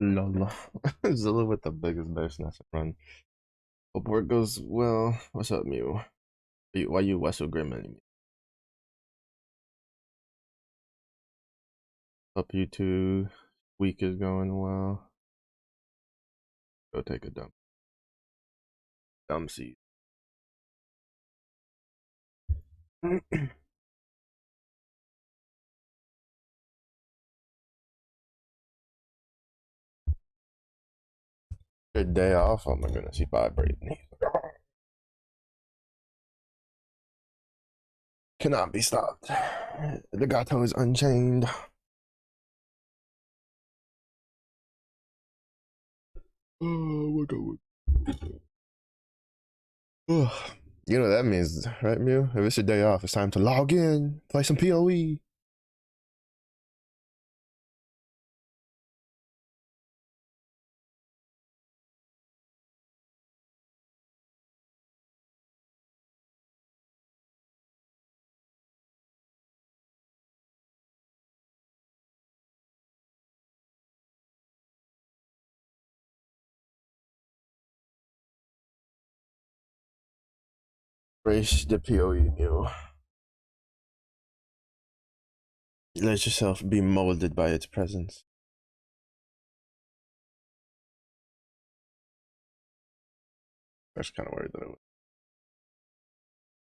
Lol. Zilla with the biggest bear snatch run. Hope work goes well. What's up, Mew? Why you so grim at me? Hope you two week is going well. Go take a dump. Dump seat. Good day off. Oh my goodness, he vibrating. Cannot be stopped. The gato is unchained. Oh my god. Ugh. You know what that means, right, Mew? If it's your day off, it's time to log in, play some PoE. Brace the PoE, Mew. Let yourself be molded by its presence. I was kind of worried that it would.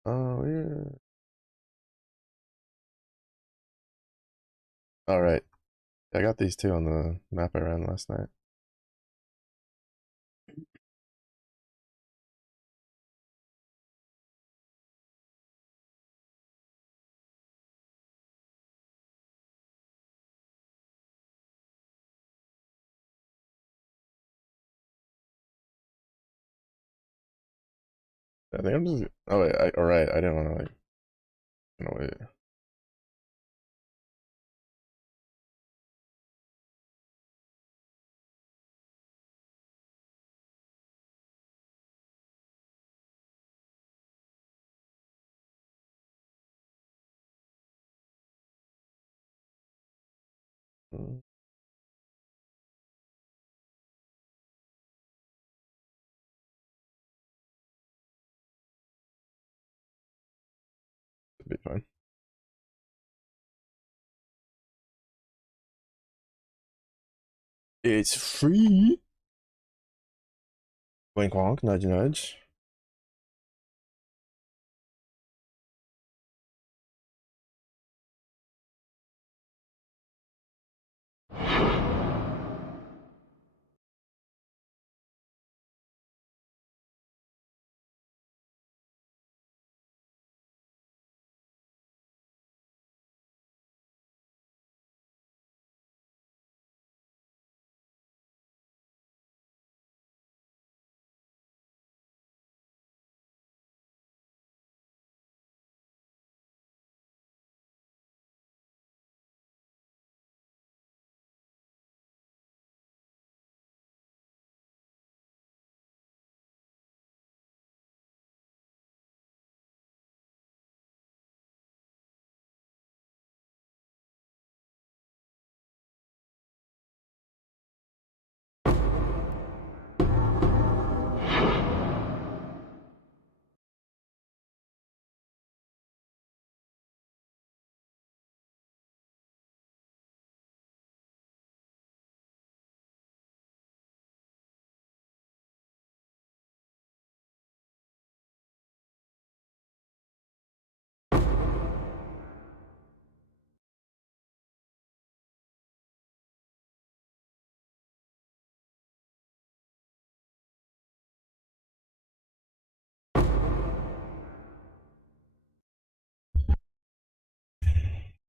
Oh, yeah. All right. I got these two on the map I ran last night. I think I'm just. Oh, wait. All right. I didn't want to, like. No, wait. Mm, it'll be fine. It's free. Wink wonk, nudge nudge.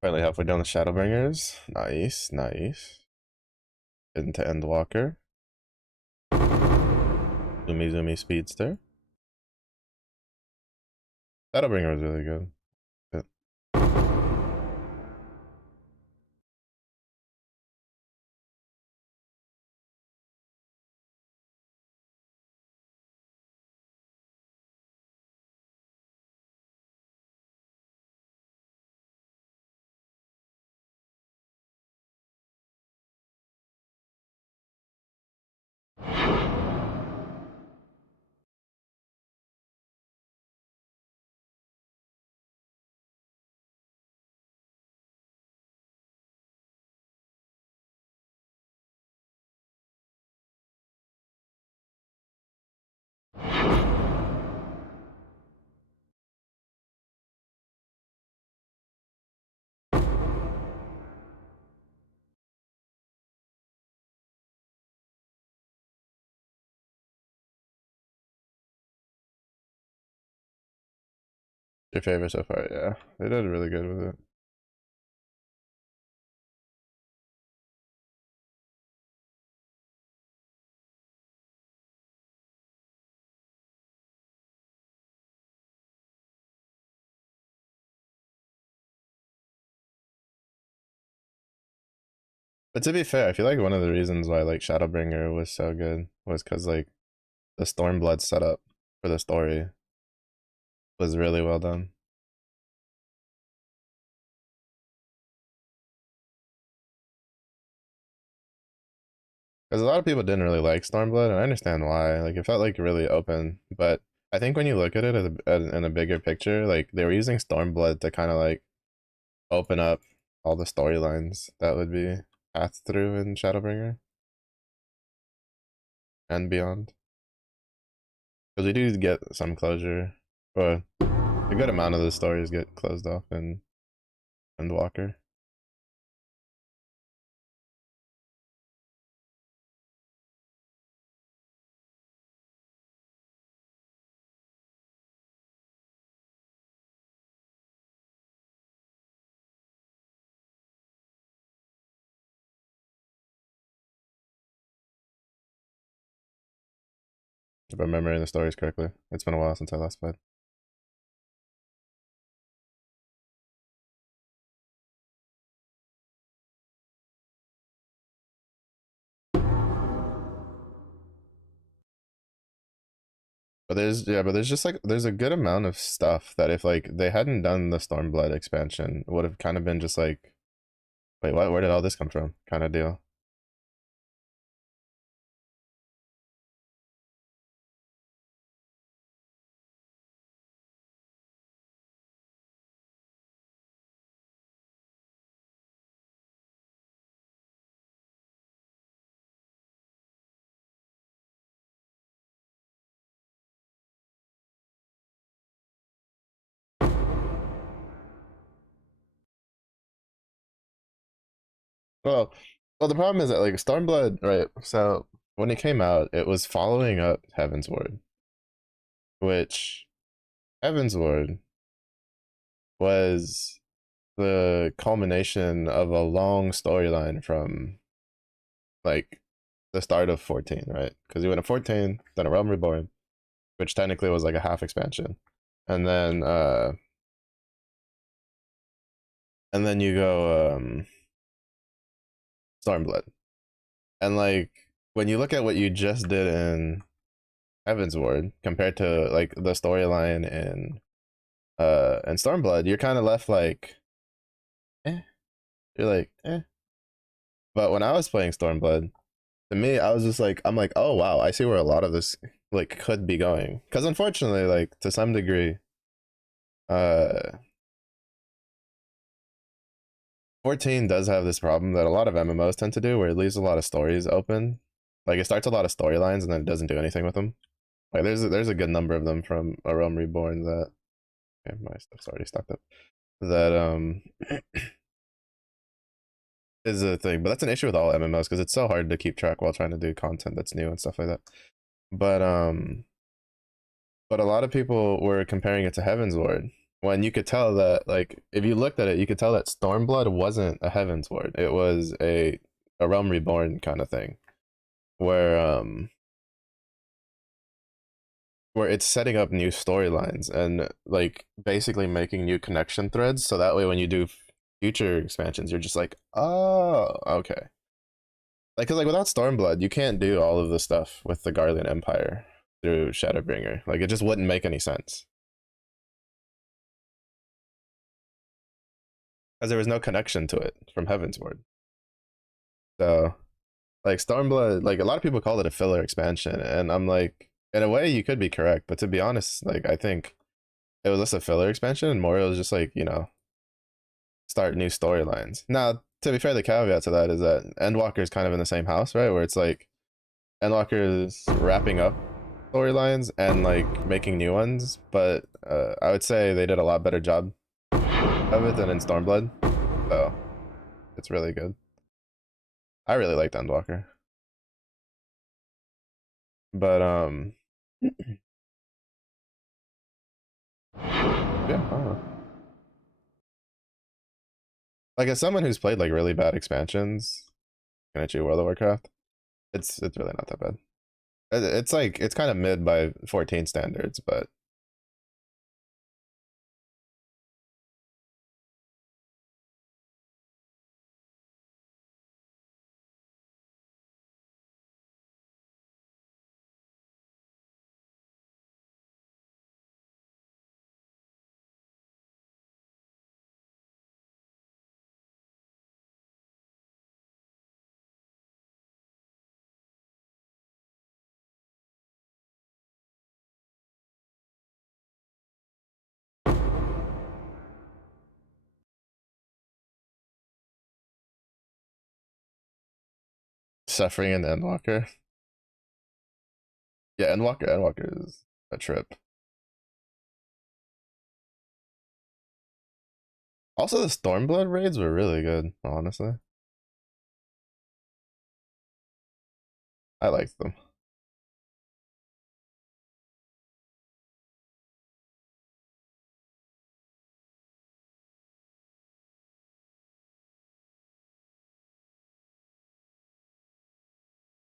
Finally halfway down the Shadowbringers. Nice, nice. Into Endwalker. Zoomy Zoomy Speedster. Shadowbringer was really good. But Your favorite so far? Yeah, they did really good with it. But to be fair, I feel like one of the reasons why like Shadowbringer was so good was because like the Stormblood setup for the story was really well done. Because a lot of people didn't really like Stormblood, and I understand why. Like it felt like really open, but I think when you look at it in a bigger picture, like they were using Stormblood to kind of like open up all the storylines that would be passed through in Shadowbringer and beyond. Because we do get some closure, but a good amount of the stories get closed off in Endwalker. If I'm remembering the stories correctly. It's been a while since I last played. But there's just like there's a good amount of stuff that if like they hadn't done the Stormblood expansion, would have kind of been just like, wait, what? Where did all this come from? Kind of deal. Well, well, the problem is that like Stormblood, right? So when it came out, it was following up Heaven's Ward, which Heaven's Ward was the culmination of a long storyline from like the start of 14, right? Because you went to 14, then a Realm Reborn, which technically was like a half expansion, and then you go Stormblood, and like when you look at what you just did in Heaven's Ward compared to like the storyline in Stormblood, you're kind of left like, eh. You're like, eh. But when I was playing Stormblood, to me, I was just like, I'm like, oh wow, I see where a lot of this like could be going. Because unfortunately, like to some degree, uh, 14 does have this problem that a lot of MMOs tend to do, where it leaves a lot of stories open. Like it starts a lot of storylines and then it doesn't do anything with them. Like there's a good number of them from A Realm Reborn that, okay, my stuff's already stocked up. That is a thing, but that's an issue with all MMOs because it's so hard to keep track while trying to do content that's new and stuff like that. But but a lot of people were comparing it to Heaven's Ward when you could tell that, like, if you looked at it, you could tell that Stormblood wasn't a Heaven's Ward. It was a Realm Reborn kind of thing, where where it's setting up new storylines and like basically making new connection threads, so that way when you do future expansions, you're just like, oh, okay. Like, cause like without Stormblood, you can't do all of the stuff with the Garlean Empire through Shadowbringer. Like, it just wouldn't make any sense. Because there was no connection to it from Heavensward. So, like Stormblood, like a lot of people call it a filler expansion, and I'm like, in a way, you could be correct, but to be honest, like I think it was less a filler expansion, and more it was just like start new storylines. Now, to be fair, the caveat to that is that Endwalker is kind of in the same house, right? Where it's like Endwalker is wrapping up storylines and like making new ones, but I would say they did a lot better job of it than in Stormblood, so it's really good. I really liked Endwalker, but Yeah, I don't know. Like as someone who's played like really bad expansions, Kenichi World of Warcraft, it's really not that bad. It's like it's kind of mid by 14 standards, but suffering in Endwalker. Yeah, Endwalker is a trip. Also, the Stormblood raids were really good, honestly. I liked them.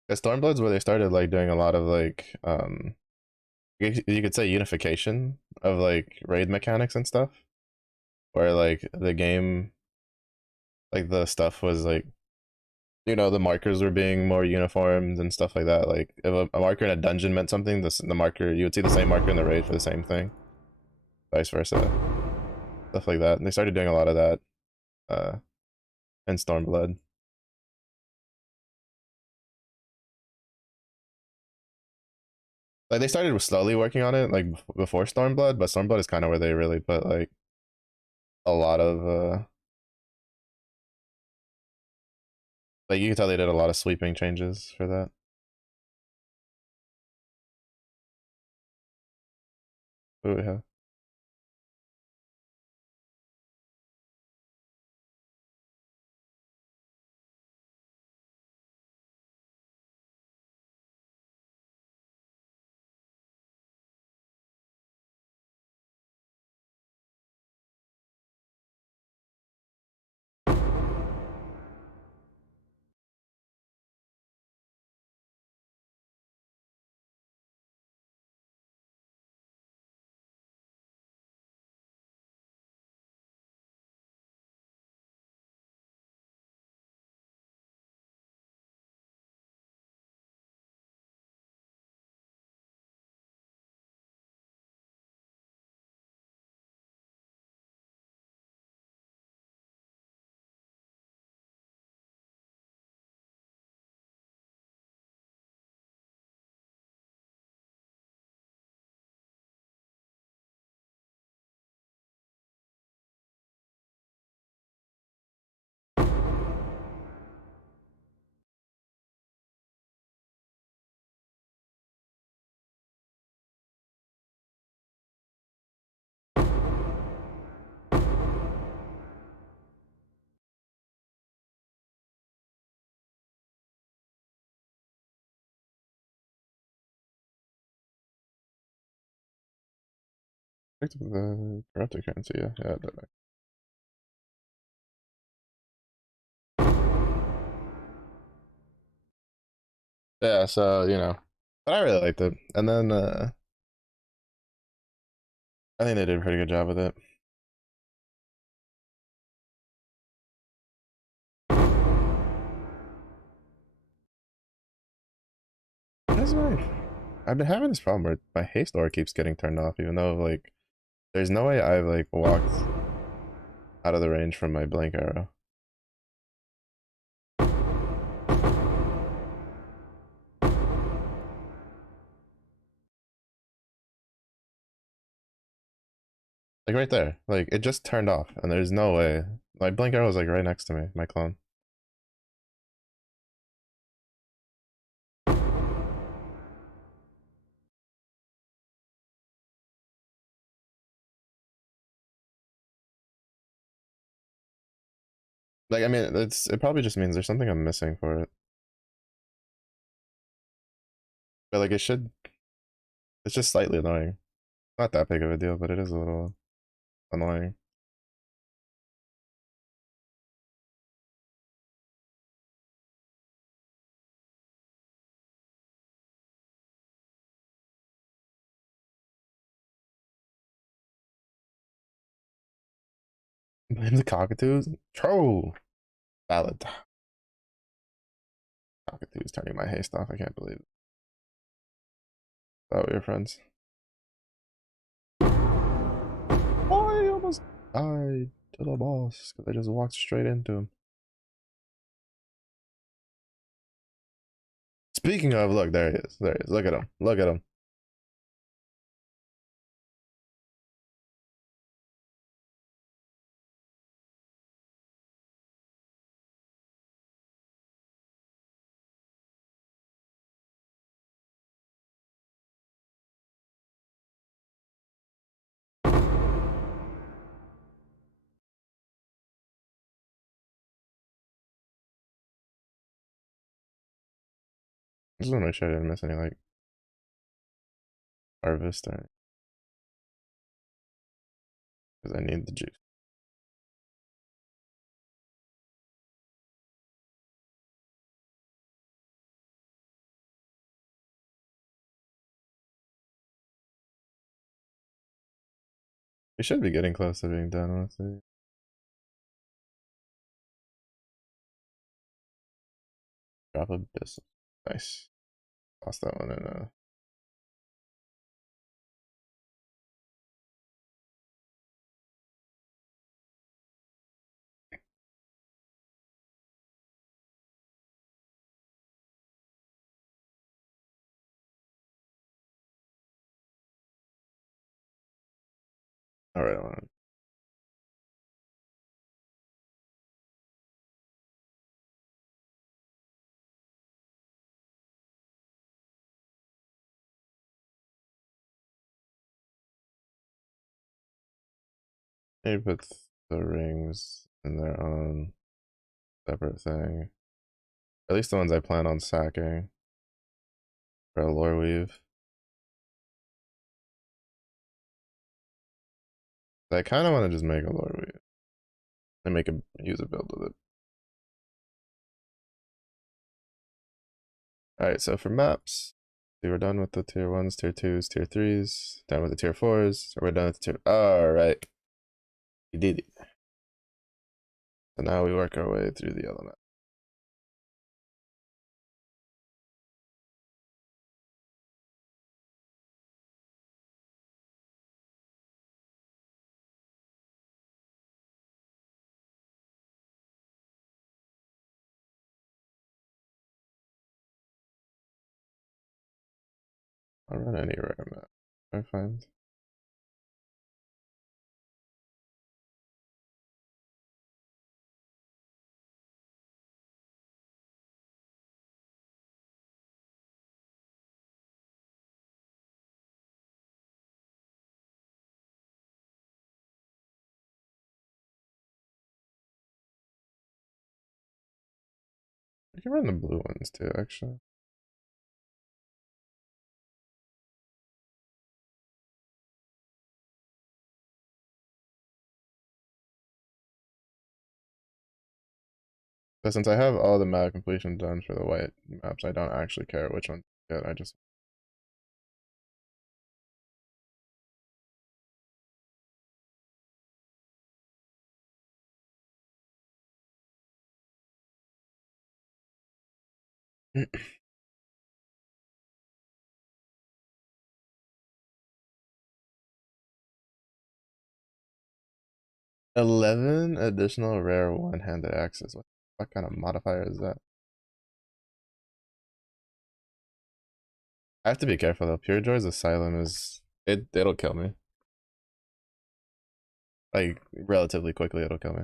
The Stormbloods where they started like doing a lot of like you could say unification of like raid mechanics and stuff, where like the game, like the stuff was like, the markers were being more uniformed and stuff like that. Like if a marker in a dungeon meant something, the marker, you would see the same marker in the raid for the same thing, vice versa, stuff like that. And they started doing a lot of that uh in Stormblood. Like they started slowly working on it like before Stormblood, but Stormblood is kind of where they really put like a lot of like you can tell they did a lot of sweeping changes for that. What do we have? Picked up the corrupted currency, yeah. Yeah, yeah, so but I really liked it. And then I think they did a pretty good job with it. That's right. I've been having this problem where my haste aura keeps getting turned off, even though like there's no way I've like walked out of the range from my blank arrow. Like right there. Like it just turned off and there's no way. My blink arrow was like right next to me, my clone. Like I mean it probably just means there's something I'm missing for it. But like it's just slightly annoying. Not that big of a deal, but it is a little annoying. Blame the cockatoos. Troll. Valid. Cockatoos turning my haste off. I can't believe it. Thought we were friends. I almost died to the boss because I just walked straight into him. Speaking of, look, there he is. There he is. Look at him. Look at him. I just want to make sure I didn't miss any, like, harvest or because I need the juice. We should be getting close to being done, honestly. Drop a bissel. Nice. Lost that one in Alright, I want to maybe put the rings in their own separate thing. At least the ones I plan on sacking for a lore weave. I kind of want to just make a lore weave and make a user build with it. Alright, so for maps, we were done with the tier 1s, tier 2s, tier 3s, done with the tier 4s, so we're done with the tier. Alright. We did it. So now we work our way through the other map. I'll run any rare map I find. We can run the blue ones too, actually. But since I have all the map completion done for the white maps, I don't actually care which one to get. I just 11 additional rare one-handed axes. What kind of modifier is that? I have to be careful though. Pure Joy's Asylum is it'll kill me. Like relatively quickly it'll kill me.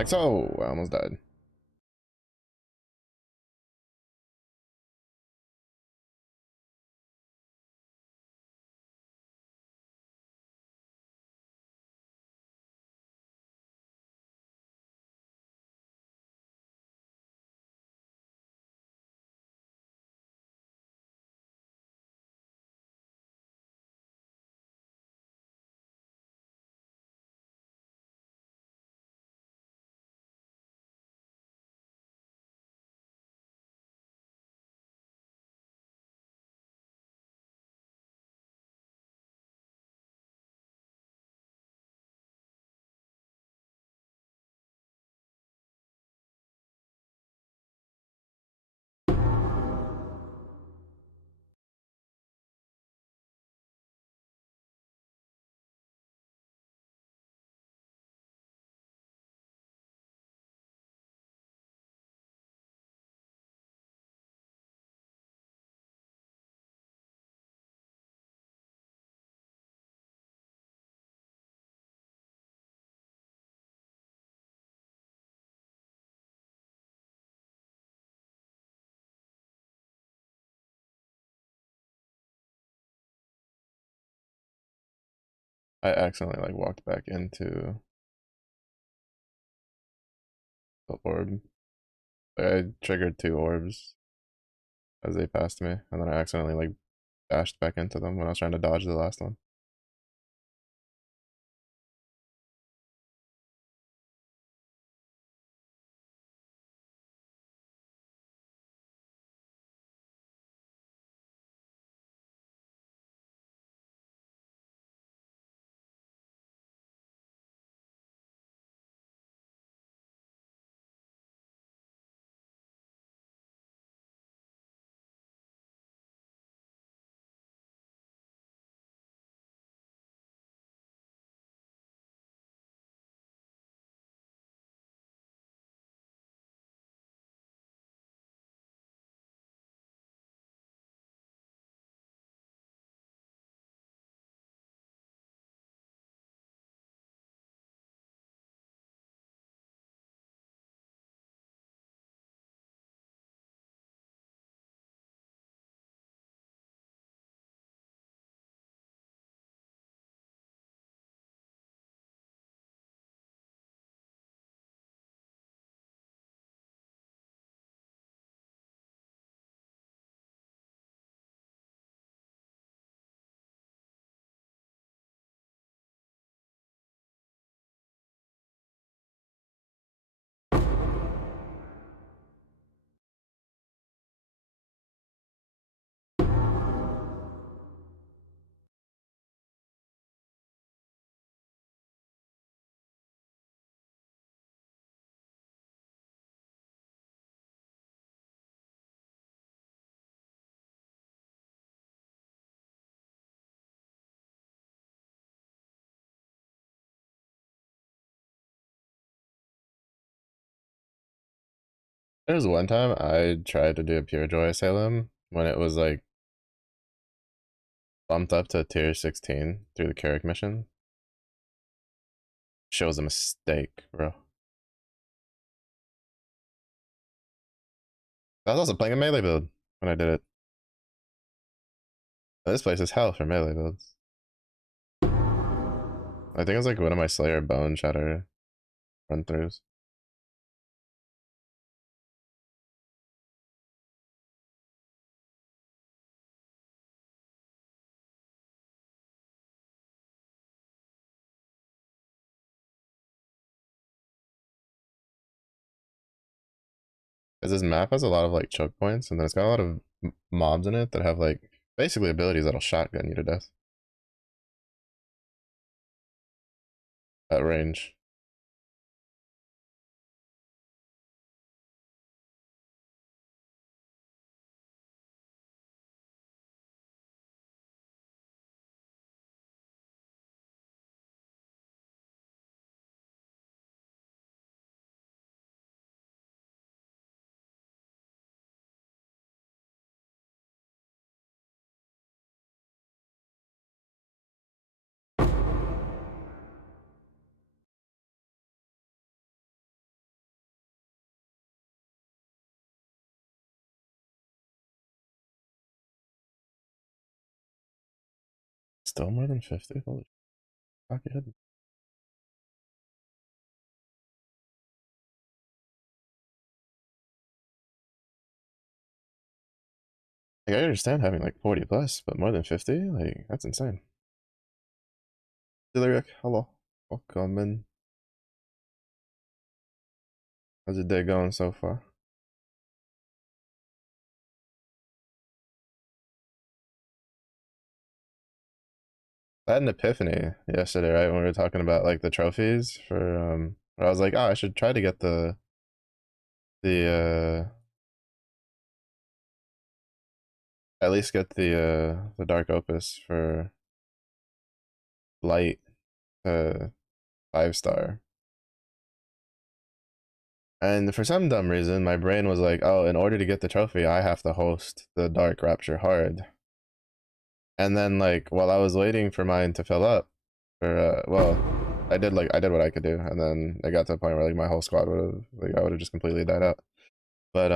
Like so, I almost died. I accidentally like walked back into the orb. I triggered 2 orbs as they passed me, and then I accidentally like dashed back into them when I was trying to dodge the last one. There was one time I tried to do a Pure Joy Asylum when it was like bumped up to tier 16 through the Carrick mission. Shows a mistake, bro. I was also playing a melee build when I did it. This place is hell for melee builds. I think it's like one of my Slayer Bone Shatter run throughs. Because this map has a lot of like choke points, and then it's got a lot of mobs in it that have like basically abilities that'll shotgun you to death at range. still more than 50? Holy fuck, you had. Like, I understand having like 40 plus, but more than 50? Like, that's insane. Lyric, hello. Welcome in. How's your day going so far? I had an epiphany yesterday, right? When we were talking about like the trophies for where I was like, oh, I should try to get the at least get the dark opus for light 5 star. And for some dumb reason, my brain was like, oh, in order to get the trophy, I have to host the Dark Rapture hard. And then like while I was waiting for mine to fill up, for well, I did what I could do, and then it got to a point where like my whole squad would have like I would have just completely died out. But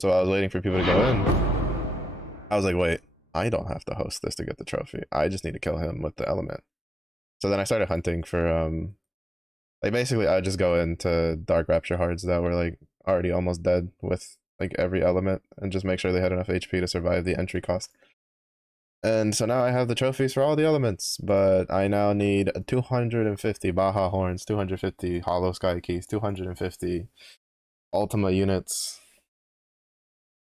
so I was waiting for people to go in. I was like, wait, I don't have to host this to get the trophy. I just need to kill him with the element. So then I started hunting for like basically I would just go into Dark Rapture hards that were like already almost dead with like every element and just make sure they had enough HP to survive the entry cost. And so now I have the trophies for all the elements, but I now need 250 Baja Horns, 250 Hollow Sky Keys, 250 Ultima units,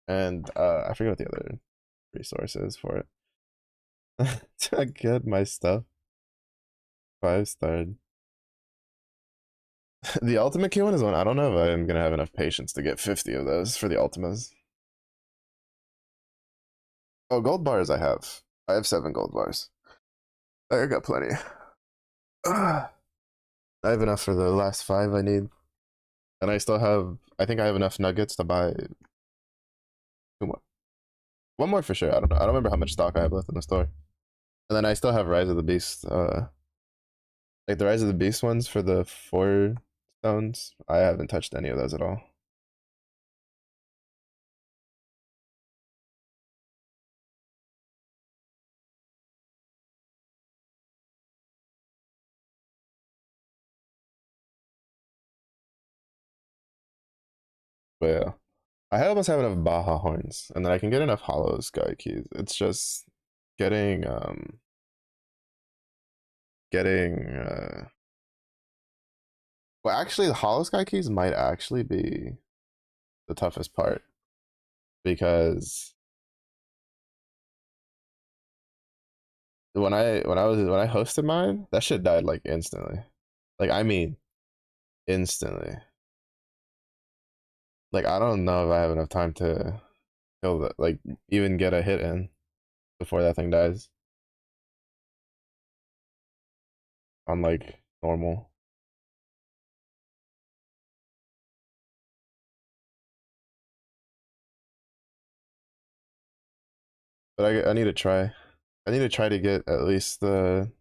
and I forget what the other resource is for it. To get my stuff 5-starred. The ultimate key one is one. I don't know if I'm gonna have enough patience to get 50 of those for the ultimas. Oh, gold bars I have. I have 7 gold bars. I got plenty. I have enough for the last 5 I need. And I still have, I think I have enough nuggets to buy 2 more. 1 more for sure. I don't know. I don't remember how much stock I have left in the store. And then I still have Rise of the Beast. Like the Rise of the Beast ones for the 4 stones. I haven't touched any of those at all. But yeah. I almost have enough Baja horns, and then I can get enough hollow sky keys. It's just getting getting well actually the hollow sky keys might actually be the toughest part because when I hosted mine, that shit died like instantly. Like I mean instantly. Like I don't know if I have enough time to kill that like even get a hit in before that thing dies on like normal. But I need to try. I need to try to get at least the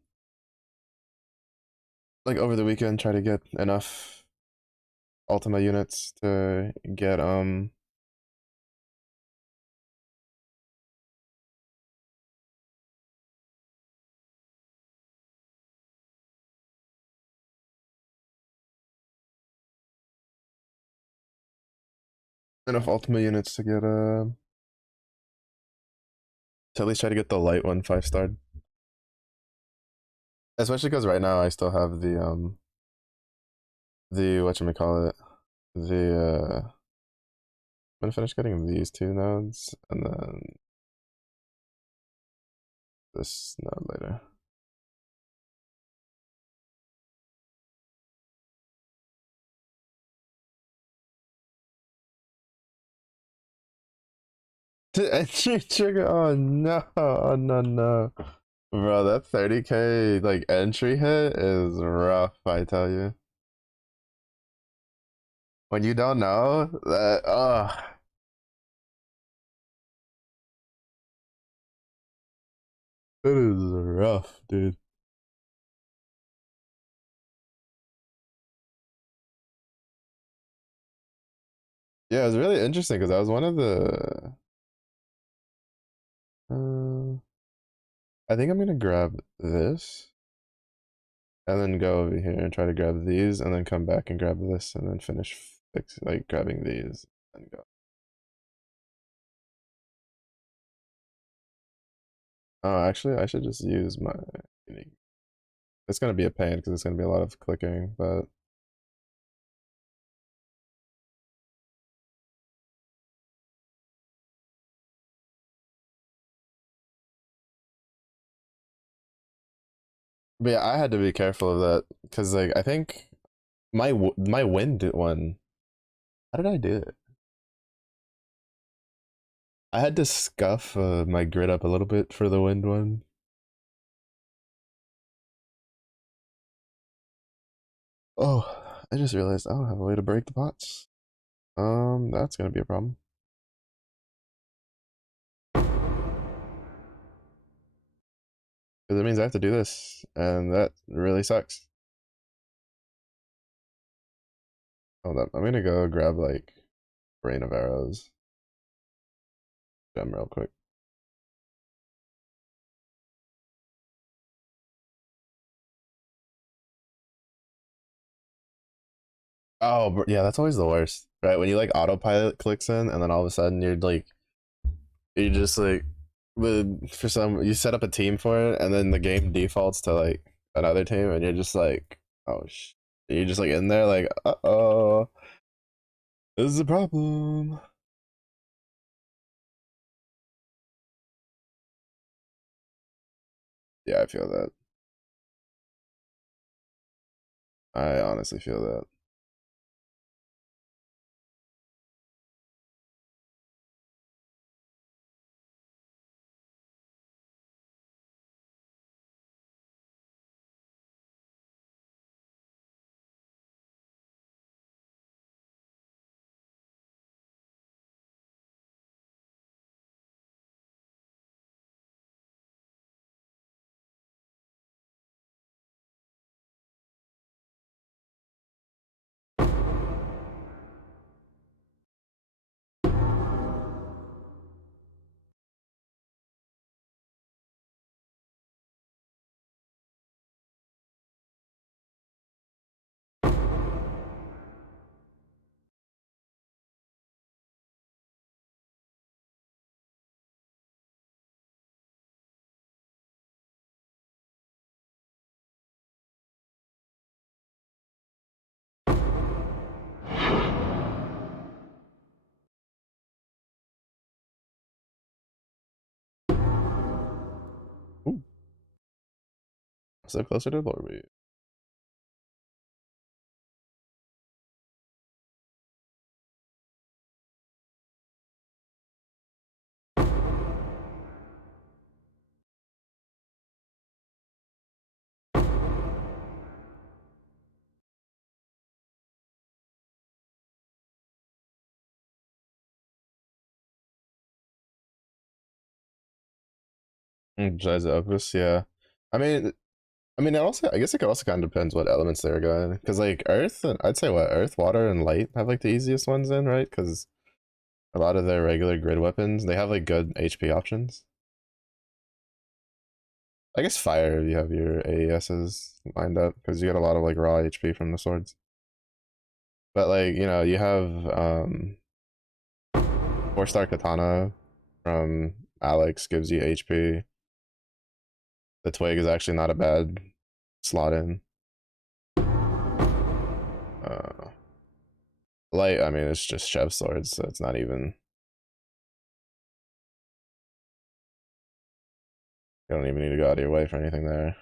like over the weekend try to get enough Ultima units to get enough Ultima units to get to at least try to get the light one 5-starred. Especially because right now I still have the whatchamacallit, the I'm gonna finish getting these 2 nodes and then this node later. Entry trigger, oh no, oh no no. Bro, that 30k like entry hit is rough, I tell you. When you don't know that, it is rough, dude. Yeah, it was really interesting because I was one of the. Uh, I think I'm gonna grab this and then go over here and try to grab these and then come back and grab this and then finish like grabbing these and go. Oh, actually, I should just use my unique. It's gonna be a pain because it's gonna be a lot of clicking, but yeah, I had to be careful of that because like I think my wind one. How did I do it? I had to scuff my grid up a little bit for the wind one. Oh, I just realized I don't have a way to break the pots. That's gonna be a problem. Because it means I have to do this, and that really sucks. Hold up, I'm gonna go grab like Rain of Arrows gem real quick. Oh, yeah, that's always the worst, right? When you like autopilot clicks in, and then all of a sudden you're just like, for some you set up a team for it, and then the game defaults to like another team, and you're just like, oh you're just like in there like, oh, this is a problem. Yeah, I feel that. I honestly feel that. Ooh, so closer to Lorby. Besides Opus, yeah. I mean, it also, I guess it could also kind of depends what elements they're going. Because like Earth, I'd say what Earth, Water, and Light have like the easiest ones in, right? Because a lot of their regular grid weapons, they have like good HP options. I guess Fire, you have your AESs lined up because you get a lot of like raw HP from the swords. But like you have 4-star Katana from Alex gives you HP. The Twig is actually not a bad slot in. Uh, Light, I mean, it's just Chev swords, so it's not even. You don't even need to go out of your way for anything there.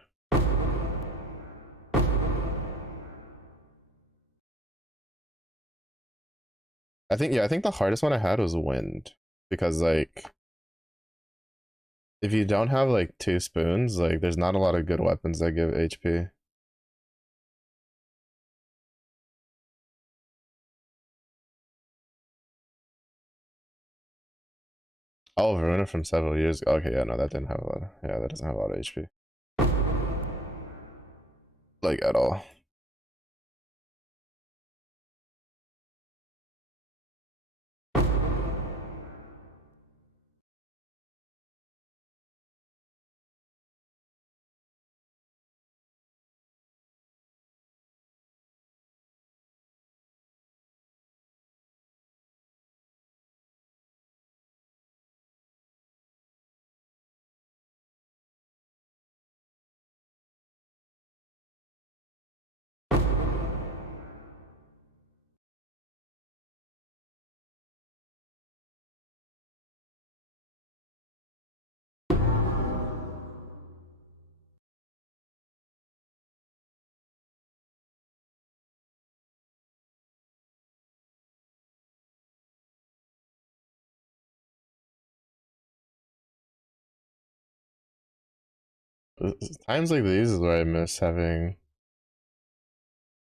I think the hardest one I had was Wind, because like if you don't have like 2 spoons, like there's not a lot of good weapons that give HP. Oh, Verona from several years ago. Okay, yeah, no, that didn't have a lot. Yeah, that doesn't have a lot of HP, like at all. Times like these is where I miss having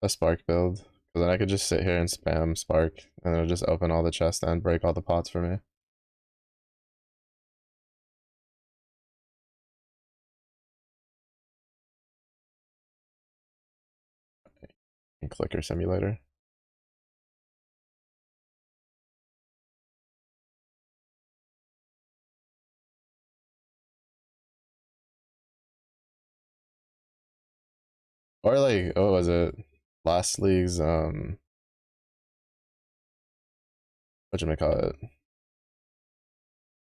a spark build. Because then I could just sit here and spam spark and it'll just open all the chests and break all the pots for me. And clicker simulator. Or like, oh, was it last league's whatchamacallit?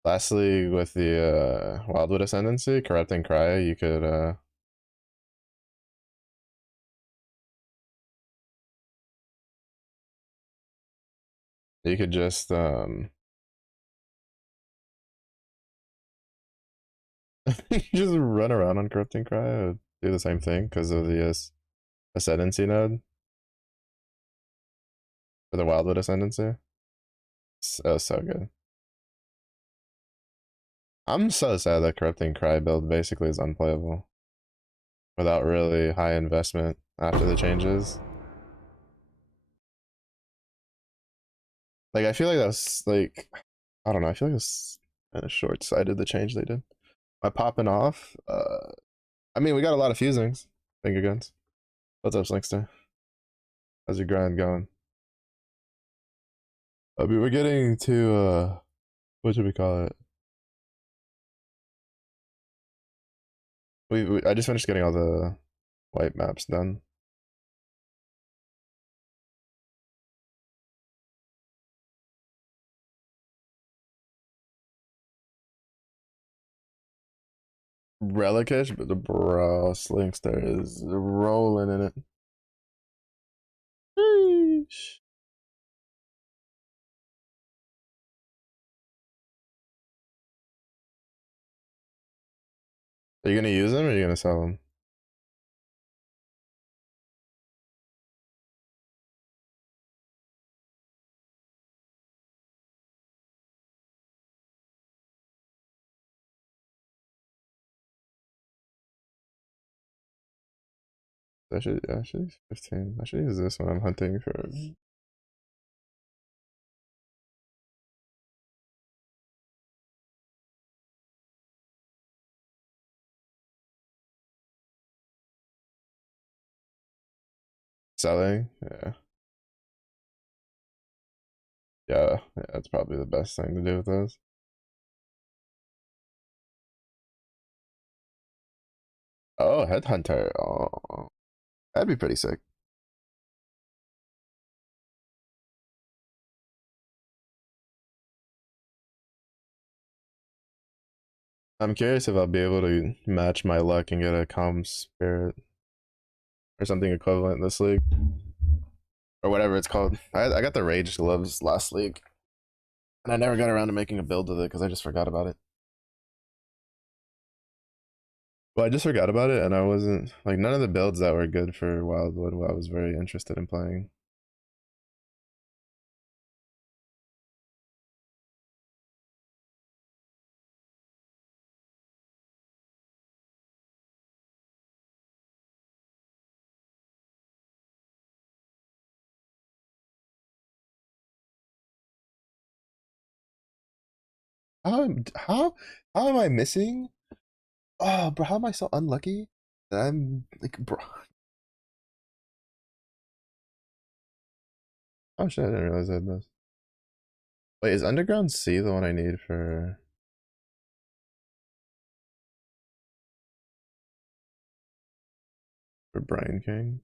Last league with the Wildwood Ascendancy, corrupting cry, you could just you just run around on corrupting cry and do the same thing because of the ascendancy node for the Wildwood Ascendancy. So good. I'm so sad that corrupting cry build basically is unplayable without really high investment after the changes. Like I feel like that's like I don't know. I feel like it's kind of short sighted the change they did. By popping off, I mean we got a lot of fusings. Finger guns. What's up, Slinkster? How's your grind going? I mean we're getting to what should we call it? I just finished getting all the white maps done. Relikish, but the bro Slinkster is rolling in it. Sheesh. Are you gonna use them or are you gonna sell them? I should use 15. I should use this when I'm hunting for selling. Yeah. Yeah, that's probably the best thing to do with those. Oh, headhunter. Oh, that'd be pretty sick. I'm curious if I'll be able to match my luck and get a calm spirit or something equivalent this league or whatever it's called. I got the rage gloves last league and I never got around to making a build with it because I just forgot about it. Well, I just forgot about it, and I wasn't like none of the builds that were good for Wildwood. I was very interested in playing. How am I missing? Oh, bro, how am I so unlucky? That I'm like, bro. Oh shit, I didn't realize I had this. Wait, is Underground C the one I need for Brian King?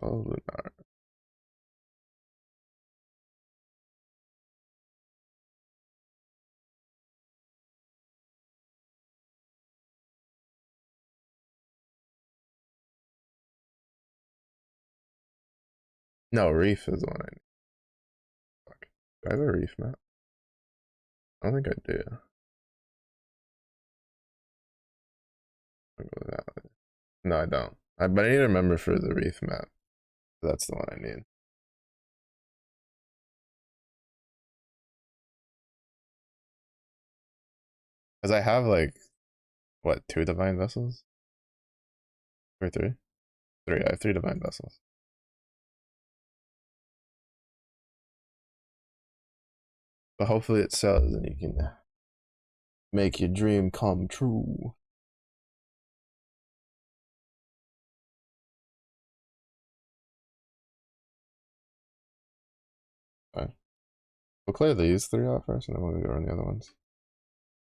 Oh, Lunar. No, Reef is the one I need. Fuck. Do I have a Reef map? I don't think I do. I'll go with that. No, I don't. But I need to remember for the Reef map. That's the one I need. Because I have like what, two divine vessels or three? Three. I have three divine vessels. But hopefully it sells and you can make your dream come true. Alright. We'll clear these three out first and then we'll go on the other ones.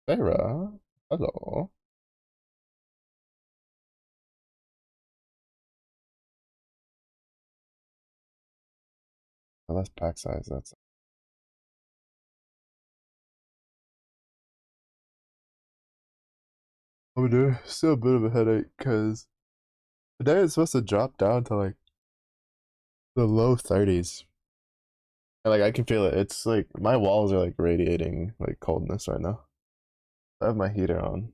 Sarah, hello. Oh, that's pack size. That's oh, dude, still a bit of a headache because today it's supposed to drop down to like the low 30s. And like I can feel it. It's like my walls are like radiating like coldness right now. I have my heater on.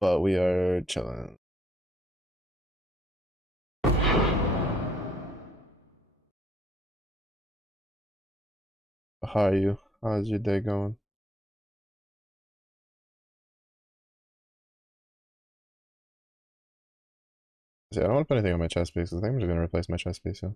But we are chilling. How are you? How's your day going? See, I don't want to put anything on my chest piece. I think I'm just gonna replace my chest piece. Yeah.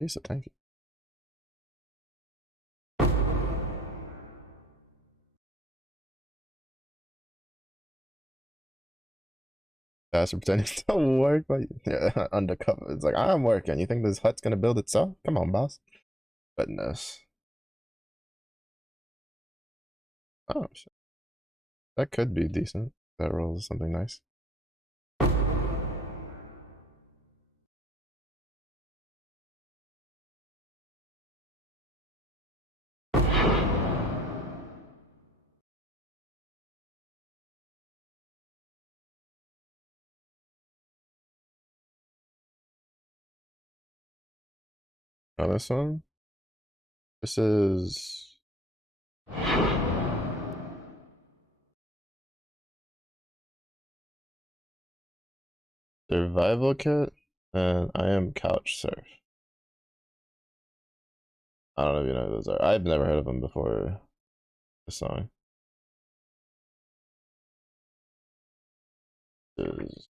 He's so tanky. Guys are pretending to work, but yeah, undercover. It's like I'm working. You think this hut's gonna build itself? Come on, boss. Goodness. Oh shit. That could be decent. That rolls something nice. Oh, this one. This is survival kit, and I am couch surf. I don't know if you know who those are. I've never heard of them before this song. Is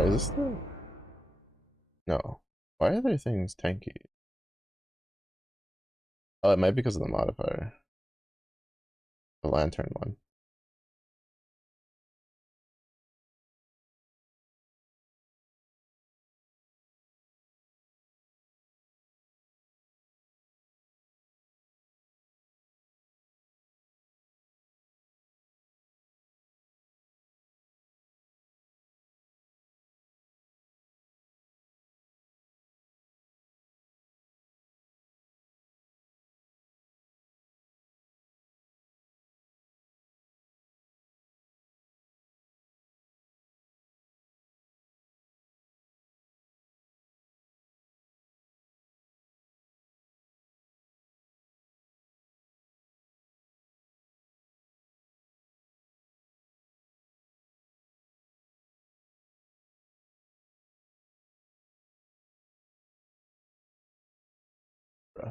is this the no? Why are there things tanky? Oh, it might be because of the modifier. The lantern one.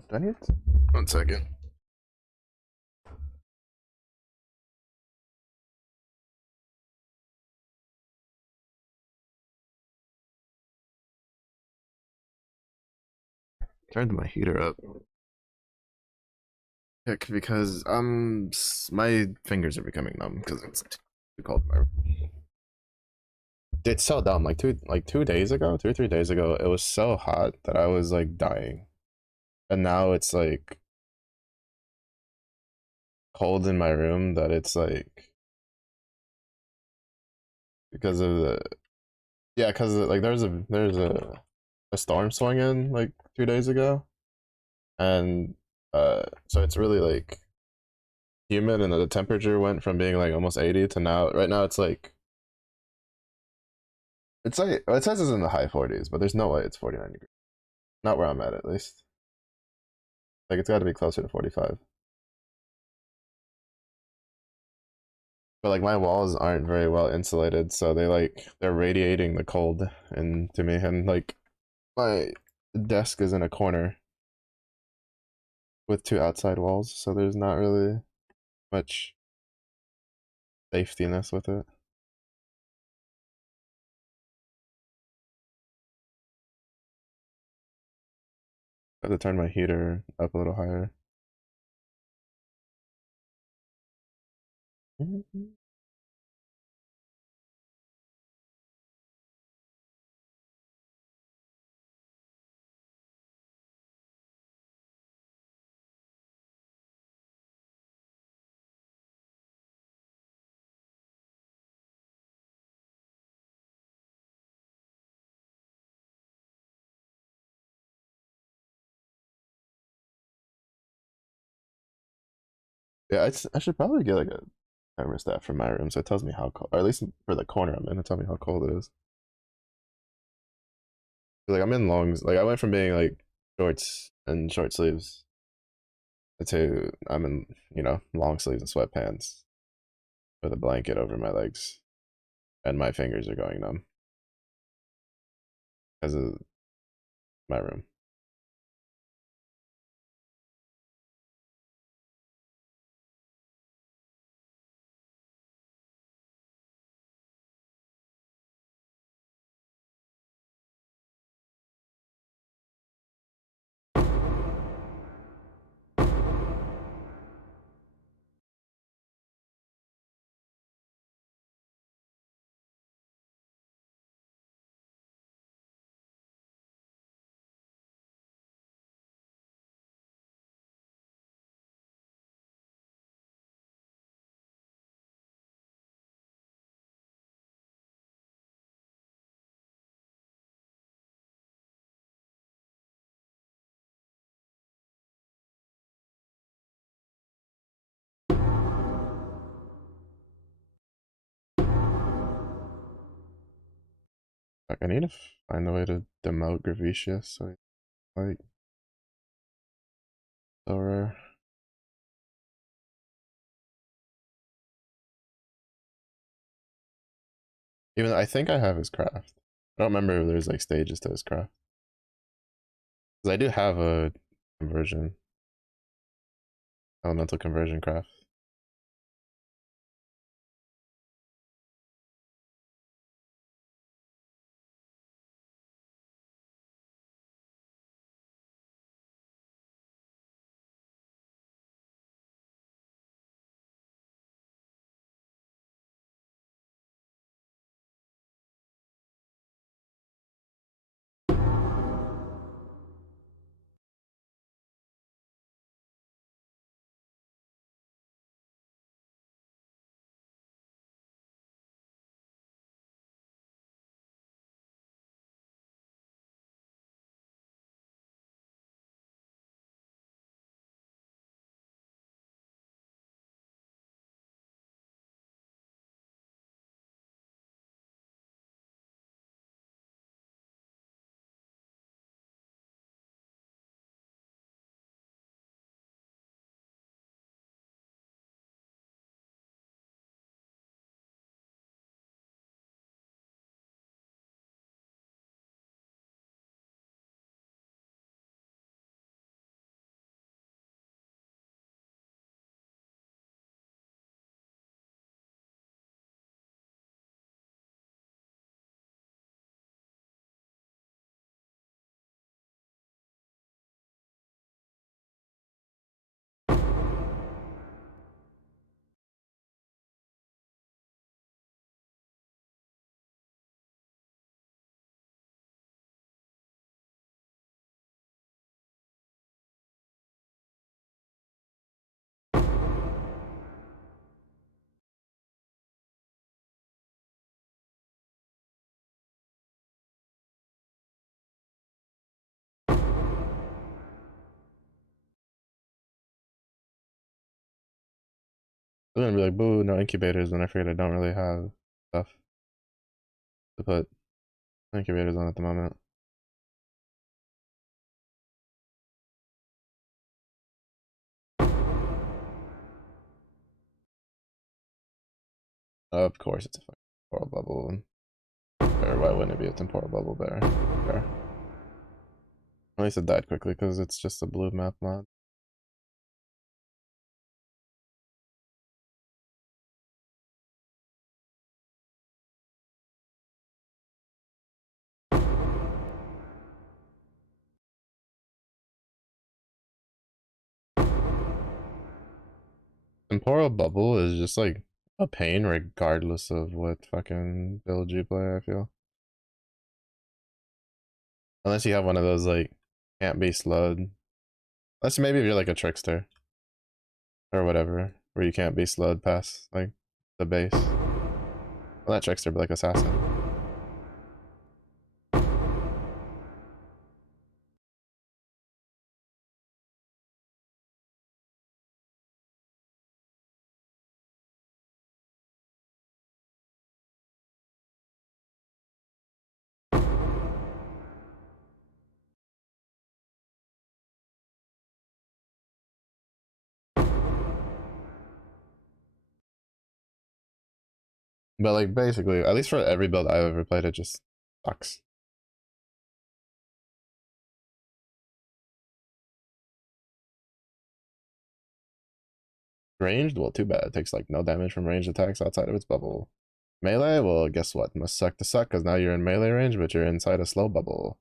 Do I need to... 1 second. Turned my heater up. Yeah, because my fingers are becoming numb because it's too cold. It's so dumb. Like 2 days ago, 2 or 3 days ago, it was so hot that I was like dying, and now it's like cold in my room that it's like because of the because like there's a storm swung in like 2 days ago, and so it's really like humid, and the temperature went from being like almost 80 to now right now it's like well, it says it's in the high 40s, but there's no way it's 49 degrees. Not where I'm at least. Like it's got to be closer to 45. But like my walls aren't very well insulated, so they're radiating the cold into me, and like my desk is in a corner with two outside walls, so there's not really much safetiness with it. I have to turn my heater up a little higher. Yeah, I should probably get like a thermostat from my room so it tells me how cold, or at least for the corner I'm in, it tells me how cold it is. Like I'm in longs, like I went from being like shorts and short sleeves to I'm in long sleeves and sweatpants with a blanket over my legs, and my fingers are going numb because of my room. Like I need to find a way to demote Gravitia so like so rare. Even though I think I have his craft. I don't remember if there's like stages to his craft. Because I do have a conversion, elemental conversion craft. I'm gonna be like, boo, no incubators, and I forget I don't really have stuff to put incubators on at the moment. Of course, it's a fucking temporal bubble. Or why wouldn't it be a temporal bubble there? There. At least it died quickly because it's just a blue map mod. Temporal bubble is just like a pain regardless of what fucking build you play, I feel. Unless you have one of those like can't be slowed. Unless maybe if you're like a trickster or whatever, where you can't be slowed past like the base. Well, not trickster, but like assassin. But like basically, at least for every build I've ever played, it just sucks. Ranged? Well, too bad. It takes like no damage from ranged attacks outside of its bubble. Melee? Well, guess what? Must suck to suck because now you're in melee range, but you're inside a slow bubble.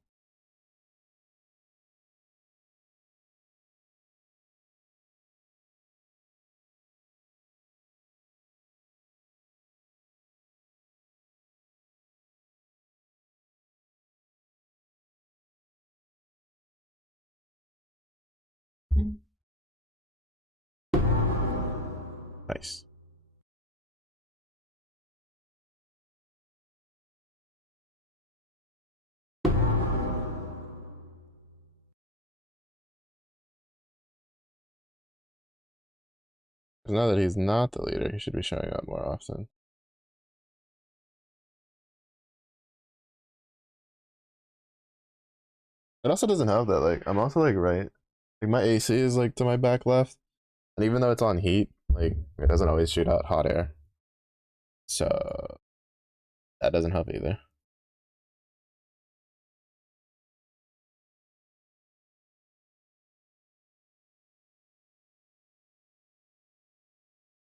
Nice. Because now that he's not the leader, he should be showing up more often. It also doesn't have that, like, I'm also like right. Like my AC is like to my back left. And even though it's on heat, like it doesn't always shoot out hot air. So that doesn't help either.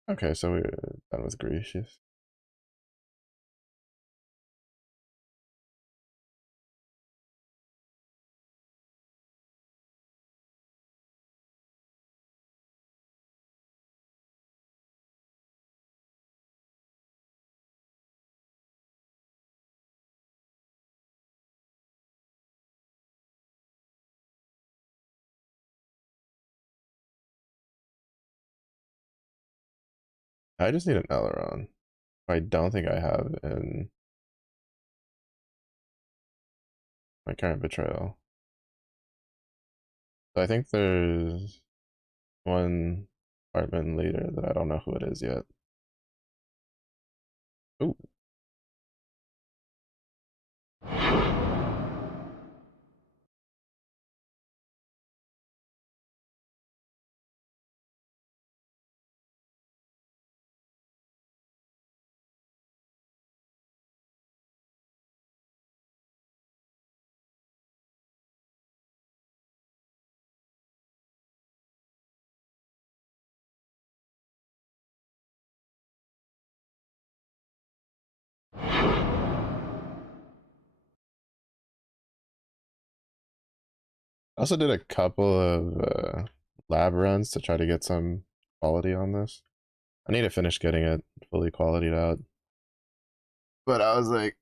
Okay, so we're done with Gracious. I just need an aileron. I don't think I have in my current betrayal. So I think there's one apartment leader that I don't know who it is yet. Ooh. I also did a couple of lab runs to try to get some quality on this. I need to finish getting it fully qualityed out. But I was like,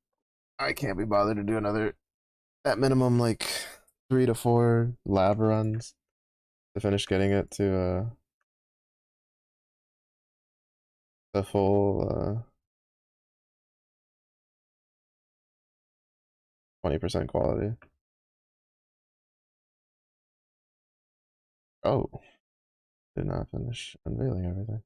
I can't be bothered to do another, at minimum, like 3 to 4 lab runs to finish getting it to the full 20% quality. Oh, did not finish unveiling everything.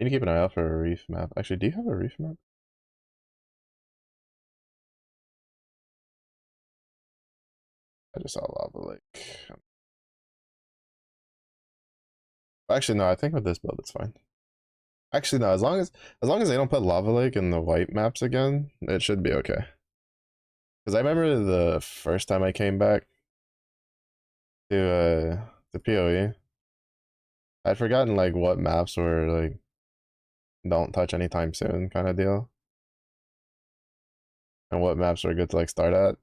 Need to keep an eye out for a reef map. Actually, do you have a reef map? I just saw lava lake. Actually, no. I think with this build, it's fine. Actually, no. As long as they don't put lava lake in the white maps again, it should be okay. Because I remember the first time I came back to PoE, I'd forgotten like what maps were like don't touch anytime soon kind of deal, and what maps are good to like start at.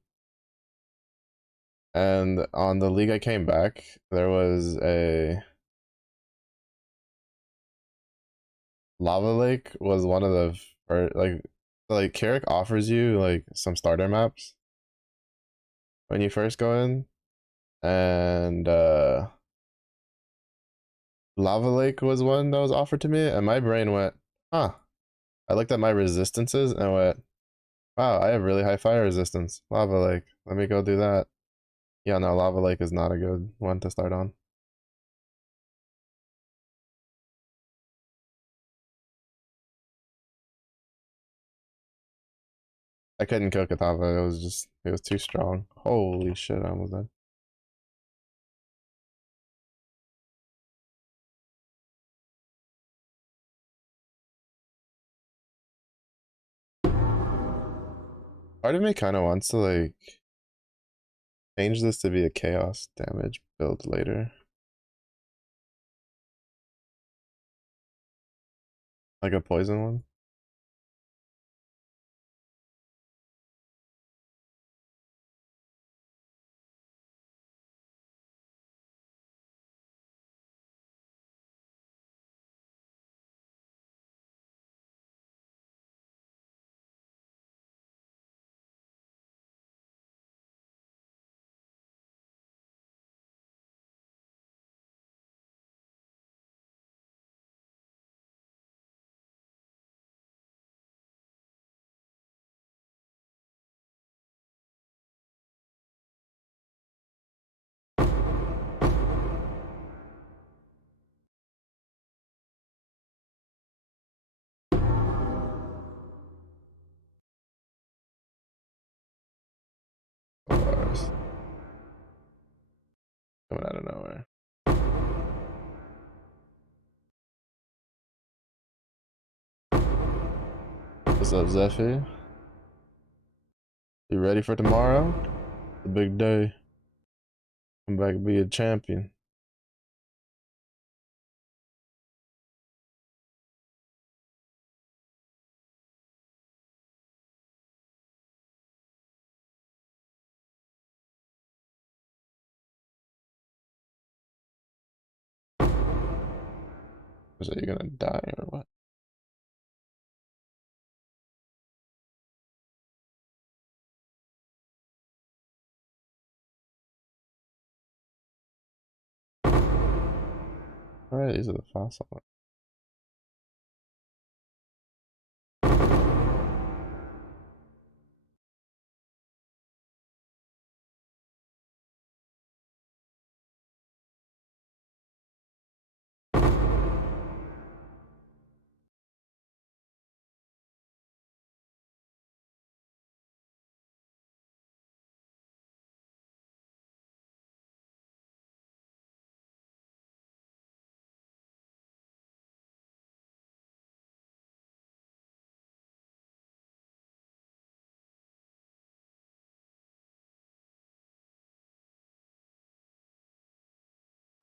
And on the league I came back, there was a lava lake was one of the first, like Carrick offers you like some starter maps when you first go in, and lava lake was one that was offered to me, and my brain went, huh. I looked at my resistances and went, wow, I have really high fire resistance. Lava lake, let me go do that. Yeah, no, lava lake is not a good one to start on. I couldn't kill Katava. It was too strong. Holy shit, I almost died. Part of me kind of wants to like change this to be a chaos damage build later. Like a poison one. Bars. Coming out of nowhere. What's up, Zephy? You ready for tomorrow? The big day. Come back and be a champion. Was it you gonna die or what? Alright, these are the fossil ones.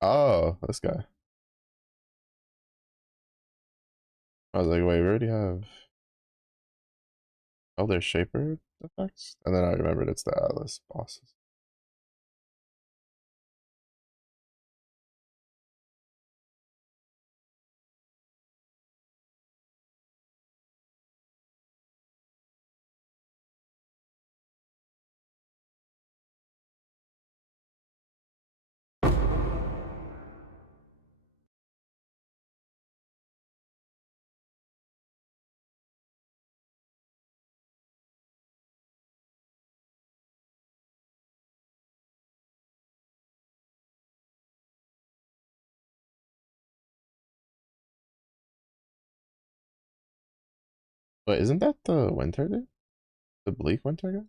Oh, this guy. I was like, wait, we already have. Oh, there's Shaper effects? And then I remembered it's the Atlas bosses. Wait, isn't that the winter dude? The bleak winter guy?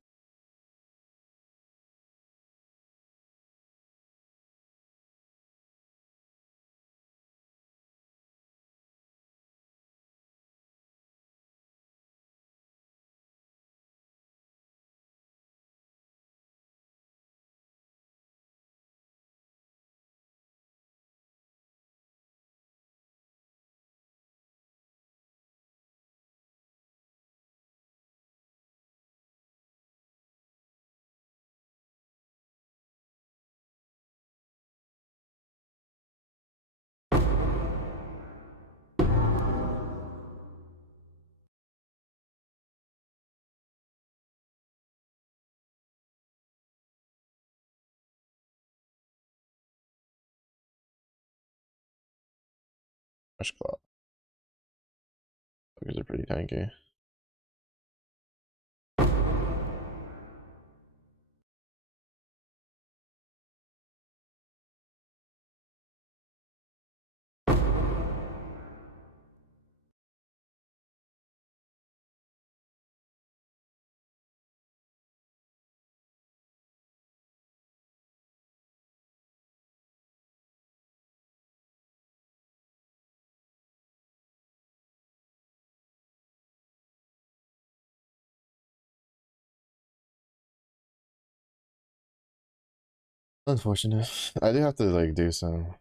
Fresh claw. These are pretty tanky. Unfortunate. I do have to like do some.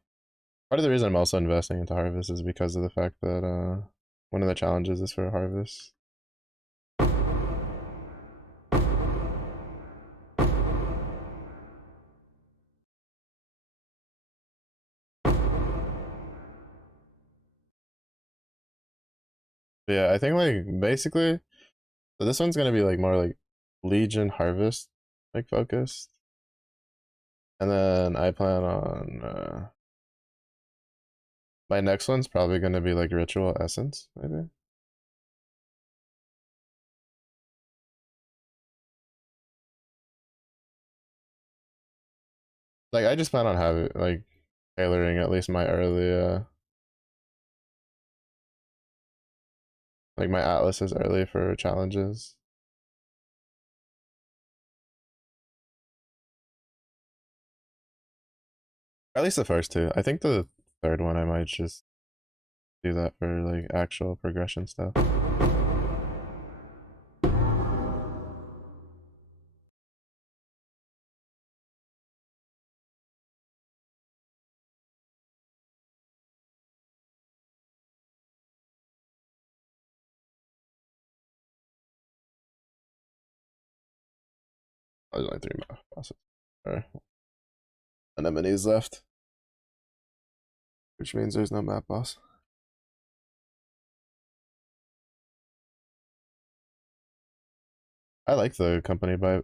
Part of the reason I'm also investing into harvest is because of the fact that one of the challenges is for harvest. But yeah, I think like basically, so this one's gonna be like more like Legion harvest like focused, and then I plan on my next one's probably gonna be like ritual essence maybe. Like I just plan on having like tailoring at least my early like my atlases early for challenges. At least the first two. I think the third one I might just do that for like actual progression stuff. There's only three more bosses or anemones left, which means there's no map boss. I like the accompanied by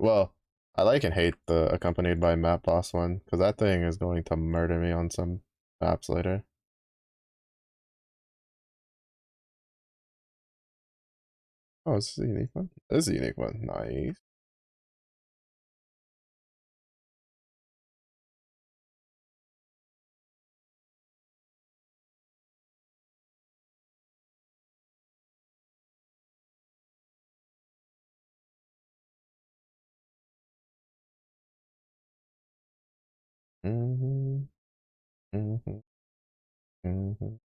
I like and hate the accompanied by map boss one because that thing is going to murder me on some maps later. Oh, it's a unique one. This is a unique one. Nice. Mm-hmm. Mm-hmm. Mm-hmm.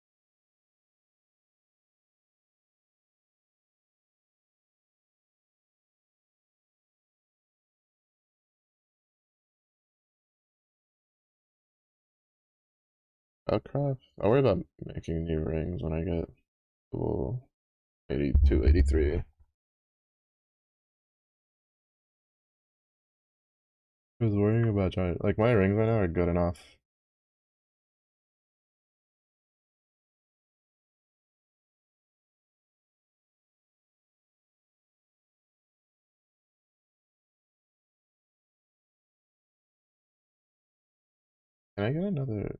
Oh crap. I'll worry about making new rings when I get level 82, 83. I was worrying about trying like my rings right now are good enough. Can I get another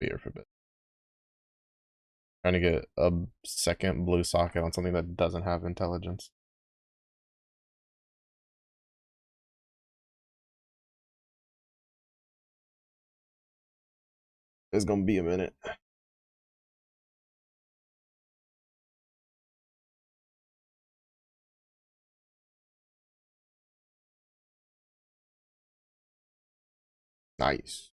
beer for a bit? Trying to get a second blue socket on something that doesn't have intelligence. It's gonna be a minute. Nice.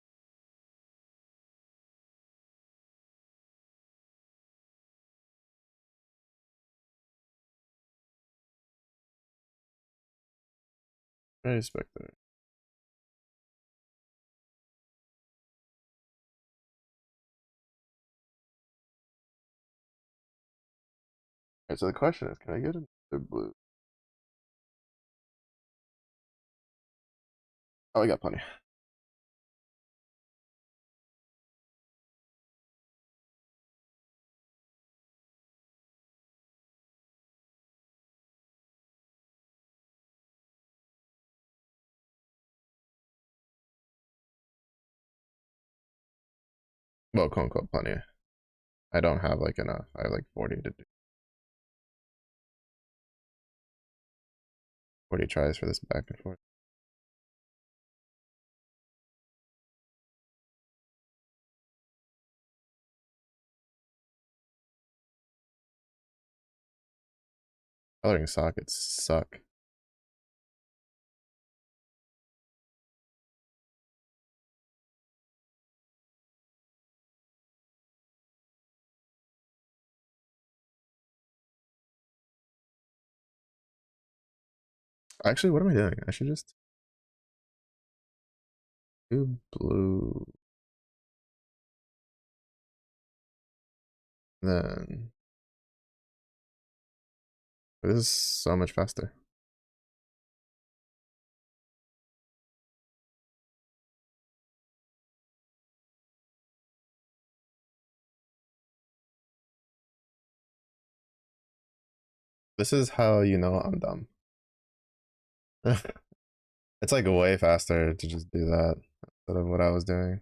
I respect that. Alright, so the question is, can I get another blue? Oh, I got plenty. Well, quote unquote plenty. I don't have like enough. I have like 40 to do. 40 tries for this back and forth. Coloring sockets suck. Actually, what am I doing? I should just do blue. Then this is so much faster. This is how you know I'm dumb. It's like way faster to just do that instead of what I was doing.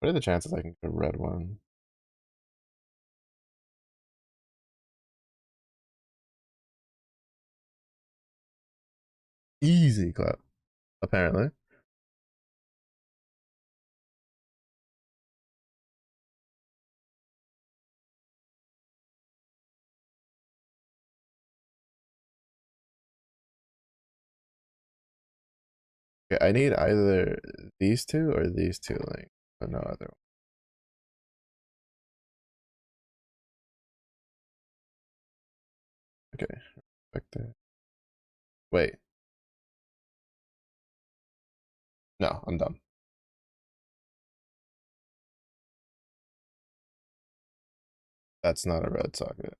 What are the chances I can get a red one? Easy clap, apparently. Okay, I need either these two or these two links, but no other one. Okay, vector. Wait, no, I'm dumb. That's not a red socket.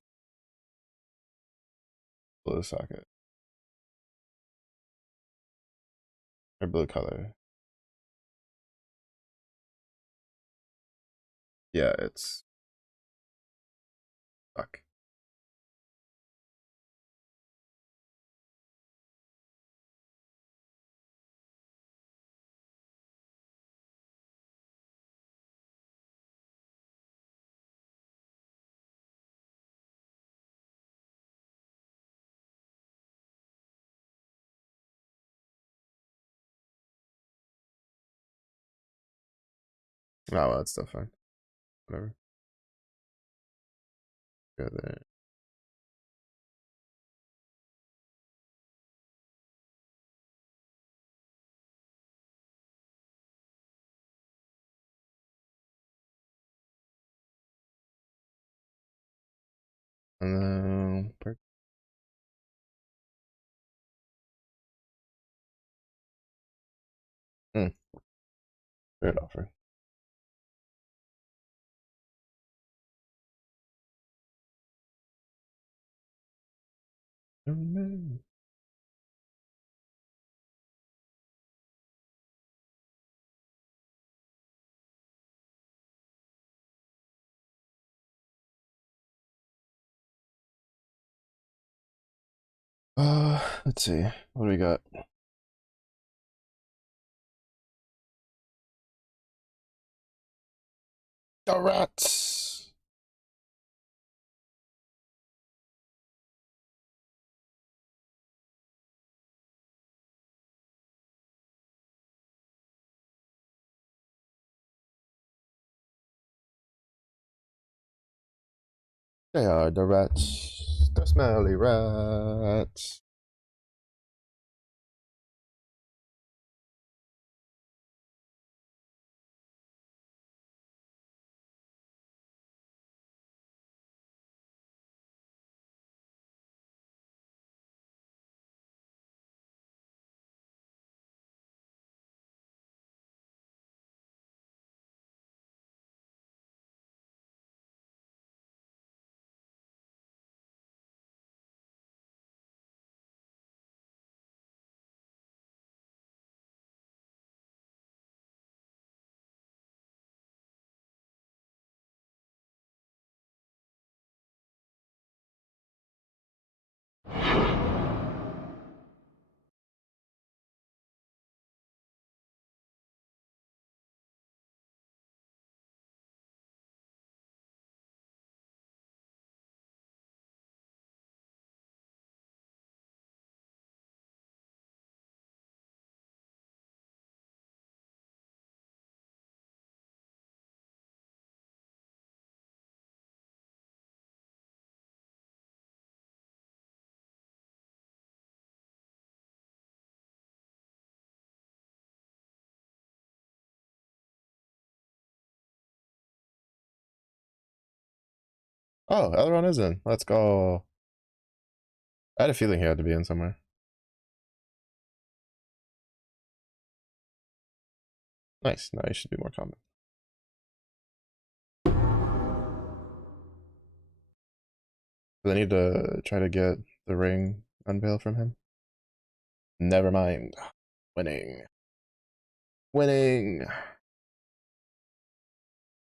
Blue socket. Or blue color. Yeah, it's fuck. Oh, well, that's still fine. Whatever. Go there. And then great offer. Oh, man. Let's see. What do we got? The rats. They are the rats. The smelly rats. Oh, Elrond is in. Let's go. I had a feeling he had to be in somewhere. Nice. No, he should be more common. Do I need to try to get the ring unveiled from him? Never mind. Winning. Winning.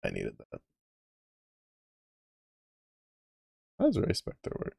I needed that. How does Ray Spectre work?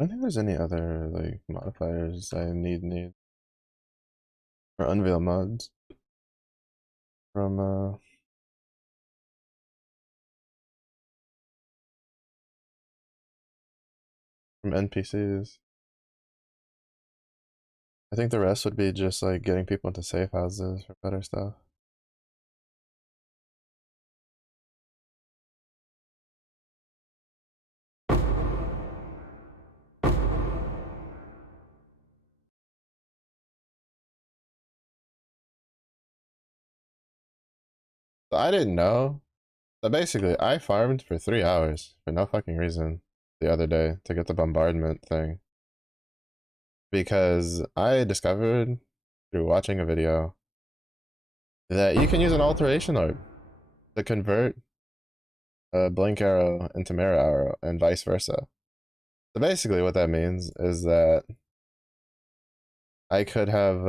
I don't think there's any other like modifiers I need or unveil mods from from NPCs. I think the rest would be just like getting people into safe houses for better stuff. So I didn't know. So basically, I farmed for 3 hours for no fucking reason the other day to get the bombardment thing. Because I discovered through watching a video that you can use an alteration orb to convert a blink arrow into mirror arrow and vice versa. So basically what that means is that I could have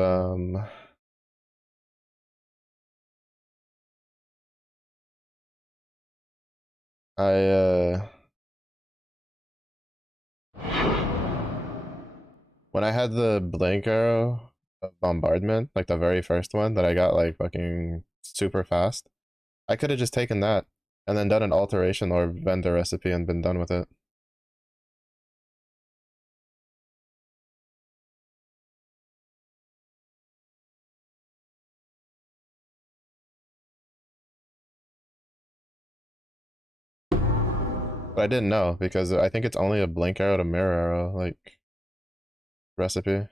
I when I had the blink arrow bombardment, like the very first one that I got like fucking super fast, I could have just taken that and then done an alteration or vendor recipe and been done with it. But I didn't know because I think it's only a blink arrow to mirror arrow like recipe.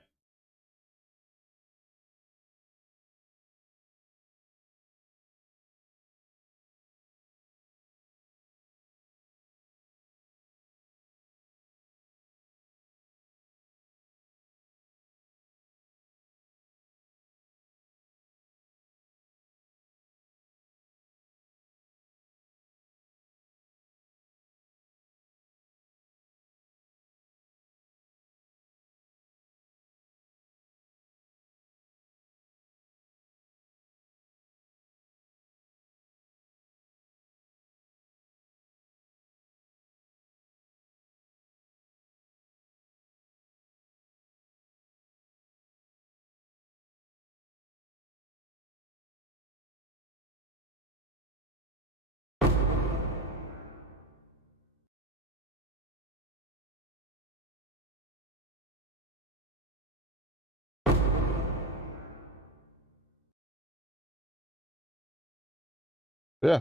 Yeah.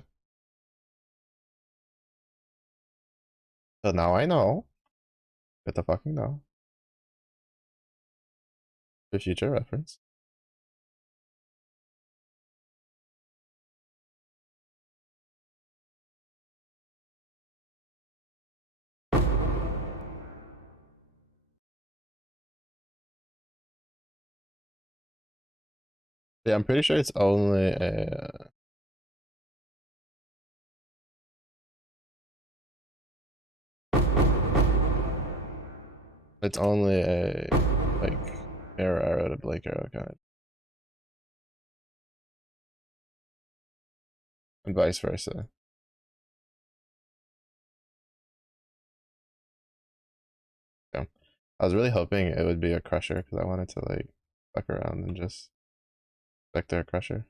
So now I know. Get the fucking know. For future reference. Yeah, I'm pretty sure it's only a it's only a like mirror arrow to blink arrow kind of, and vice versa. Yeah. I was really hoping it would be a crusher because I wanted to like fuck around and just vector a crusher.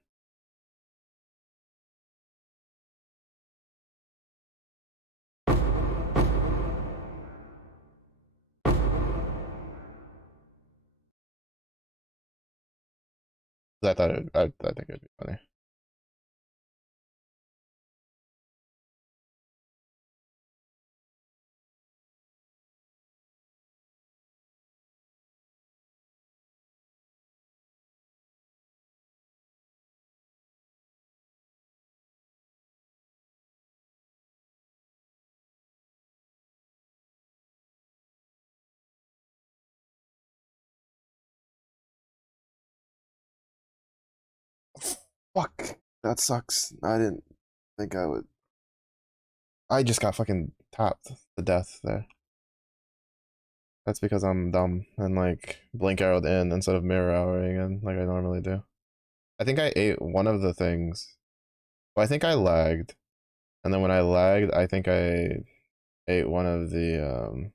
I thought I think it'd be funny. Fuck. That sucks. I didn't think I would. I just got fucking tapped to death there. That's because I'm dumb and like blink arrowed in instead of mirror arrowing in like I normally do. I think I ate one of the things. Well, I think I lagged. And then when I lagged, I think I ate one of the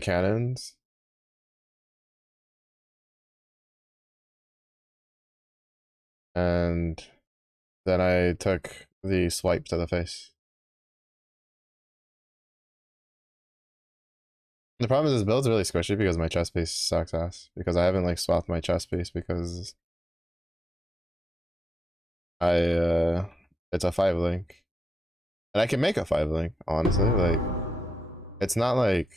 cannons. And then I took the swipe to the face. The problem is this build's really squishy because my chest piece sucks ass. Because I haven't like swapped my chest piece because it's a 5 link. And I can make a 5 link, honestly. Like it's not like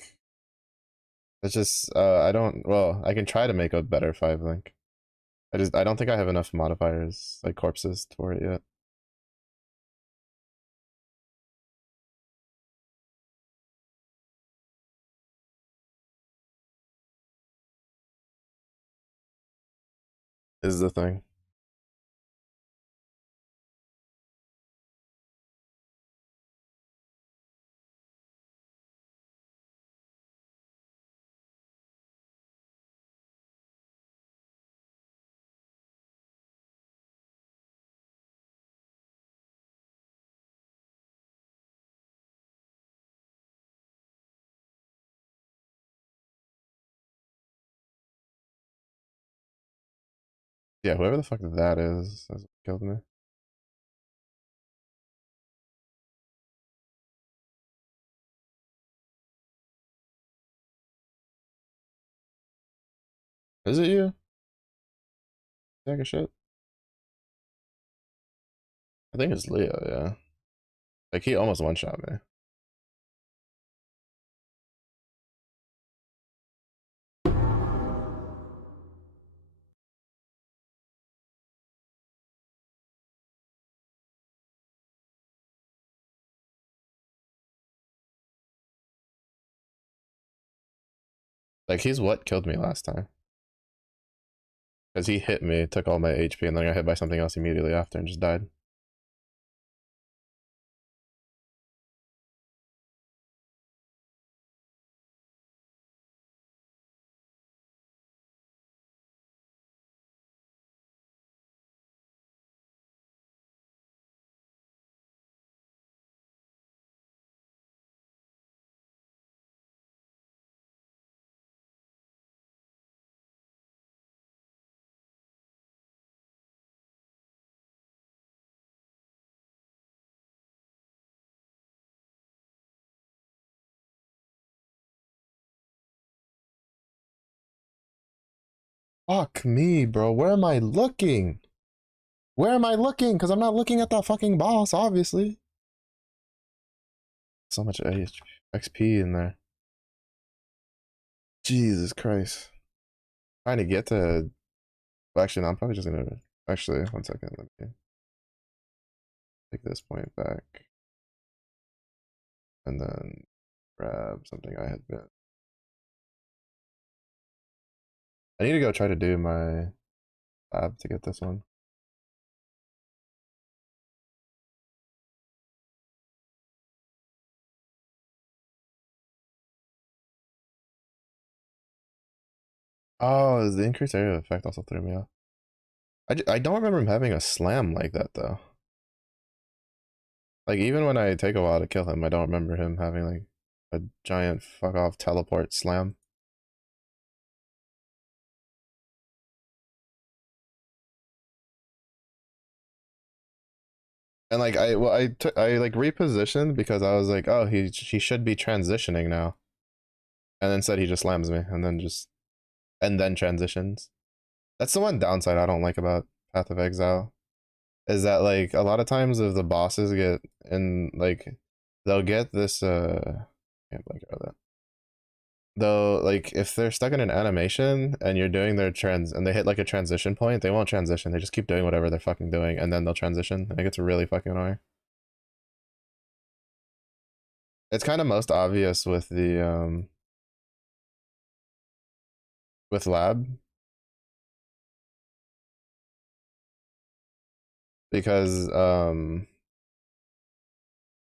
it's just I don't well, I can try to make a better 5 link. I don't think I have enough modifiers, like corpses for it yet. Is the thing. Yeah, whoever the fuck that is that's what killed me. Is it you? Take a shit. I think it's Leo, yeah. Like he almost one-shot me. Like he's what killed me last time. Because he hit me, took all my HP, and then I got hit by something else immediately after and just died. Fuck me, bro. Where am I looking? Where am I looking? Because I'm not looking at that fucking boss, obviously. So much XP in there. Jesus Christ. Trying to get to. Well, actually, no, I'm probably just gonna. Actually, 1 second. Let me take this point back. And then grab something I had been. I need to go try to do my lab to get this one. Oh, is the increased area of effect also threw me off? I don't remember him having a slam like that though. Like even when I take a while to kill him, I don't remember him having like a giant fuck off teleport slam. And like I like repositioned because I was like, oh, he should be transitioning now, and then said he just slams me, and then transitions. That's the one downside I don't like about Path of Exile, is that like a lot of times if the bosses get in like they'll get this can't like that. Though like if they're stuck in an animation and you're doing their trans and they hit like a transition point, they won't transition. They just keep doing whatever they're fucking doing and then they'll transition. I think it's really fucking annoying. It's kind of most obvious with lab because the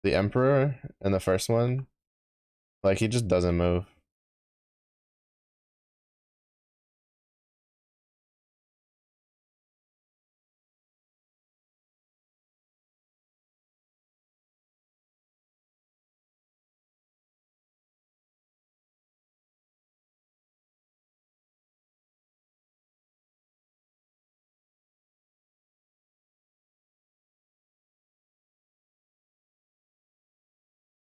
Emperor in the first one, like he just doesn't move.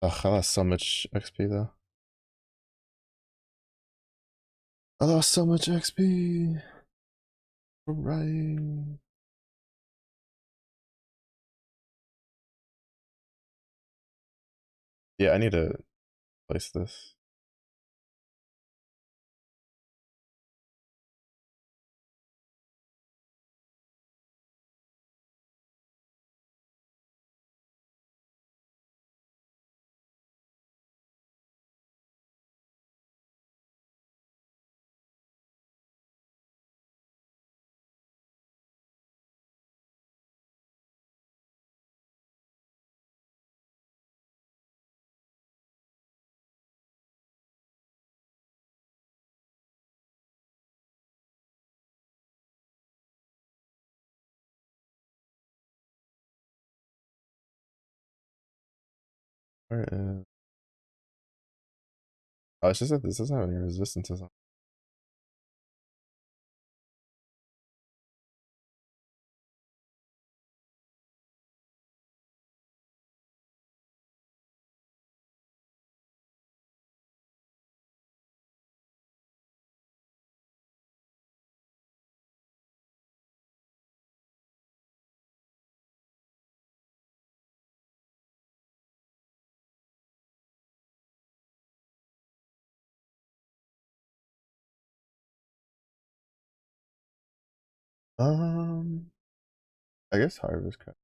Ugh, I lost so much XP though. I lost so much XP. Right. Yeah, I need to place this. Where is... Oh, it's just that this doesn't have any resistances on. I guess harvest crap.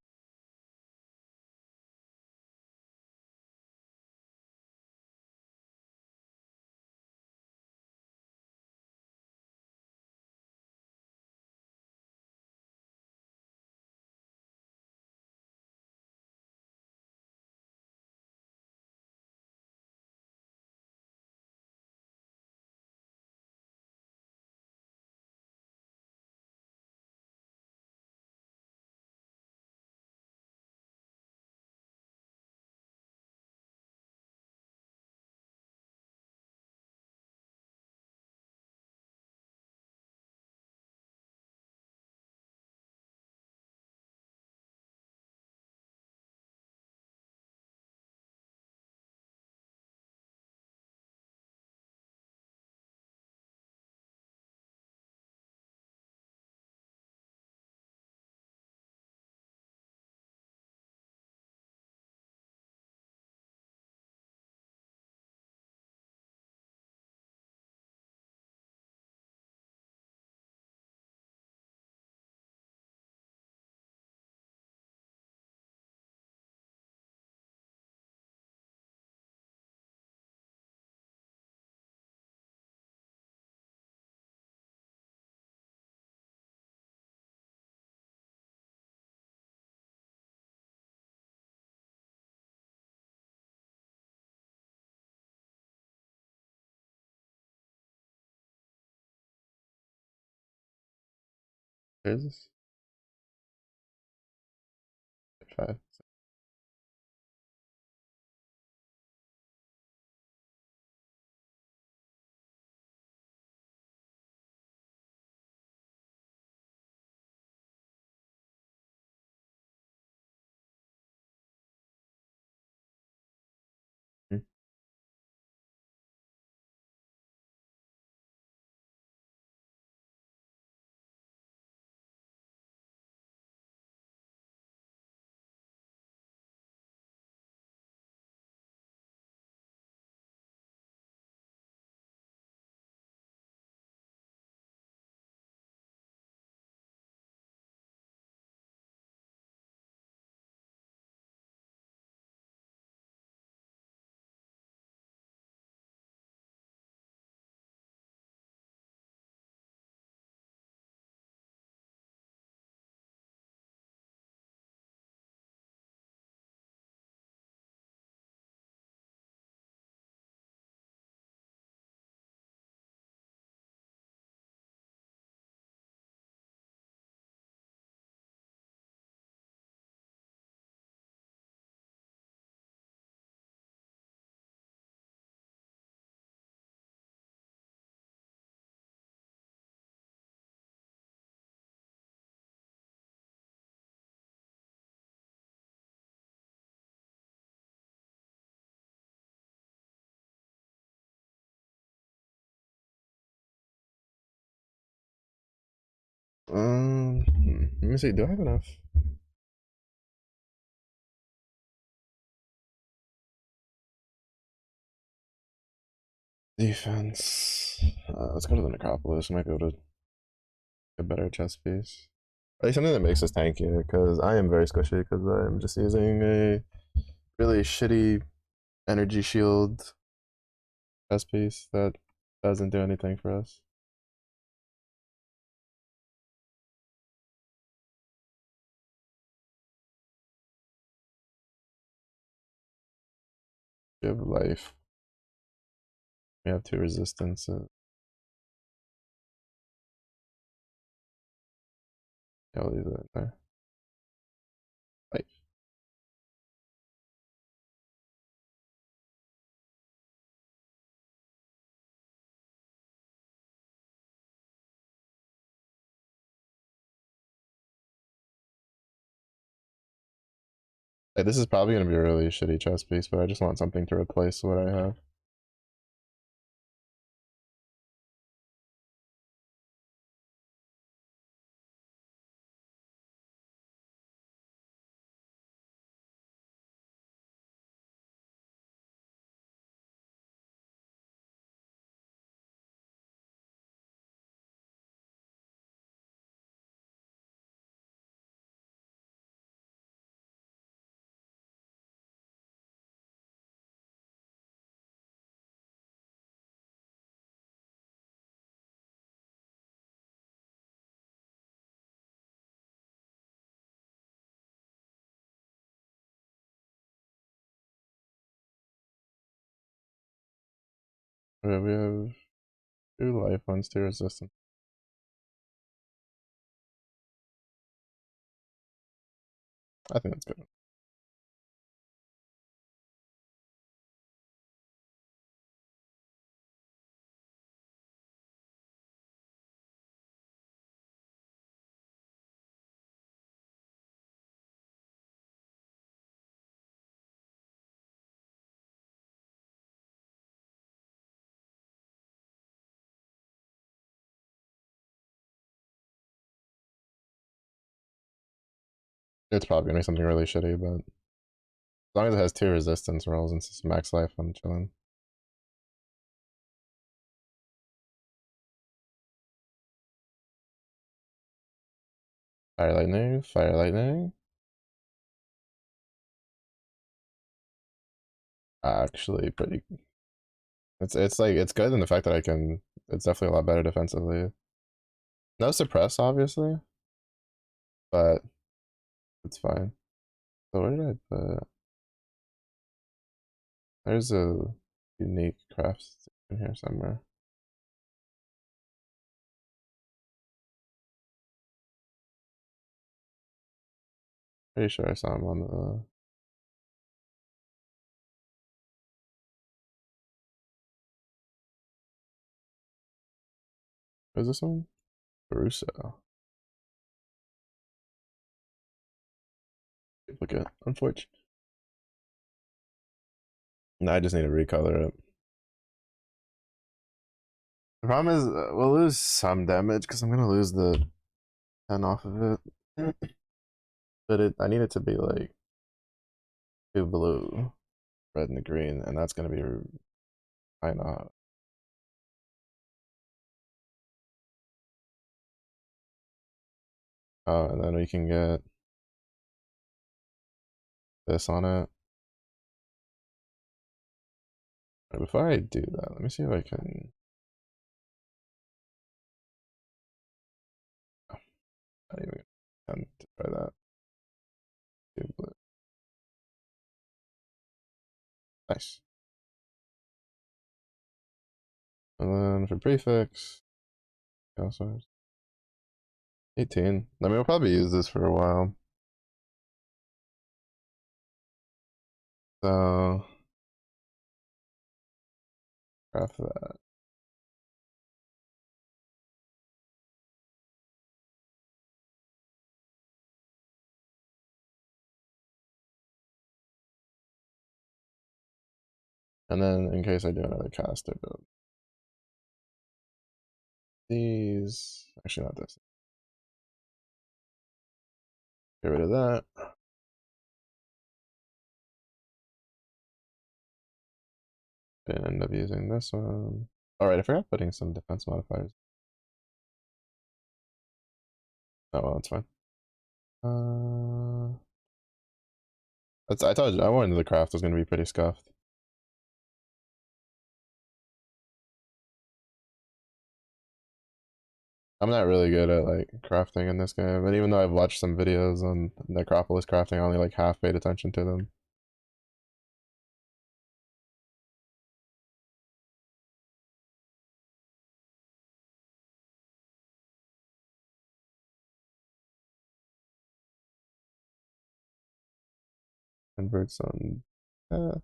Where is this? 5. Hmm. me see. Do I have enough? Defense. Let's go to the necropolis. Might be able to get a better chest piece. Like something that makes us tankier, because I am very squishy because I'm just using a really shitty energy shield chest piece that doesn't do anything for us. We have life. We have 2 resistances. Yeah, I'll leave that there. Life. Hey, this is probably going to be a really shitty chest piece, but I just want something to replace what I have. Okay, we have 2 life, 1's 2 resistance. I think that's good. It's probably gonna be something really shitty, but as long as it has 2 resistance rolls and some max life, I'm chilling. Fire lightning, fire lightning. Actually, pretty. It's like it's good in the fact that I can. It's definitely a lot better defensively. No suppress, obviously, but it's fine. So where did I put? There's a unique craft in here somewhere. Pretty sure I saw him on the. What is this one? Caruso. Duplicate. Unfortunate. No, I just need to recolor it. The problem is we'll lose some damage because I'm gonna lose the 10 off of it. But I need it to be like 2 blue, red and green, and that's gonna be kind of. Oh, and then we can get this on it. Right, before I do that, let me see if I can. Oh, not even attempt to try that. 2 blue. Nice. And then for prefix, also 18. I mean, we'll probably use this for a while. So, craft that. And then in case I do another caster build. These, actually not this. Get rid of that. Didn't end up using this one. Alright, I forgot putting some defense modifiers. Oh well, that's fine. I told you, I wanted the craft was gonna be pretty scuffed. I'm not really good at like crafting in this game, and even though I've watched some videos on Necropolis crafting, I only like half paid attention to them. Converts on path.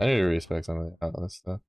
I need to respec some of the Atlas stuff.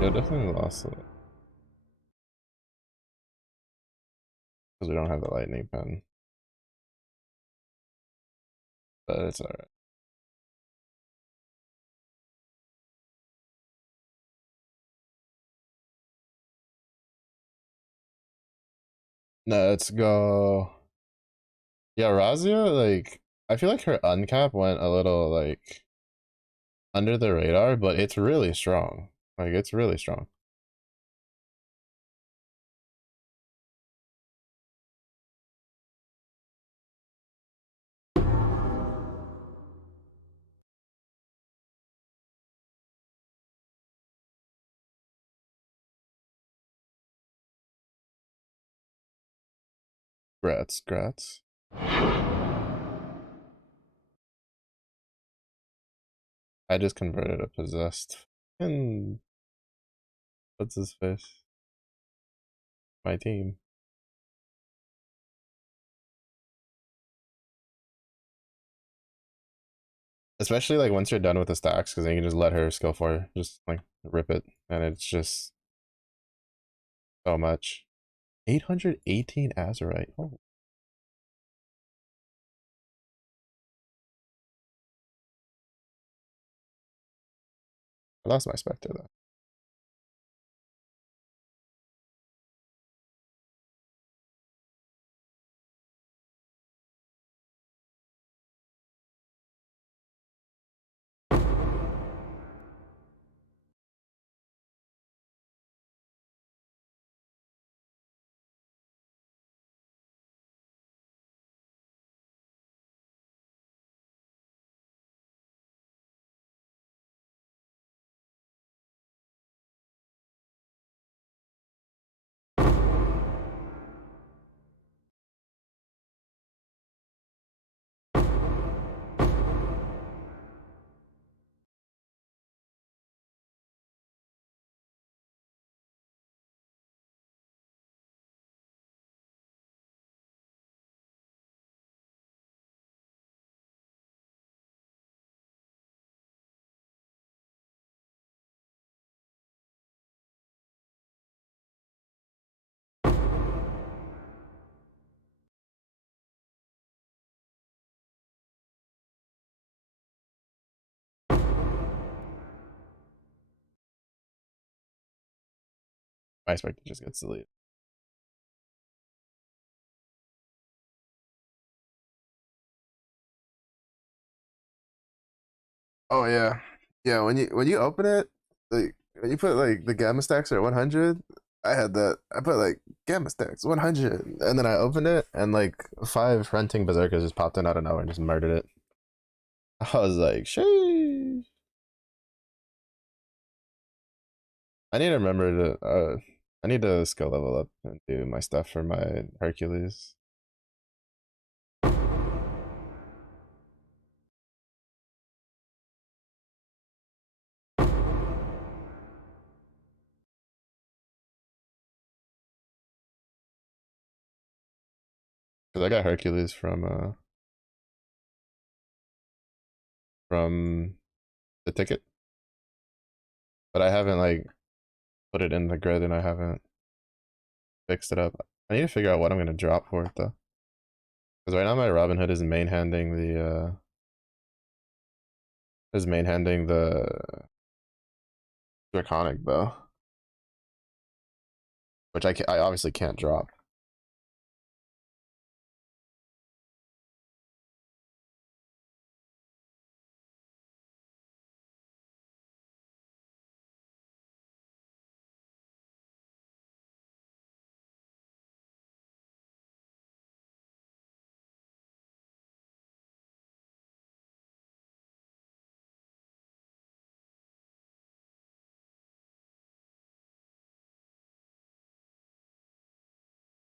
Yeah, definitely lost it because we don't have the lightning pen, but it's alright. No, let's go. Yeah, Razia, like, I feel like her uncap went a little, like, under the radar, but it's really strong. Like, it's really strong. Grats, grats. I just converted a possessed. And what's his face? My team. Especially like once you're done with the stacks, because then you can just let her skill 4 just like rip it, and it's just so much. 818 Azurite. Oh, I lost my Spectre though. My Spectre just gets deleted. Oh yeah, yeah. When you open it, like when you put like the gamma stacks are 100, I had that. I put like gamma stacks 100, and then I opened it, and like 5 renting berserkers just popped in out of nowhere and just murdered it. I was like, sheesh. I need to remember to. I need to skill level up and do my stuff for my Hercules. Cause I got Hercules from the ticket, but I haven't like put it in the grid and I haven't fixed it up. I need to figure out what I'm gonna drop for it though. Because right now my Robin Hood is main handing the Draconic bow, which I obviously can't drop.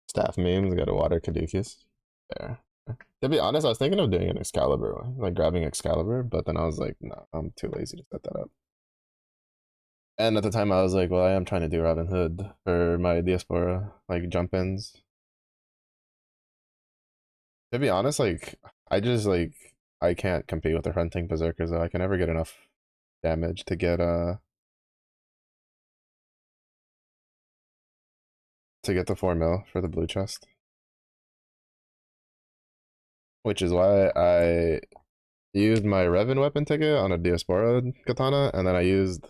Staff memes got a water Caduceus. There. To be honest, I was thinking of doing an Excalibur one, like grabbing Excalibur, but then I was like, no, I'm too lazy to set that up. And at the time, I was like, well, I am trying to do Robin Hood for my Diaspora, like jump ins. To be honest, like, I just like, I can't compete with the hunting berserkers though. I can never get enough damage to get the 4 mil for the blue chest. Which is why I used my Revan weapon ticket on a Diaspora katana, and then I used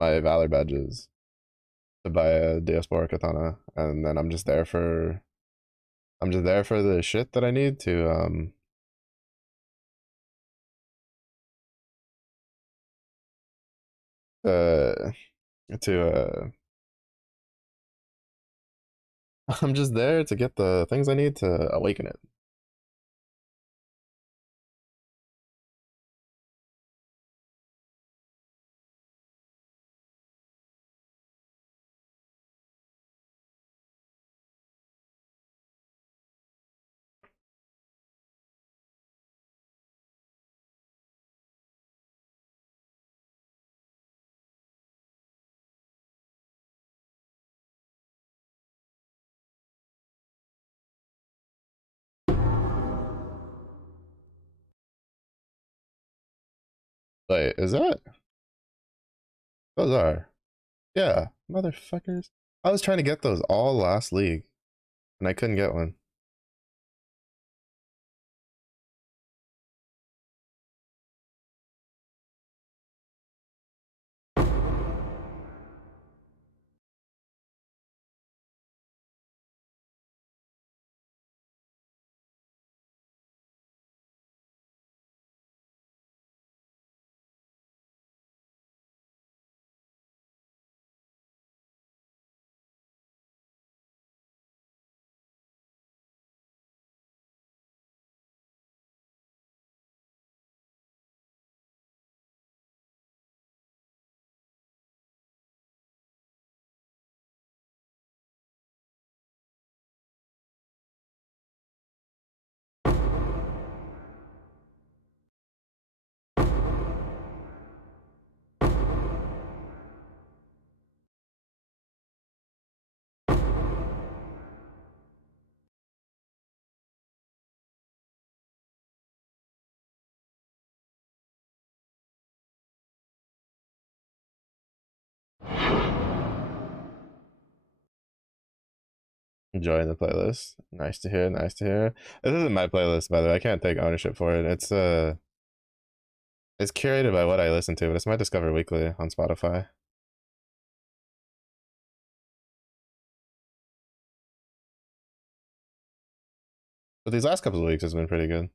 my Valor badges to buy a Diaspora katana, and then I'm just there for the shit that I need uh to I'm just there to get the things I need to awaken it. Wait, is that? Those are. Yeah, motherfuckers. I was trying to get those all last league, and I couldn't get one. Enjoying the playlist. Nice to hear. Nice to hear. This isn't my playlist, by the way. I can't take ownership for it. It's curated by what I listen to, but it's my Discover Weekly on Spotify. But these last couple of weeks has been pretty good.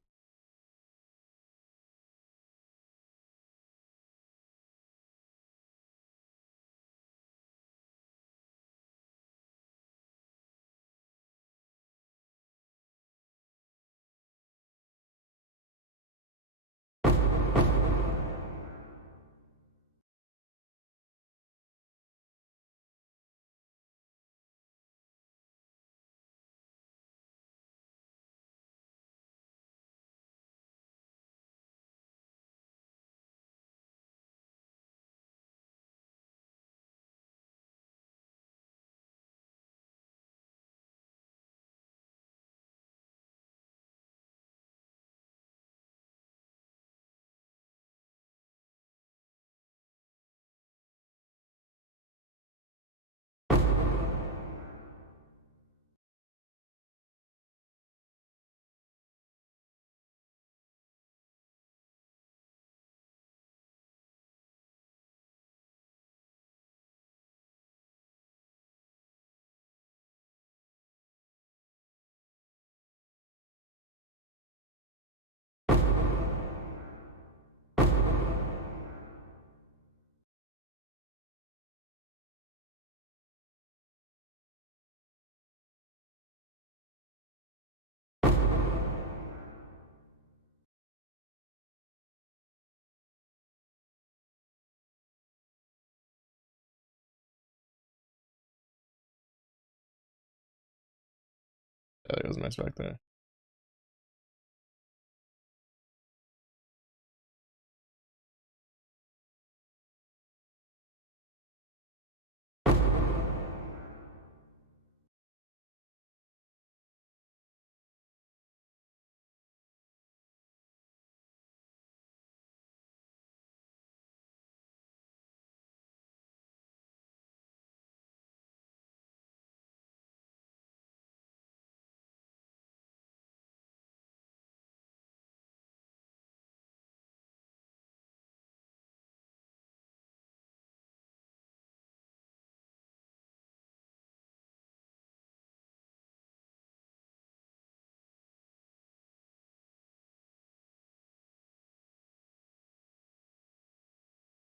Yeah, there goes my spec there.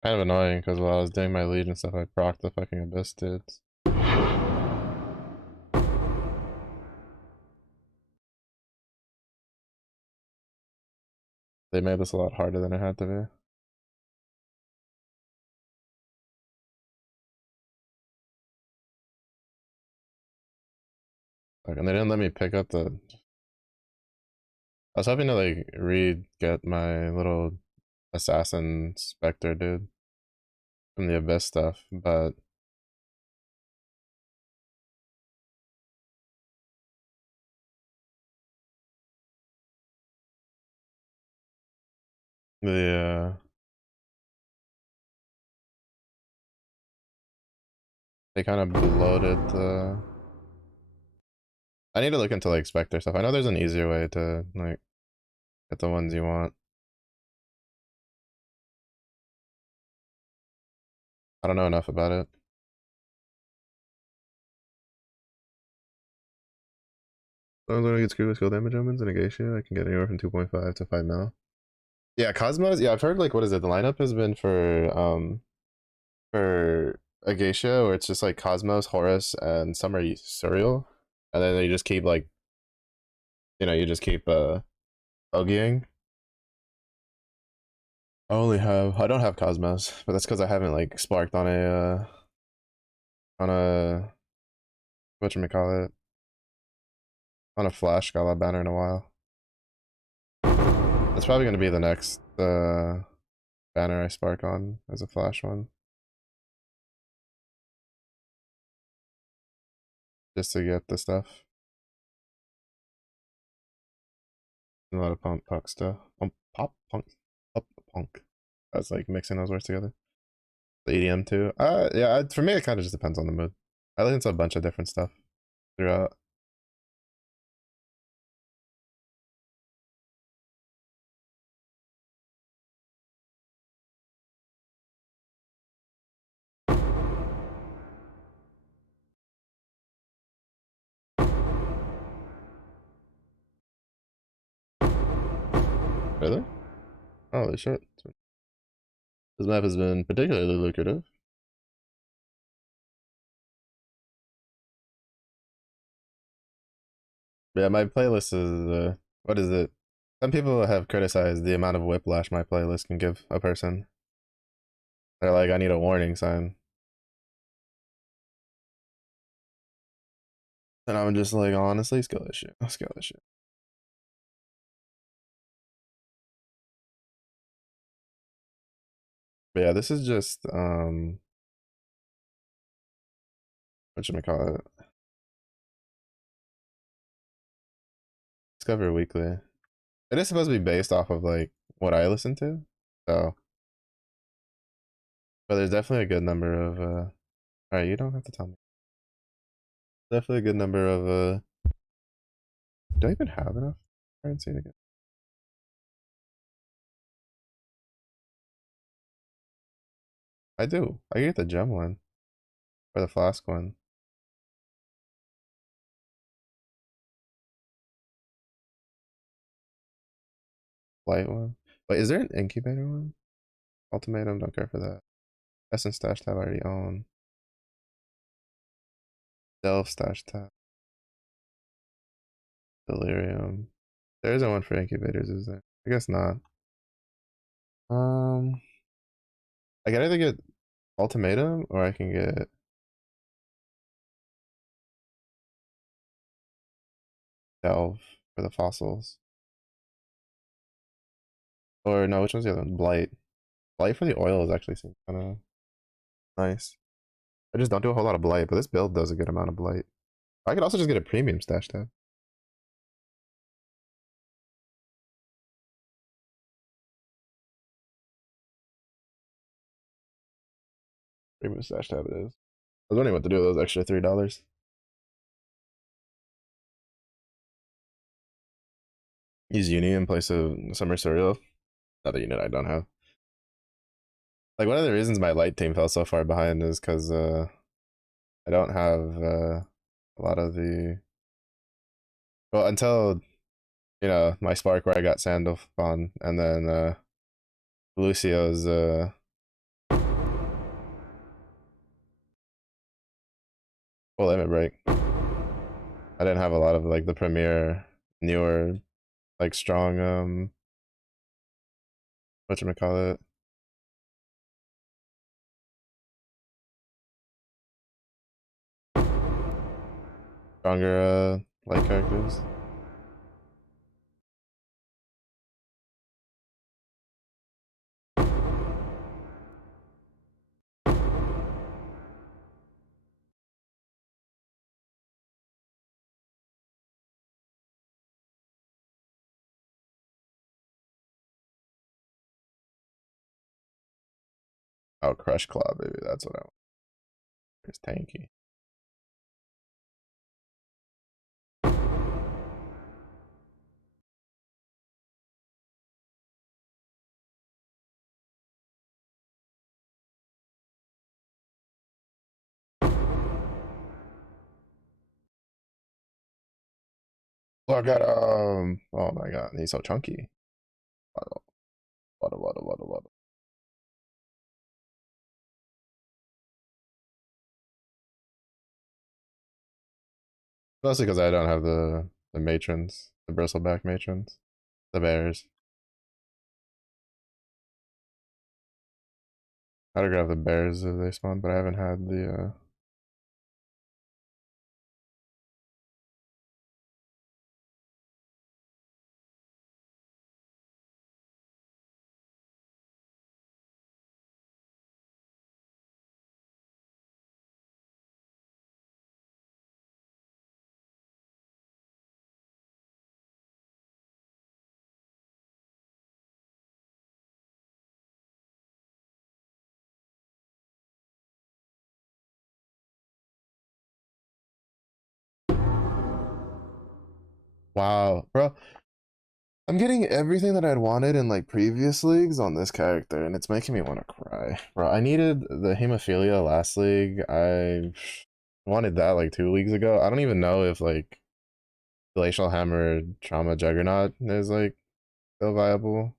Kind of annoying because while I was doing my lead and stuff, I procced the fucking Abyss dudes. They made this a lot harder than it had to be. Like, and they didn't let me pick up the. I was hoping to like get my little assassin specter dude from the Abyss stuff, but the They kind of bloated the. I need to look into like Spectre stuff. I know there's an easier way to like get the ones you want. I don't know enough about it. As long as I don't get screwed with skill damage omens and a geisha, I can get anywhere from 2.5 to 5 mil. Yeah, Cosmos. Yeah, I've heard like what is it? The lineup has been for a geisha where it's just like Cosmos, Horus, and Summer Surreal, and then you just keep like you just keep bogeying. I don't have Cosmos, but that's because I haven't like sparked on a whatchamacallit on a flash gala banner in a while. That's probably gonna be the next banner I spark on as a flash one. Just to get the stuff. A lot of pump punk stuff. Pop punk. Pop punk. That's like mixing those words together. The EDM too. Yeah, for me it kind of just depends on the mood. I listen to a bunch of different stuff throughout. Really? Holy shit. This map has been particularly lucrative. Yeah, my playlist is what is it? Some people have criticized the amount of whiplash my playlist can give a person. They're like, I need a warning sign. And I'm just like, honestly, skill issue. Skill issue. But yeah, this is just whatchamacallit? Discover Weekly. It is supposed to be based off of like what I listen to. So but there's definitely a good number of alright, you don't have to tell me. Definitely a good number of do I even have enough currency to get I do. I get the gem one. Or the flask one. Light one. Wait, is there an incubator one? Ultimatum, don't care for that. Essence Stash Tab I already own. Delve Stash Tab. Delirium. There isn't one for incubators, is there? I guess not. Um, I can either get Ultimatum or I can get Delve for the fossils. Or no, which one's the other one? Blight. Blight for the oil is actually seems kind of nice. I just don't do a whole lot of Blight, but this build does a good amount of Blight. I could also just get a premium stash tab. Premium stash tab it is. I was wondering what to do with those extra $3. Use Uni in place of Summer Surreal. Another unit I don't have. Like one of the reasons my light team fell so far behind is because I don't have a lot of the well until my spark where I got Sandal on and then Lucio's full limit break. I didn't have a lot of like the premier newer like strong whatchamacallit stronger light characters. Oh, Crush Claw, baby, that's what I want. It's tanky. Oh, I got oh my god, he's so chunky. Waddle, waddle, waddle, waddle, waddle. Mostly because I don't have the matrons, the bristleback matrons, the bears. I had to grab the bears if they spawn, but I haven't had the Wow, bro. I'm getting everything that I'd wanted in like previous leagues on this character, and it's making me want to cry. Bro, I needed the hemophilia last league. I wanted that like 2 leagues ago. I don't even know if like Glacial Hammer Trauma Juggernaut is like still viable.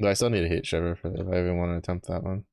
But I still need a Heat Shiver for if I even want to attempt that one.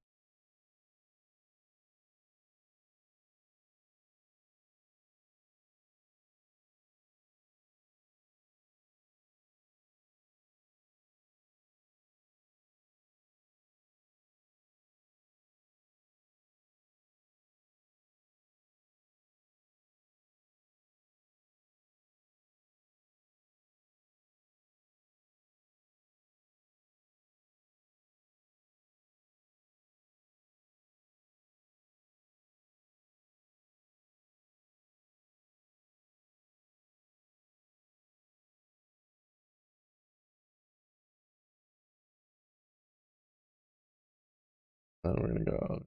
Then we're gonna go.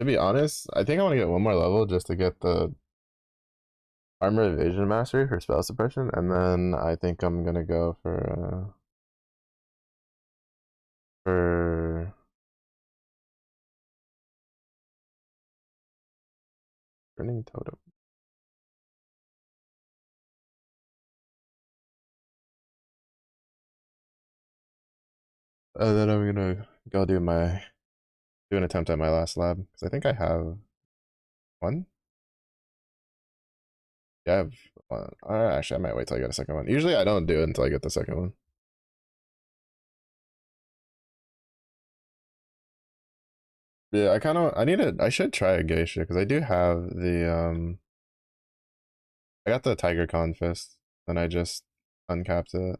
To be honest, I think I want to get one more level just to get the Armor Evasion Mastery for spell suppression, and then I think I'm gonna go for Burning Totem. And then I'm gonna go do an attempt at my last lab because I think I have one. Yeah, I have one. Actually, I might wait till I get a second one. Usually, I don't do it until I get the second one. Yeah, I should try a geisha because I do have I got the Tiger Con Fist and I just uncapped it.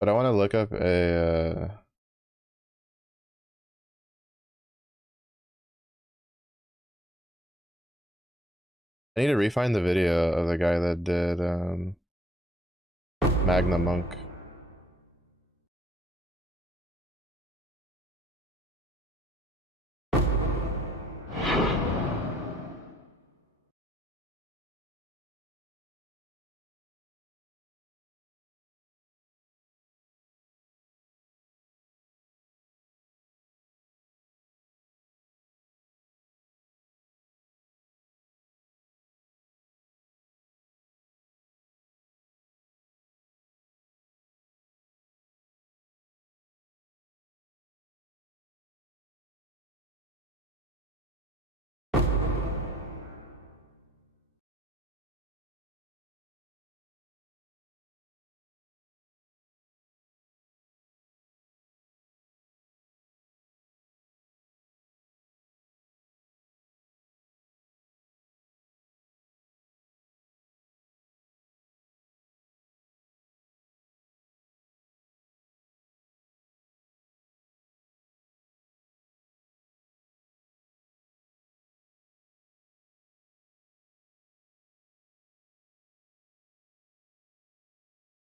But I want to look up I need to refine the video of the guy that did Magna Monk.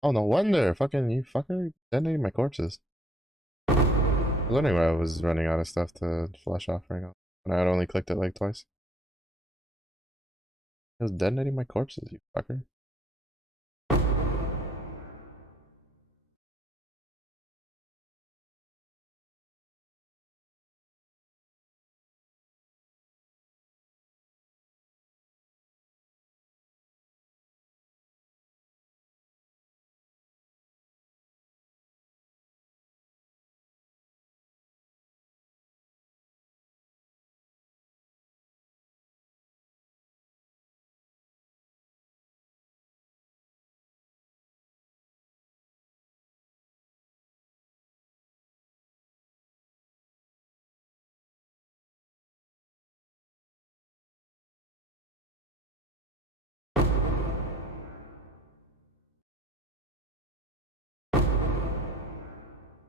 Oh, no wonder. Fucking you fucking detonating my corpses. I was wondering why I was running out of stuff to flush off right now. And I had only clicked it like twice. It was detonating my corpses, you fucker.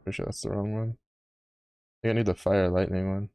Pretty sure that's the wrong one. I think I need the fire lightning one.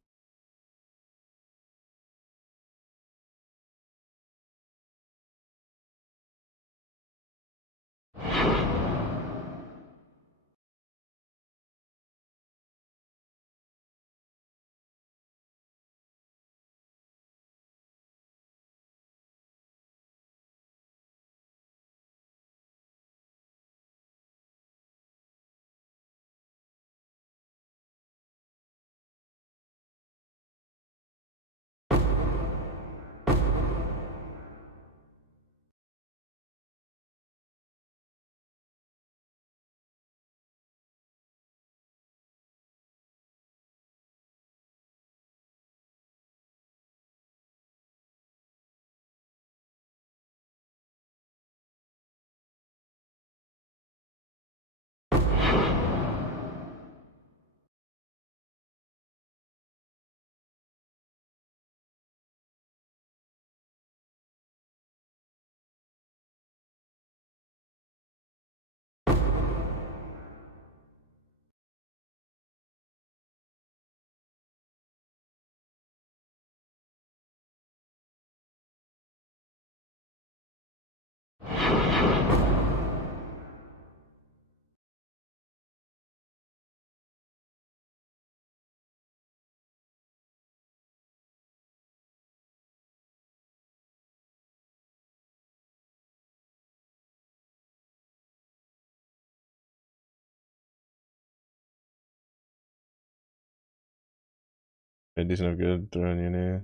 A decent of good during uni.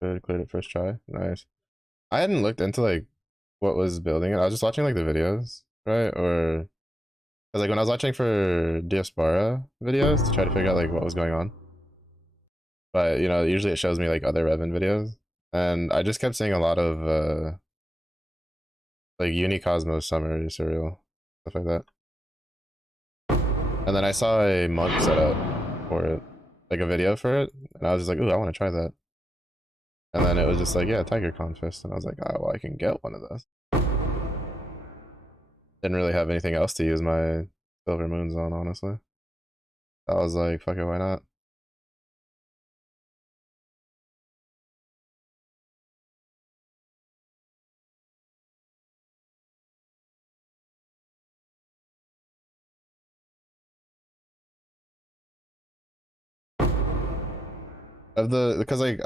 Good, cleared it first try. Nice. I hadn't looked into like what was building it. I was just watching like the videos, right? Or because like when I was watching for Diaspora videos to try to figure out like what was going on. But you know, usually it shows me like other Revan videos. And I just kept seeing a lot of like Uni Cosmos summary serial, stuff like that. And then I saw a monk setup for it, like a video for it, and I was just like, ooh, I want to try that. And then it was just like, yeah, Tiger Confist, and I was like, oh, well, I can get one of those. Didn't really have anything else to use my silver moons on, honestly. I was like, fuck it, why not? Of the because like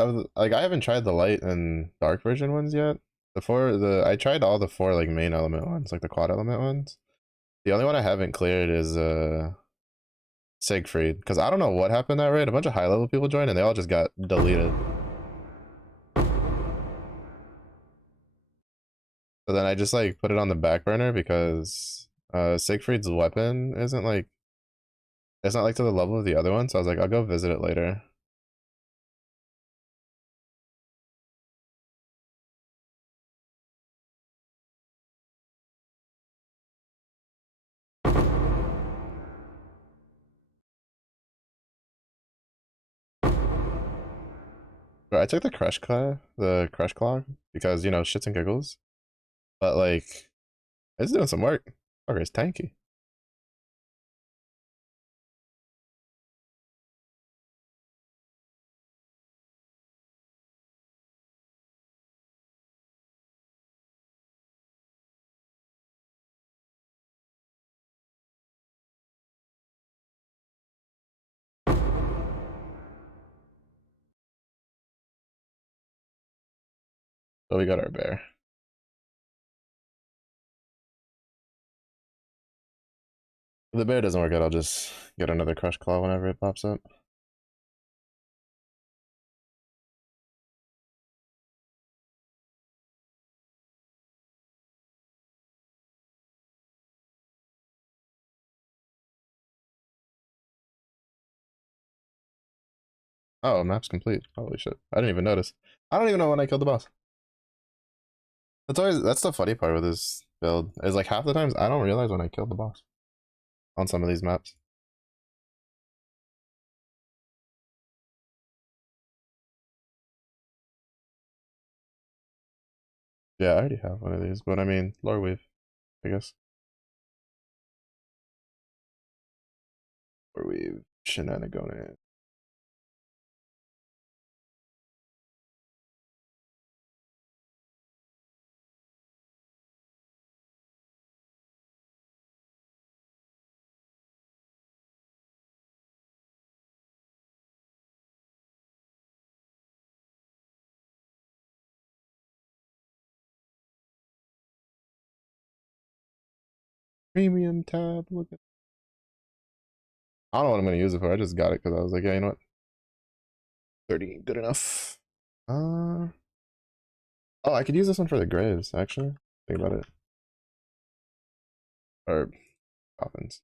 I haven't tried the light and dark version ones yet. I tried all the four like main element ones, like the quad element ones. The only one I haven't cleared is Siegfried, because I don't know what happened that raid. A bunch of high level people joined and they all just got deleted. So then I just like put it on the back burner because Siegfried's weapon isn't like it's not like to the level of the other one, so I was like, I'll go visit it later. But I took the crush claw, because you know shits and giggles. But like it's doing some work. Okay, it's tanky. So we got our bear. If the bear doesn't work out, I'll just get another crush claw whenever it pops up. Oh, map's complete. Holy shit. I didn't even notice. I don't even know when I killed the boss. That's the funny part with this build, is like half the times I don't realize when I killed the boss on some of these maps. Yeah, I already have one of these, but I mean, lore weave, I guess. Lore weave, shenanigan. Premium tab, look at. I don't know what I'm gonna use it for. I just got it because I was like, yeah, you know what? 30, good enough. Uh, oh, I could use this one for the graves, actually. Think about it. Or coffins.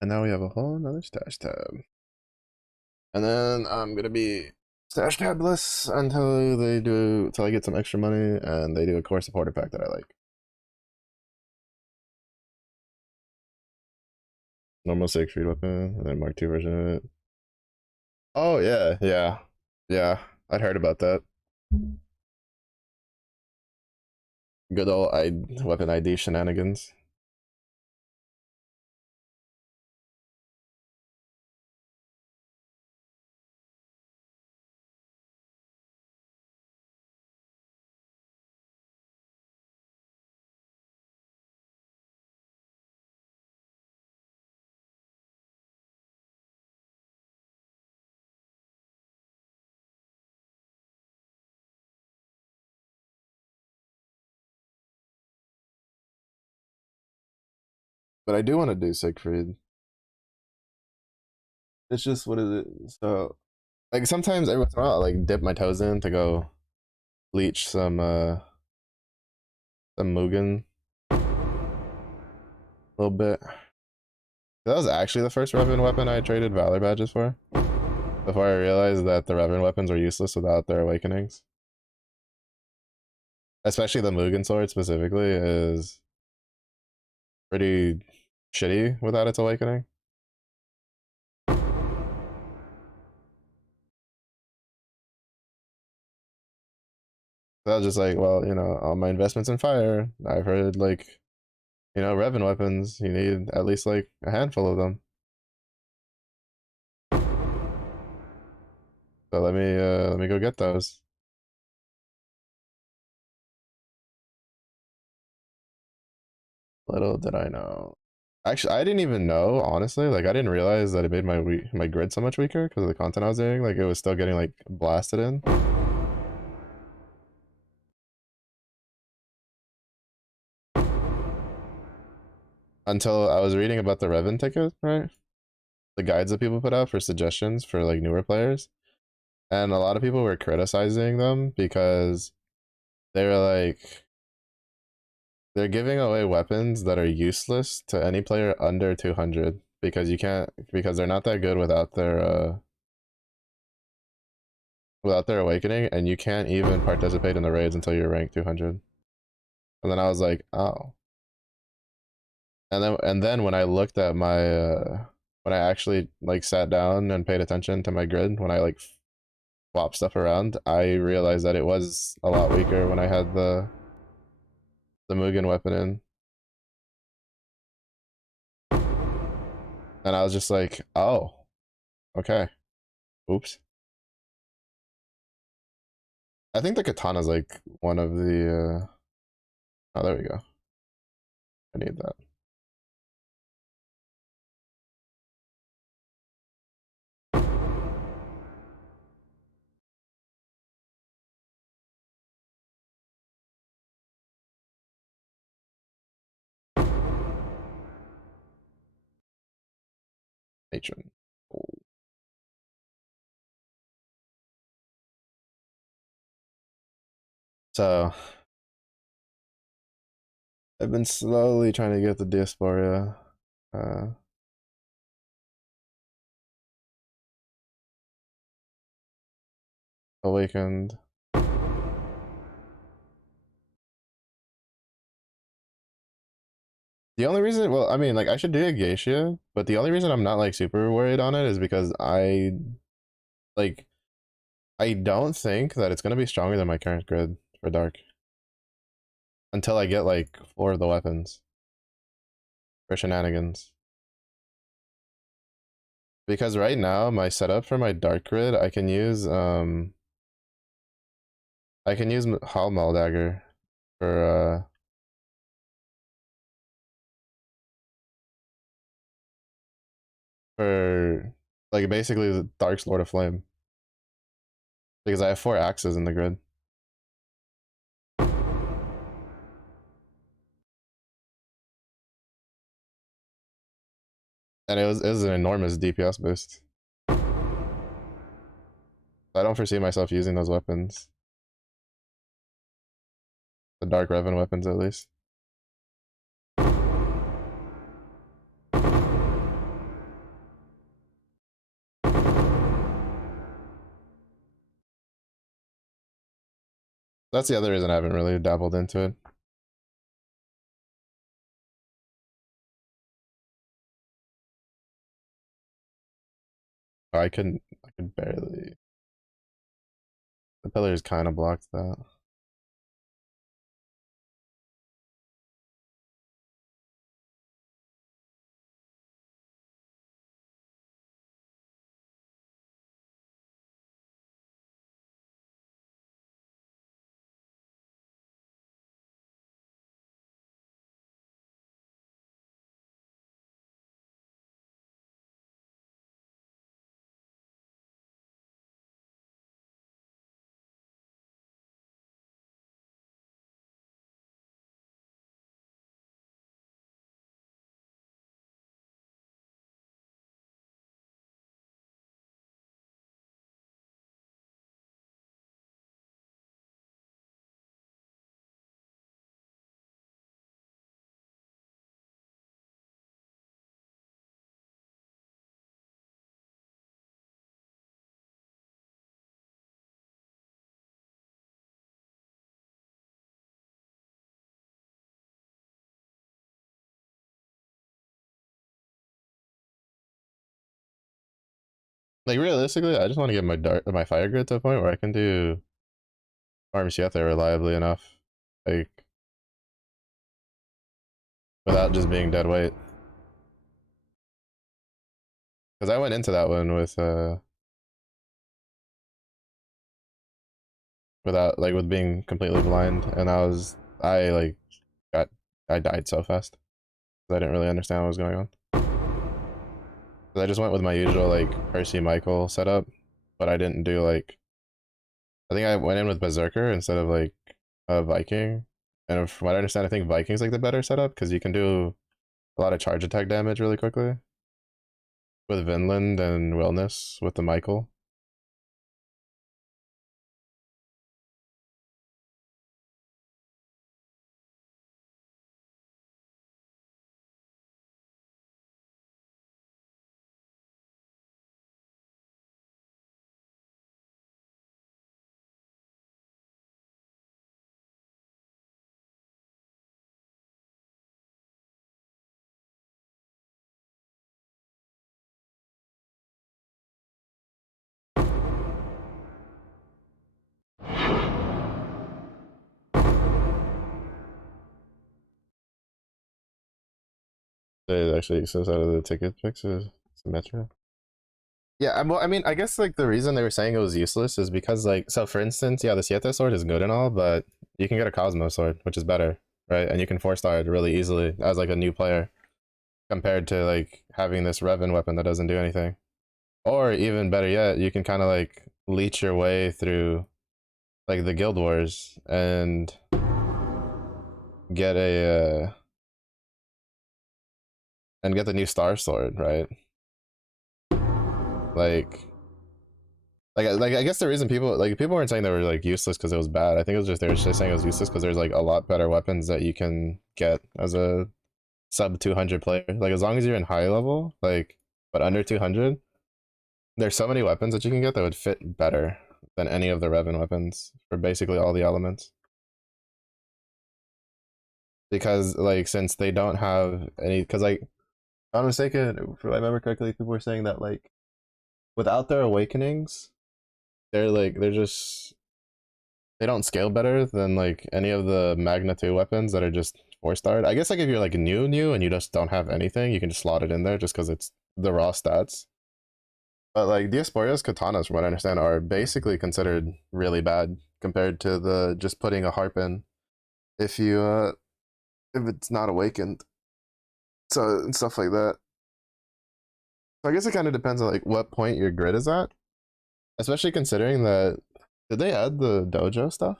And now we have a whole another stash tab. And then I'm gonna be stash tabless until I get some extra money and they do a core supporter pack that I like. Normal 6 feet weapon, and then Mark II version of it. Oh yeah, yeah. Yeah. I'd heard about that. Good old weapon ID shenanigans. But I do want to do Siegfried. It's just what is it? So like sometimes every once in a while I like dip my toes in to go leech some Mugen a little bit. That was actually the first Revan weapon I traded Valor badges for. Before I realized that the Revan weapons were useless without their awakenings. Especially the Mugen sword specifically is pretty shitty without its awakening. So I was just like, well, all my investments in fire, I've heard like, Revan weapons, you need at least like a handful of them. So let me go get those. Little did I know. Actually, I didn't even know, honestly. Like, I didn't realize that it made my grid so much weaker because of the content I was doing. Like, it was still getting like blasted in. until I was reading about the Revan ticket, right? The guides that people put out for suggestions for like newer players, and a lot of people were criticizing them because they were like, they're giving away weapons that are useless to any player under 200 because you can't, because they're not that good without their awakening, and you can't even participate in the raids until you're ranked 200. And then I was like, oh. And then when I looked at my when I actually like sat down and paid attention to my grid, when I like swap stuff around, I realized that it was a lot weaker when I had the Mugen weapon in. And I was just like, oh, okay. Oops. I think the katana's like one of the oh, there we go. I need that. Matron. Oh. So I've been slowly trying to get the Diaspora awakened. The only reason, well, I mean, like, I should do a Geisha, but the only reason I'm not, like, super worried on it is because like, I don't think that it's gonna be stronger than my current grid for Dark. Until I get, like, 4 of the weapons for shenanigans. Because right now, my setup for my Dark grid, I can use Hall Maul Dagger for, for, like, basically the Dark's Lord of Flame. Because I have 4 axes in the grid. And it was an enormous DPS boost. I don't foresee myself using those weapons. The Dark Revan weapons, at least. That's the other reason I haven't really dabbled into it. I could barely. The pillars kind of blocked that. Like realistically, I just want to get my fire grid to a point where I can do Farm Siete reliably enough, like without just being dead weight. Because I went into that one with without like with being completely blind, and I like got I died so fast. I didn't really understand what was going on. I just went with my usual like Percy Michael setup, but I didn't do like, I think I went in with Berserker instead of like a Viking. And from what I understand, I think Viking's like the better setup because you can do a lot of charge attack damage really quickly with Vinland and Wellness with the Michael. They actually exist out of the ticket picks is Symmetra. Yeah, well, I mean, I guess like the reason they were saying it was useless is because like, so for instance, yeah, the Siete sword is good and all, but you can get a Cosmo sword, which is better, right? And you can 4-star it really easily as like a new player compared to like having this Revan weapon that doesn't do anything. Or even better yet, you can kind of like leech your way through like the Guild Wars and get and get the new Star Sword, right? Like like I guess the reason people weren't saying they were like useless because it was bad. I think it was just they were just saying it was useless because there's like a lot better weapons that you can get as a sub 200 player. Like as long as you're in high level, like but under 200, there's so many weapons that you can get that would fit better than any of the Revan weapons for basically all the elements. Because like since they don't have any, because like if I'm mistaken, if I remember correctly, people were saying that like without their awakenings, they're just they don't scale better than like any of the Magna 2 weapons that are just 4-starred. I guess like if you're like new and you just don't have anything, you can just slot it in there just because it's the raw stats. But like Diasporia's katanas, from what I understand, are basically considered really bad compared to the just putting a harp in if you if it's not awakened. So and stuff like that. So I guess it kind of depends on like what point your grid is at, especially considering that did they add the dojo stuff?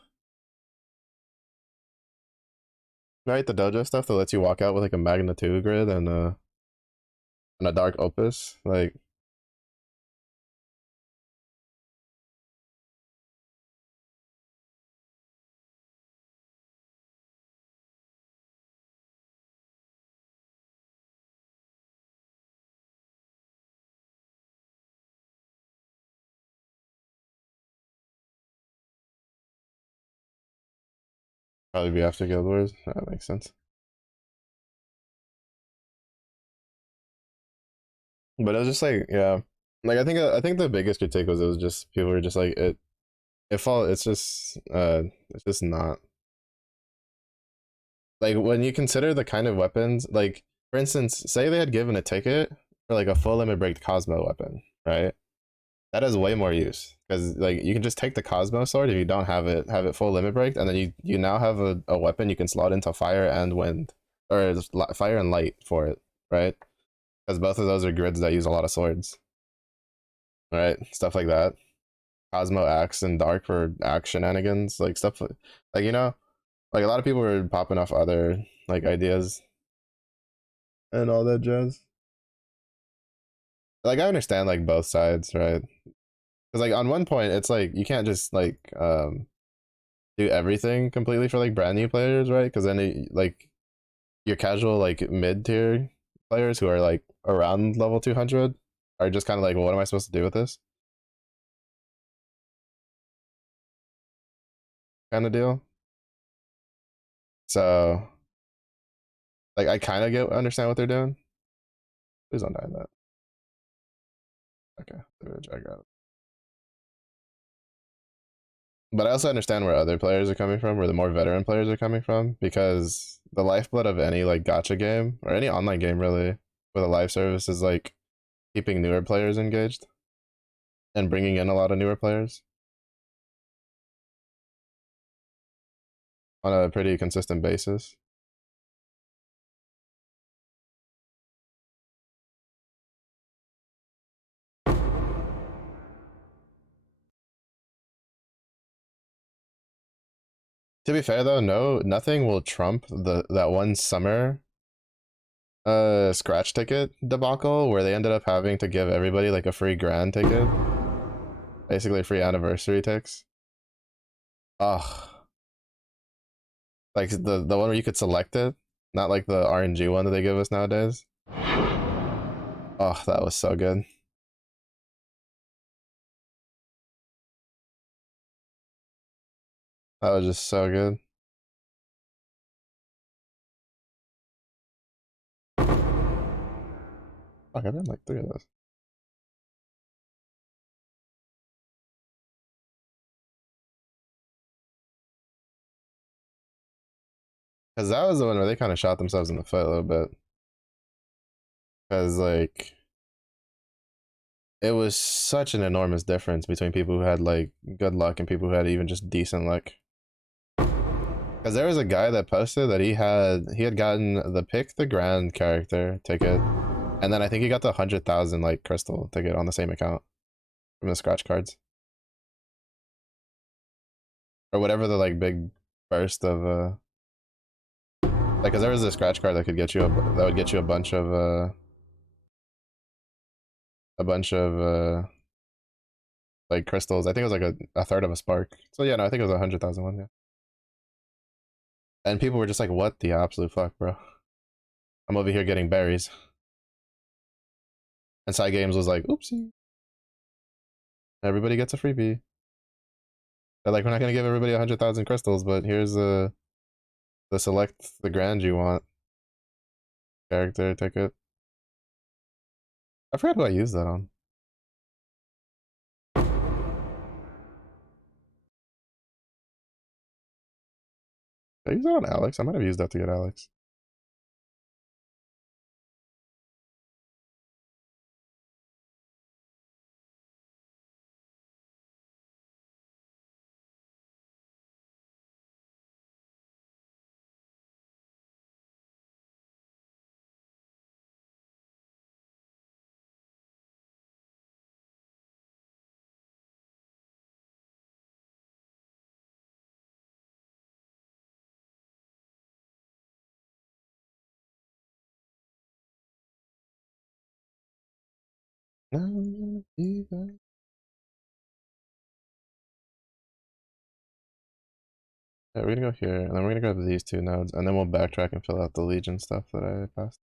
Right, the dojo stuff that lets you walk out with like a Magna 2 grid and a Dark Opus. Like probably be after Guild Wars. That makes sense. But it was just like yeah, like I think the biggest critique was it was just people were just like it's just not like when you consider the kind of weapons like for instance say they had given a ticket for like a full limit break Cosmo weapon, right? That has way more use because like you can just take the Cosmo sword if you don't have it full limit break, and then you now have a weapon you can slot into fire and wind or fire and light for it, right? Because both of those are grids that use a lot of swords, right? Stuff like that. Cosmo Axe and Dark for axe shenanigans, like stuff like like a lot of people were popping off other like ideas and all that jazz. Like I understand like both sides, right? Because like on one point it's like you can't just like do everything completely for like brand new players, right? Because then like your casual like mid tier players who are like around level 200 are just kind of like, well, what am I supposed to do with this kind of deal? So like I kind of get understand what they're doing. Please don't die in that. Okay, I got it. But I also understand where other players are coming from, where the more veteran players are coming from, because the lifeblood of any like gotcha game or any online game really with a live service is like keeping newer players engaged and bringing in a lot of newer players on a pretty consistent basis. To be fair though, no, nothing will trump the that one summer scratch ticket debacle where they ended up having to give everybody like a free grand ticket, basically free anniversary ticks. Ugh, like the one where you could select it, not like the RNG one that they give us nowadays. Oh, that was so good. That was just so good. Fuck, I've done like 3 of those. Because that was the one where they kind of shot themselves in the foot a little bit. Because, like, it was such an enormous difference between people who had, like, good luck and people who had even just decent luck. Because there was a guy that posted that he had gotten the Pick the Grand character ticket, and then I think he got the 100,000, like, crystal ticket on the same account from the scratch cards. Or whatever the, like, big burst of, like, because there was a scratch card that could get you that would get you a bunch of like crystals. I think it was like a third of a spark. So yeah, no, I think it was 100,000 one. Yeah. And people were just like, "What the absolute fuck, bro? I'm over here getting berries." And Side Games was like, "Oopsie, everybody gets a freebie." They're like, "We're not gonna give everybody 100,000 crystals, but here's the select the grand you want character ticket." I forgot who I used that on. Did I use that on Alex? I might have used that to get Alex. No, either. Yeah, we're gonna go here, and then we're gonna grab these 2 nodes, and then we'll backtrack and fill out the Legion stuff that I passed.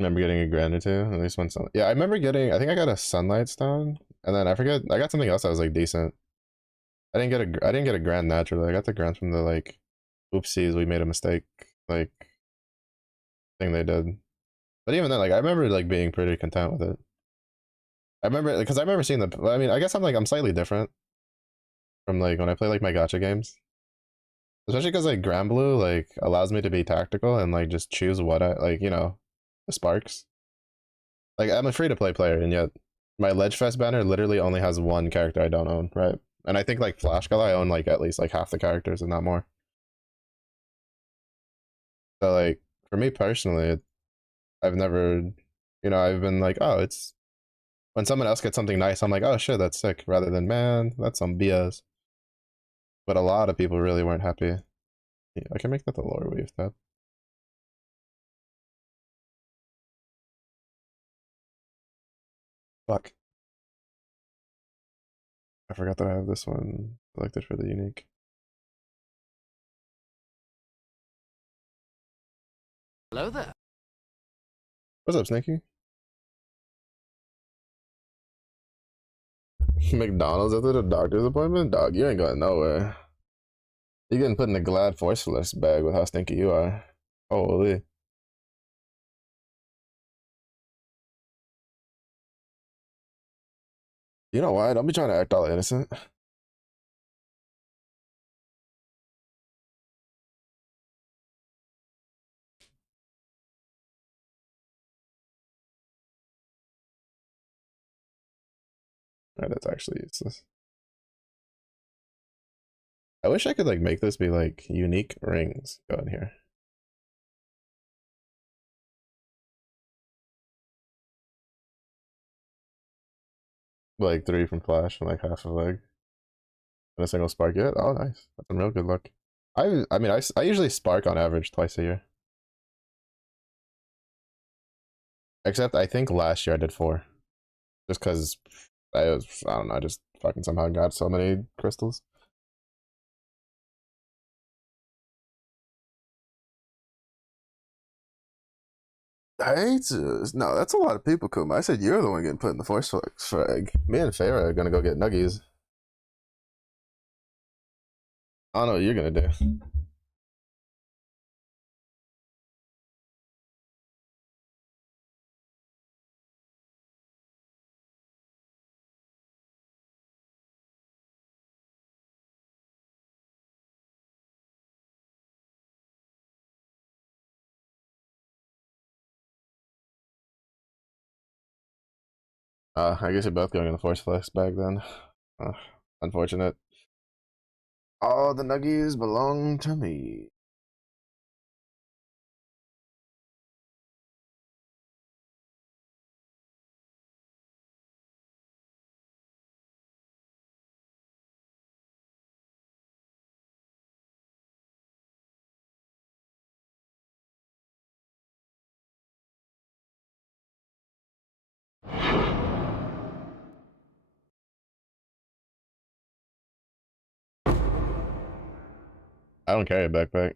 Remember getting a grand or 2, at least one sun. Yeah, I remember getting. I think I got a sunlight stone, and then I forget. I got something else that was like decent. I didn't get a grand naturally. I got the grand from the like, oopsies, we made a mistake, like thing they did. But even then, like I remember like being pretty content with it. I remember because I remember seeing the. I mean, I guess I'm slightly different from like when I play like my gacha games, especially because like Grand Blue like allows me to be tactical and like just choose what I like. The sparks. Like I'm a free to play player, and yet my Ledgefest banner literally only has one character I don't own, right? And I think like Flash Color, I own like at least like half the characters, and not more. So like for me personally, I've never, I've been like, oh, it's when someone else gets something nice, I'm like, oh shit, that's sick, rather than man, that's some BS. But a lot of people really weren't happy. Yeah, I can make that the lower wave tab. Fuck. I forgot that I have this one selected for the unique. Hello there. What's up, Snaky? McDonald's after the doctor's appointment? Dog, you ain't going nowhere. You're getting put in the Glad Forceless bag with how stinky you are. Holy. You know why? Don't be trying to act all innocent. Right, that's actually useless. I wish I could like make this be like unique rings. Go in here. Like 3 from flash and like half a leg. And a single spark yet? Oh, nice. That's some real good luck. I mean, I usually spark on average twice a year. Except I think last year I did 4. Just because I don't know, I just fucking somehow got so many crystals. No, that's a lot of people, Kuma. I said you're the one getting put in the force flag. Me and Farah are gonna go get nuggies. I don't know what you're gonna do. I guess you're both going in the force flex bag then. Uh, Unfortunate. All the nuggies belong to me. I don't carry a backpack.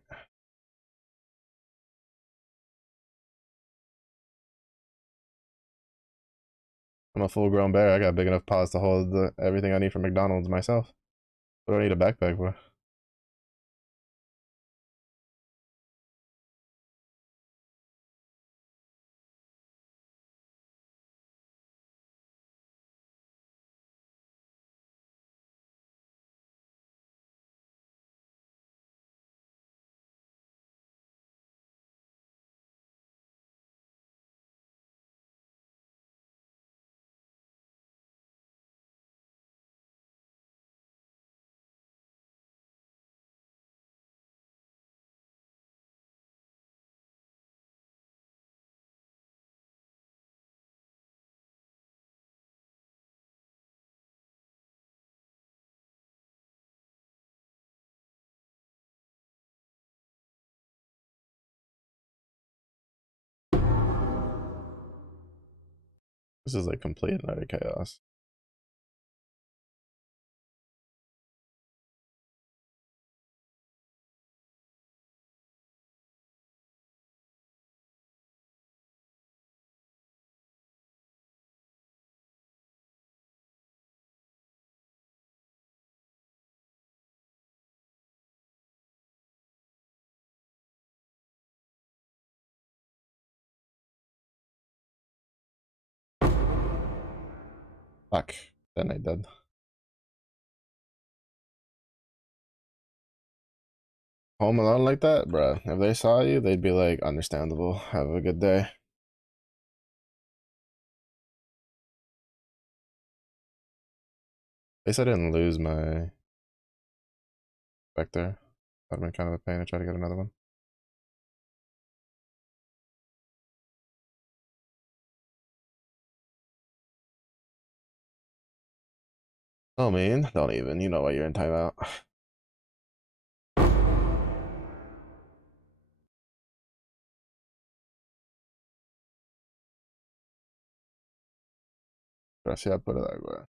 I'm a full grown bear. I got big enough paws to hold everything I need from McDonald's myself. What do I need a backpack for? This is like complete and utter chaos. Fuck. Then I did. Home alone like that, bruh. If they saw you, they'd be like, understandable. Have a good day. At least I didn't lose my vector. That'd been kind of a pain to try to get another one. Oh man, don't even. You know why you're in timeout. Gracias por el agua.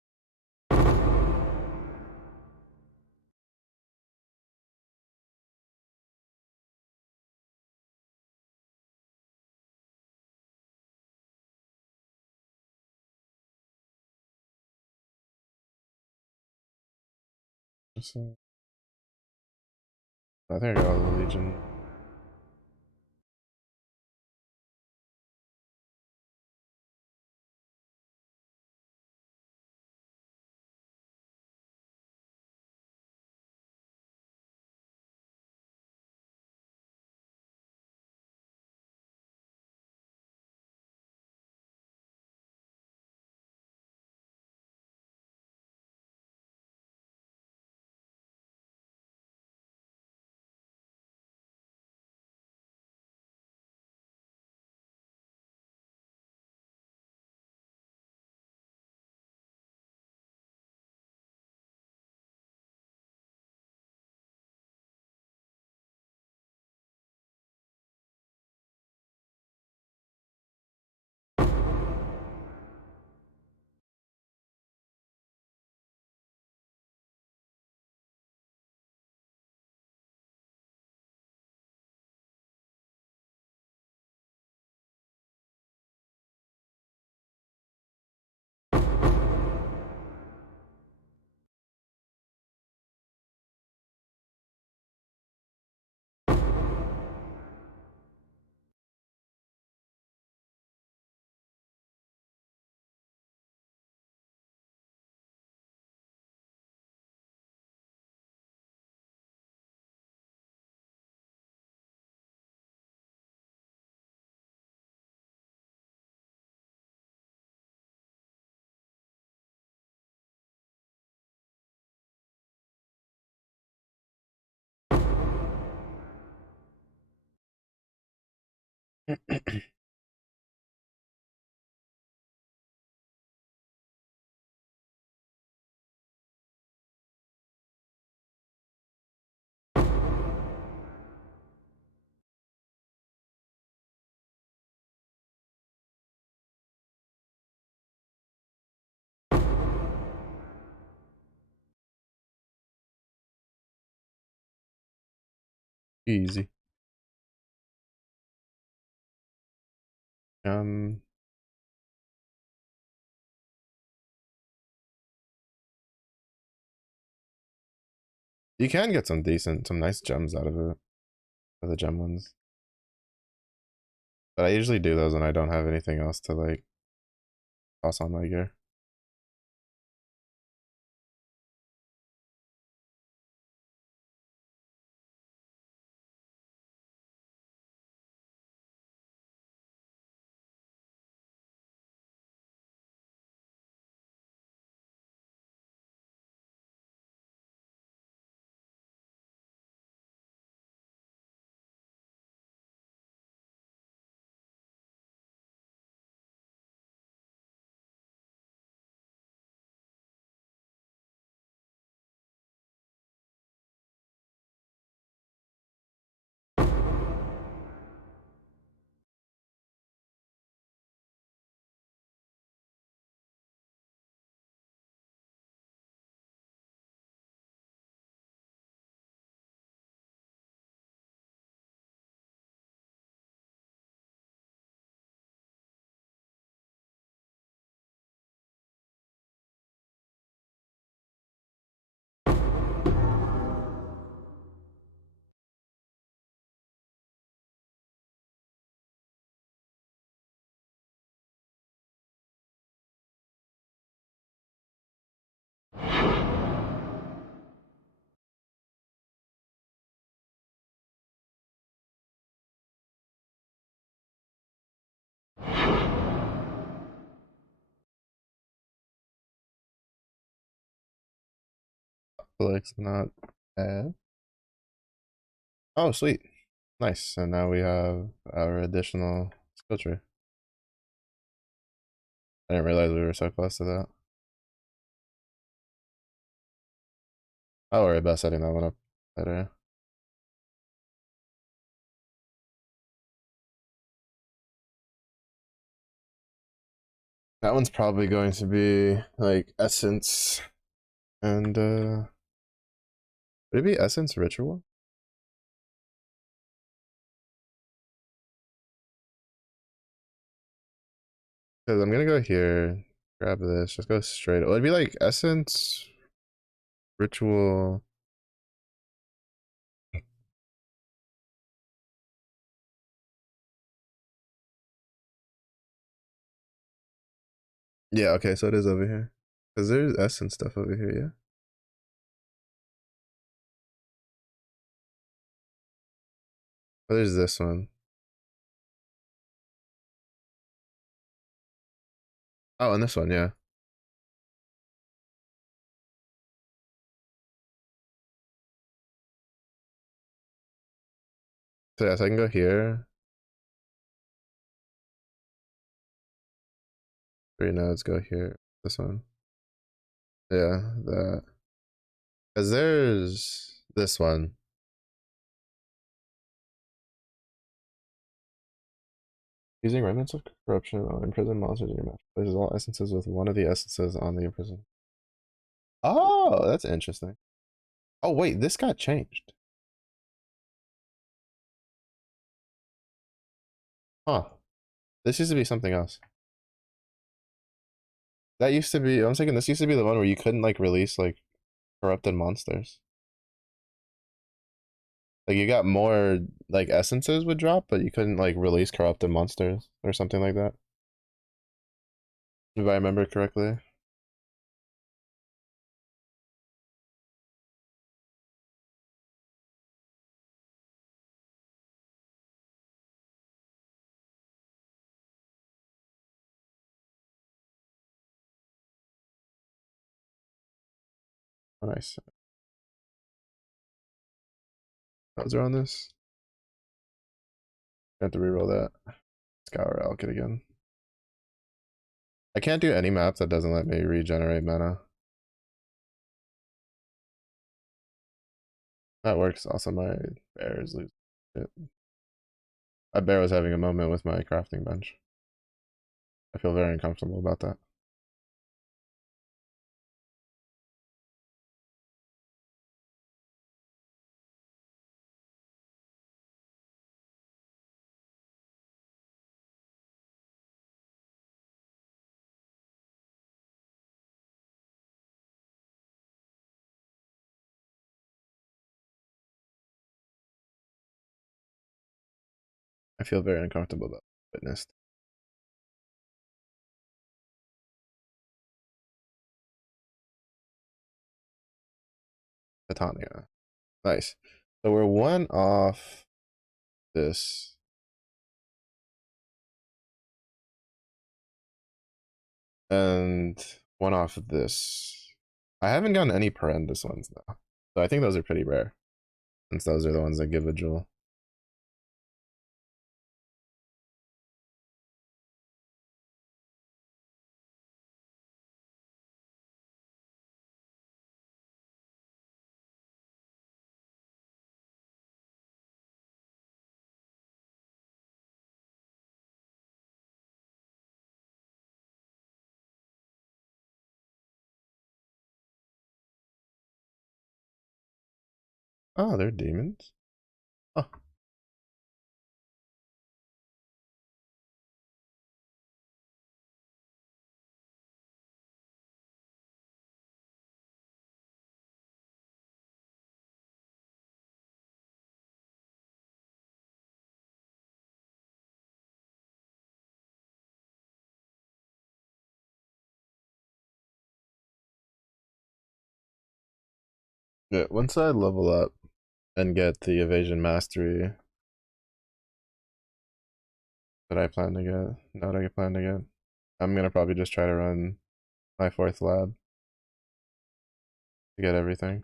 So, I think I got all the Legion. Easy. You can get some nice gems out of it for the gem ones. But I usually do those when I don't have anything else to like toss on my gear. Looks not bad. Oh, sweet. Nice. So now we have our additional skill tree. I didn't realize we were so close to that. I'll worry about setting that one up later. That one's probably going to be like essence and would it be essence ritual? Because I'm gonna go here, grab this, just go straight. It would be like essence ritual. Yeah, okay, so it is over here. Because there's essence stuff over here, yeah. Oh, there's this one. Oh, and this one, yeah. So yeah, so I can go here. 3 nodes, go here. This one. Yeah, that. Because there's this one. Using remnants of corruption on imprisoned monsters in your map. Places all essences with one of the essences on the imprisoned. Oh, that's interesting. Oh, wait, this got changed. Huh. This used to be something else. That used to be, I'm thinking this used to be the one where you couldn't like release like corrupted monsters. Like you got more like essences would drop, but you couldn't like release corrupted monsters or something like that. If I remember correctly. Oh, nice. Those are on this. I have to reroll that. Scour Alkid again. I can't do any map that doesn't let me regenerate mana. That works. Also, my bear is losing it. My bear was having a moment with my crafting bench. I feel very uncomfortable about that. I feel very uncomfortable about witnessed. Catania. Nice. So we're one off this. And one off of this. I haven't gotten any horrendous ones though. So I think those are pretty rare. Since those are the ones that give a jewel. Oh, they're demons. Oh, yeah. Once I level up and get the evasion mastery that I plan to get, not I plan to get, I'm gonna probably just try to run my fourth lab to get everything.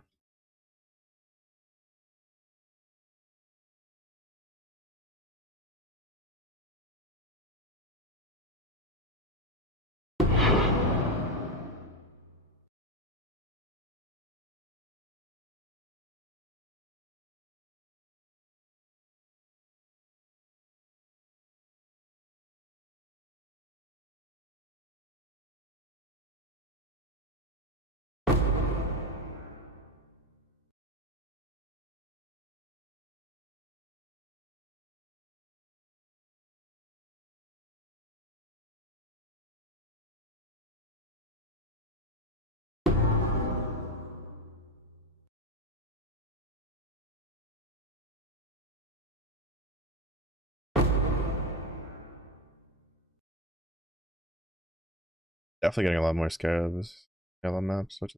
Definitely getting a lot more scarabs, yellow maps, which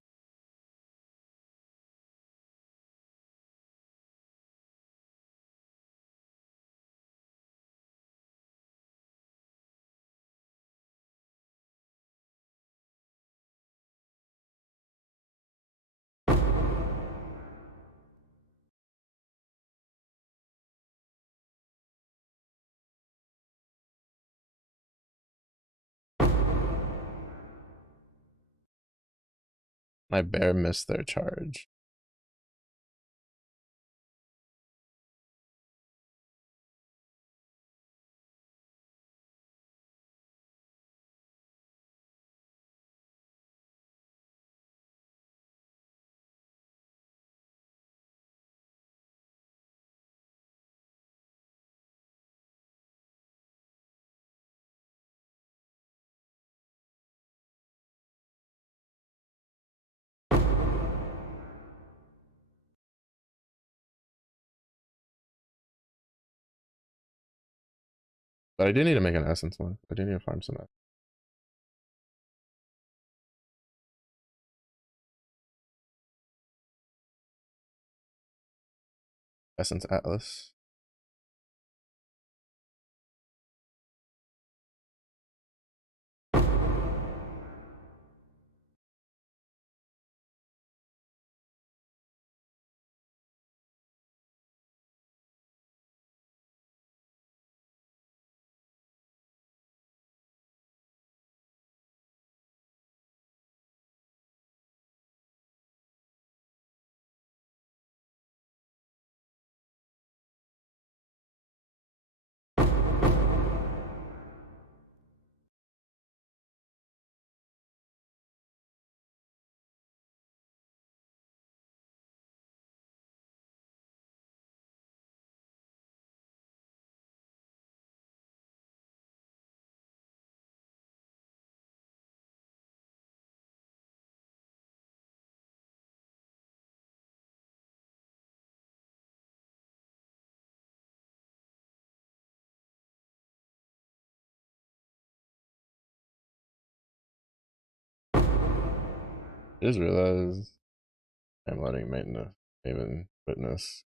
my bear missed their charge. But I do need to make an essence one. I do need to farm some essence atlas. just realized I'm letting maintenance even witness.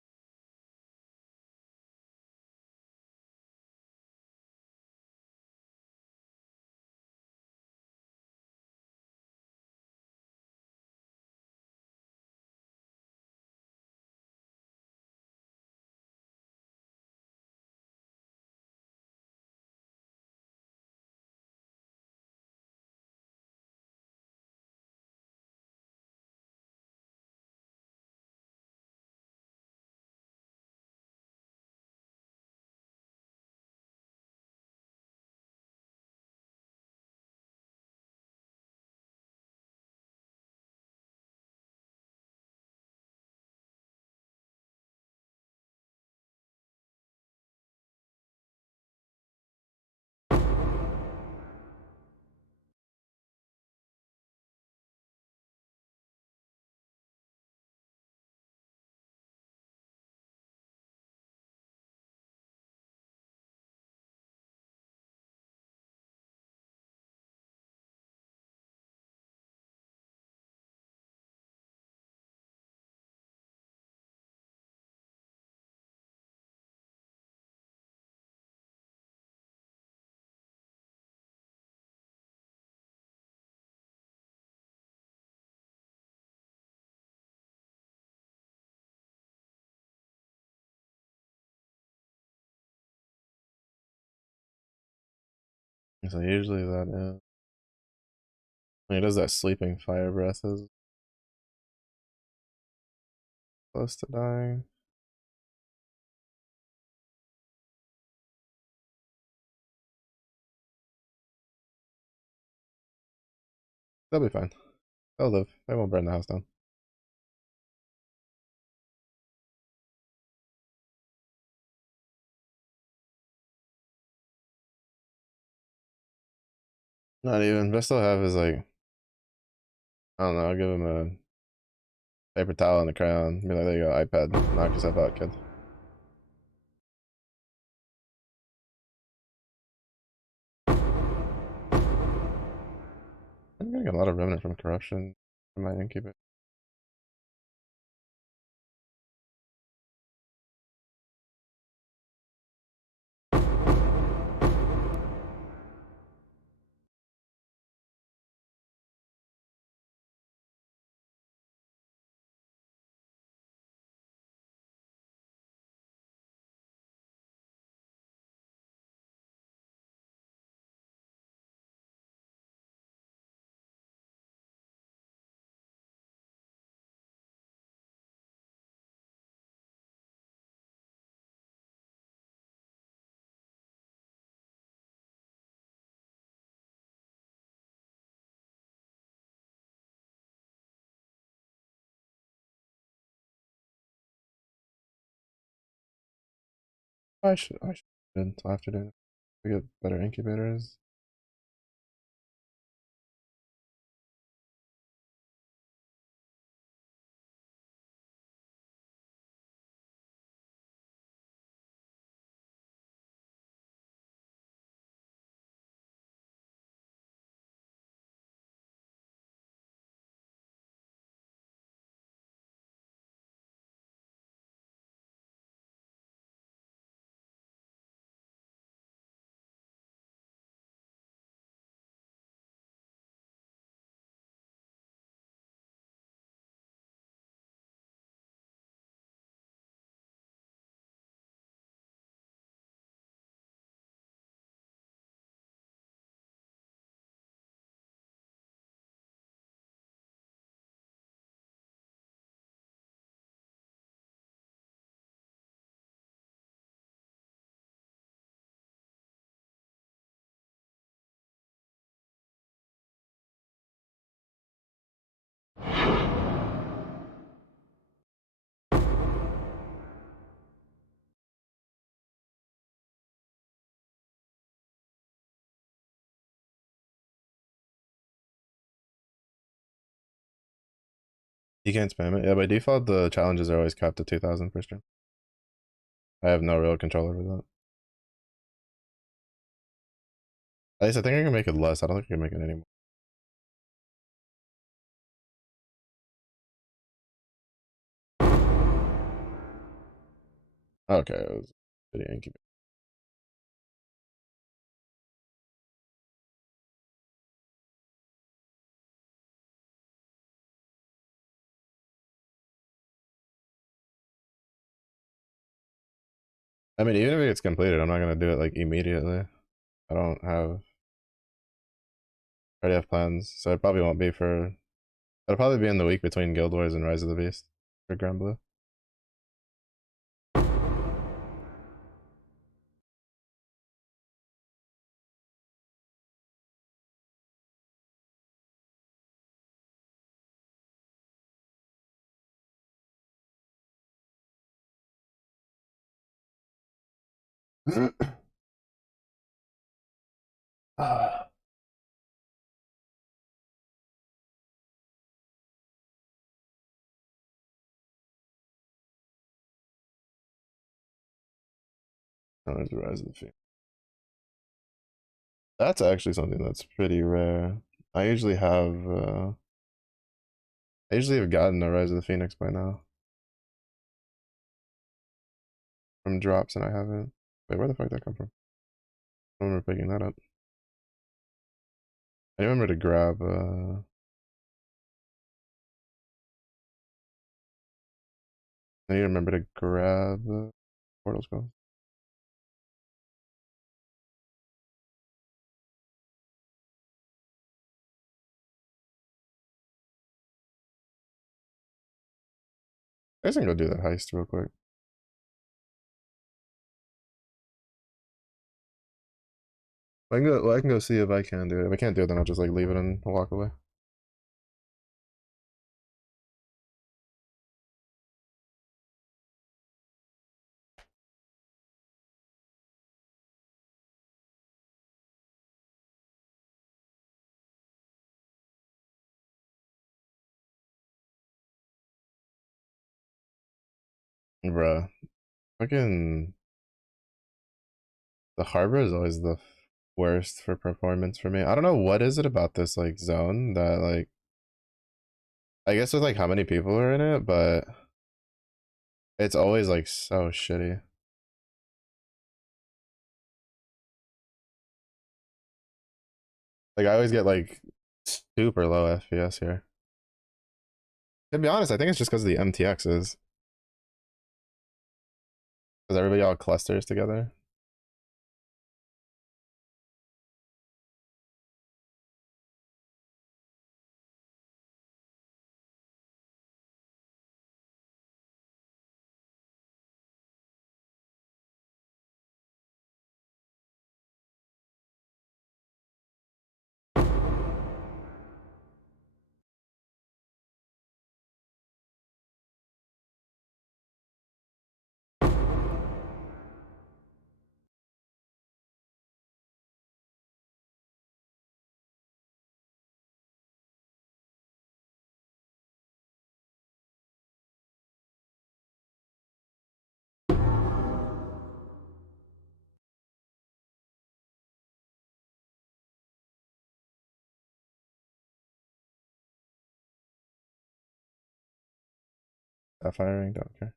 So usually that is. When he does that sleeping fire breath is close to dying. They'll be fine. They'll live. They won't burn the house down. Not even. Best they'll have is like, I don't know, I'll give him a paper towel and a crayon. Be like, there you go, iPad. Knock yourself out, kid. I'm getting a lot of revenue from corruption in my incubator. I should after doing it. We get better incubators. You can't spam it. Yeah, by default, the challenges are always capped at 2,000 per stream. I have no real control over that. At least I think I can make it less. I don't think I can make it anymore. Okay, it was pretty incubator. I mean, even if it gets completed, I'm not gonna do it like immediately. I don't have already have plans, so it probably won't be for. It'll probably be in the week between Guild Wars and Rise of the Beast for Grand Blue. There's the Rise of the Phoenix. That's actually something that's pretty rare. I usually have I usually have gotten a Rise of the Phoenix by now from drops, and I haven't. Wait, where the fuck did that come from? I remember picking that up. I remember to grab. I need to remember to grab portal scrolls. I guess I can go do that heist real quick. I can go. Well, I can go see if I can do it. If I can't do it, then I'll just like leave it and walk away. Bruh, fucking the harbor is always the worst for performance for me. I don't know what is it about this like zone that like. I guess with like how many people are in it, but it's always like so shitty. Like I always get like super low FPS here. To be honest, I think it's just because of the MTXs. Because everybody all clusters together. That firing, don't care.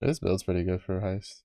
This build's pretty good for heist.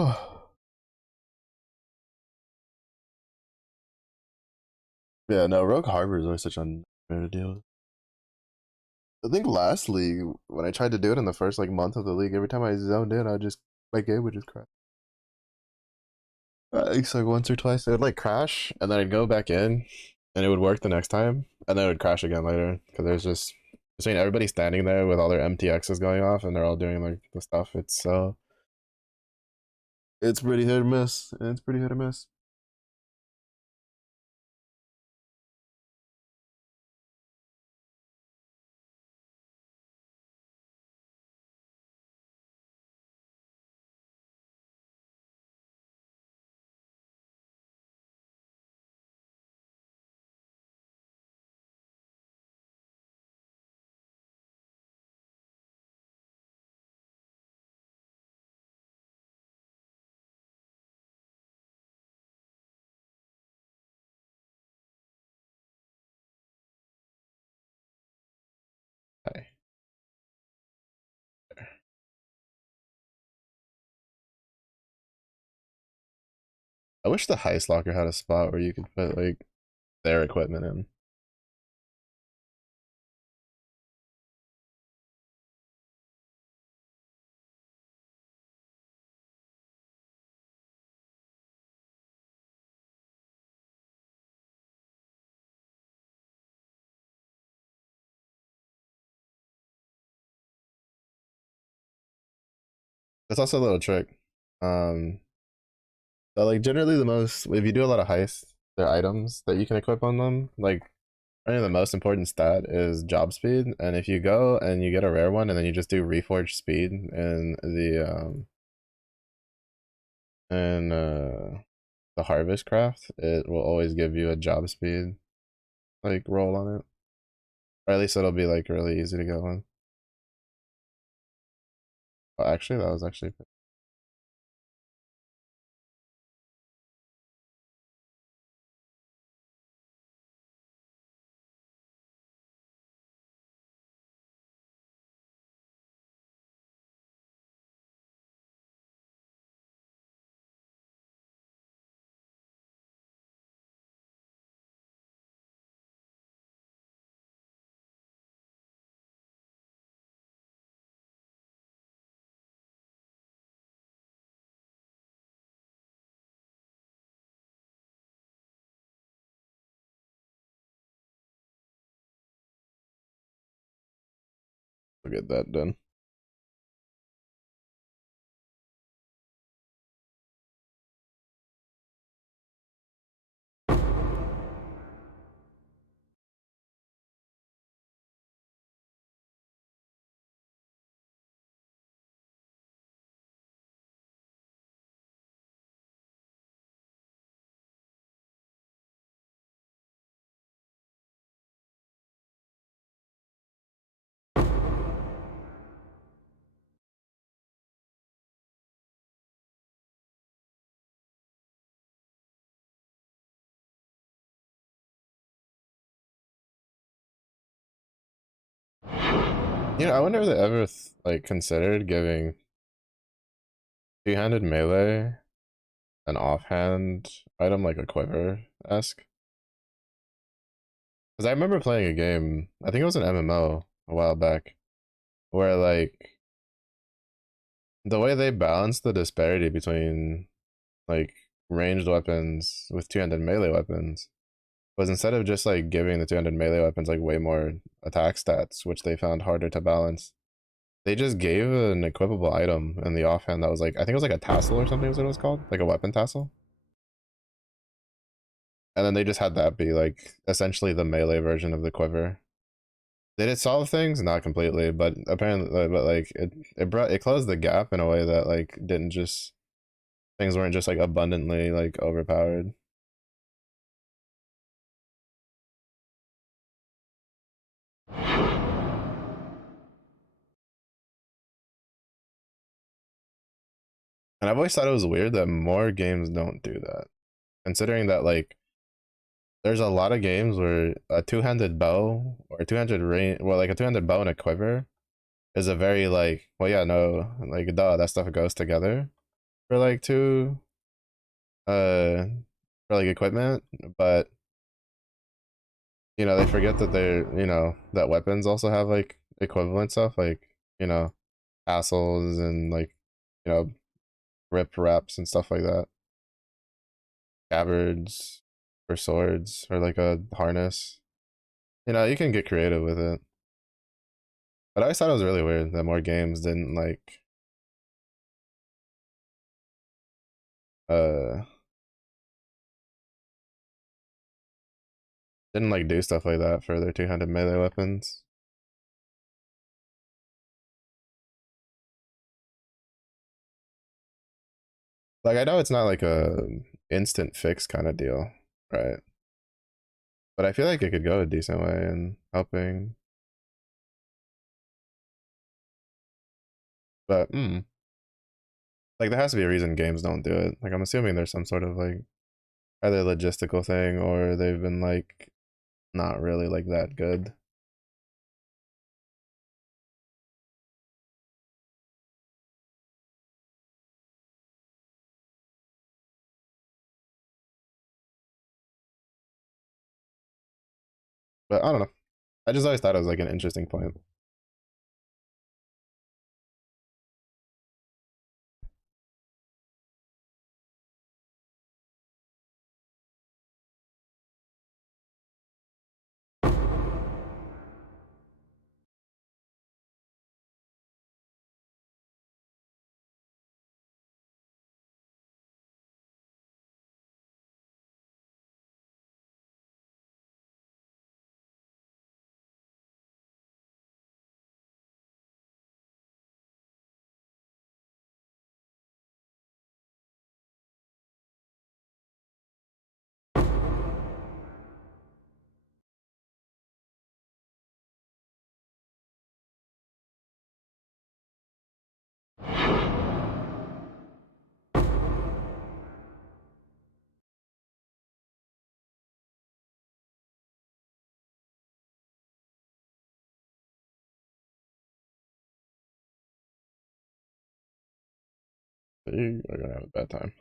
Oh. Yeah, no, Rogue Harbor is always such a nightmare to deal with. I think last league, when I tried to do it in the first like month of the league, every time I zoned in, my game would just crash. It's like once or twice it would like crash, and then I'd go back in, and it would work the next time, and then it would crash again later because there's just between everybody standing there with all their MTXs going off, and they're all doing like the stuff. It's pretty hit or miss. It's pretty hit or miss. Hi. I wish the heist locker had a spot where you could put like their equipment in. That's also a little trick. Um, so like generally the most if you do a lot of heists, there are items that you can equip on them. Like I think the most important stat is job speed, and if you go and you get a rare one, and then you just do reforged speed in the harvest craft, it will always give you a job speed like roll on it, or at least it'll be like really easy to get one. Oh, actually, that was actually we'll get that done. You know, I wonder if they ever like considered giving two-handed melee an offhand item like a quiver esque. Because I remember playing a game, I think it was an MMO a while back, where like the way they balanced the disparity between like ranged weapons with two-handed melee weapons was instead of just like giving the two-handed melee weapons like way more attack stats, which they found harder to balance, they just gave an equipable item in the offhand that was like I think it was like a tassel or something was what it was called, like a weapon tassel. And then they just had that be like essentially the melee version of the quiver. Did it solve things? Not completely, but apparently, but like it closed the gap in a way that like didn't just things weren't just like abundantly like overpowered. And I've always thought it was weird that more games don't do that, considering that like there's a lot of games where a two-handed bow or a two-handed range, well, like a two-handed bow and a quiver is a very like, well, yeah, no, like duh, that stuff goes together. for like two uh for like equipment, but they forget that that weapons also have like equivalent stuff, like, tassels and like, you know, grip wraps and stuff like that. Scabbards for swords or like a harness. You can get creative with it. But I always thought it was really weird that more games uh didn't like do stuff like that for their two-handed melee weapons. Like I know it's not like a instant fix kind of deal, right? But I feel like it could go a decent way in helping. But like there has to be a reason games don't do it. Like I'm assuming there's some sort of like either logistical thing or they've been like not really like that good. But I don't know. I just always thought it was like an interesting point. You are gonna have a bad time.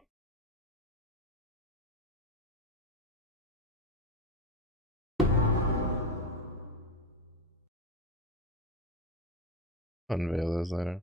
Unveil those later.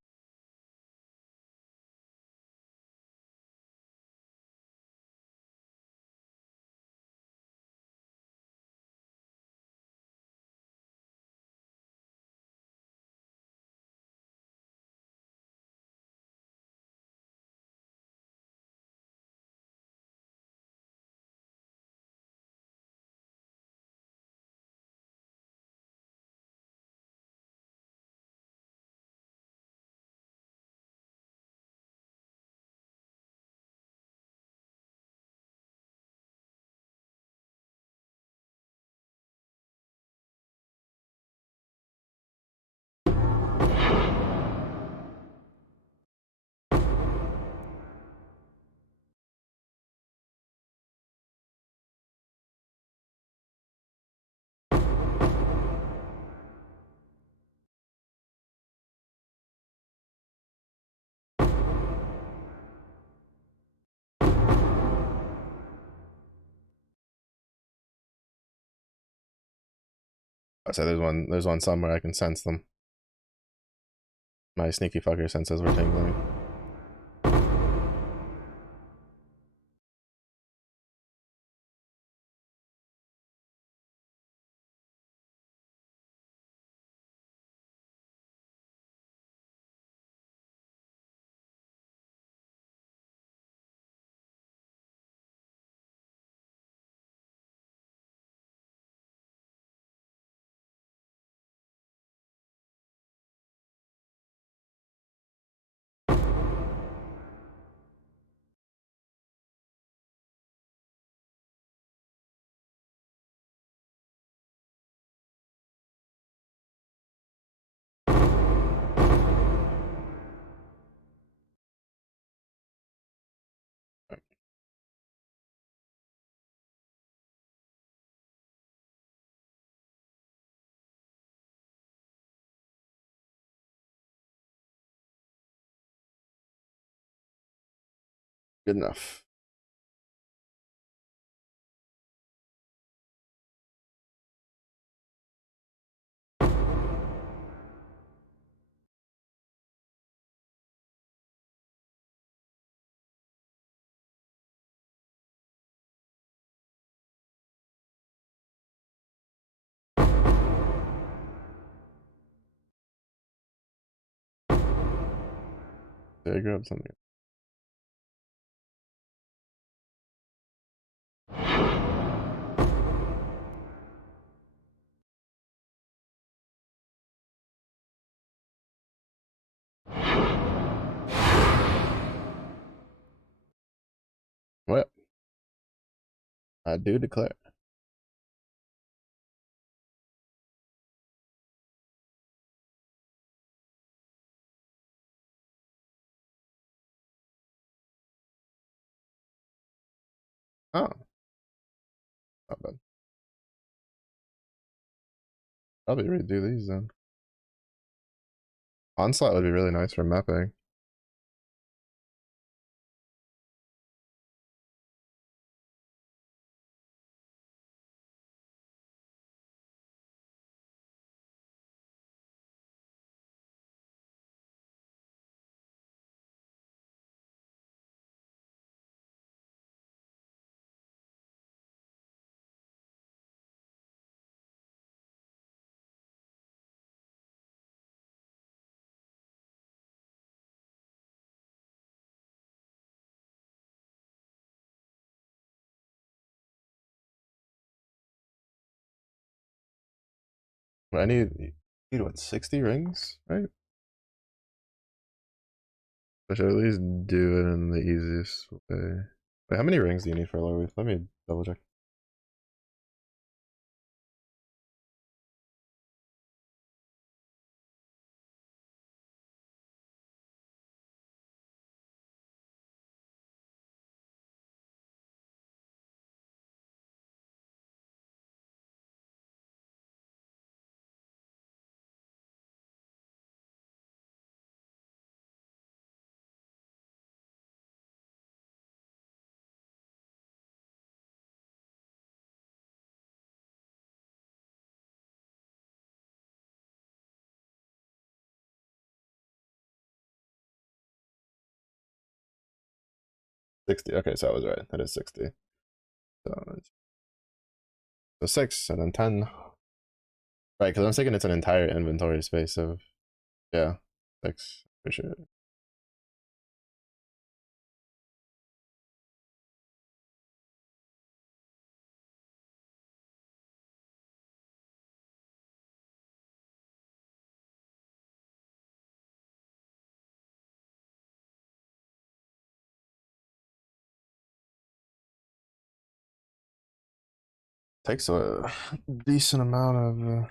I said there's one somewhere I can sense them. My sneaky fucker senses were tingling. Good enough. Did I grab something? What? I do declare. Oh, not bad. Probably redo these then. Onslaught would be really nice for mapping. But I need what, 60 rings, right? I should at least do it in the easiest way. Wait, how many rings do you need for lower? Let me double check. $60. Okay, so I was right. That is 60. So 6 and then 10. Right, because I'm thinking it's an entire inventory space of, yeah, 6 for sure. Takes a decent amount of.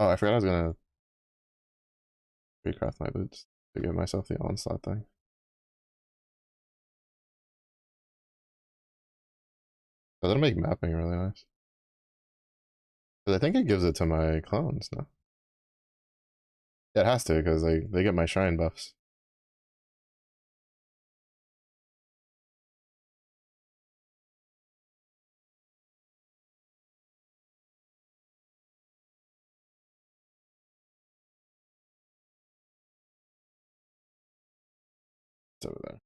Oh, I forgot I was gonna Recraft my boots to give myself the onslaught thing. So that'll make mapping really nice. But I think it gives it to my clones, no? Yeah, it has to, because they get my shrine buffs. It's over there.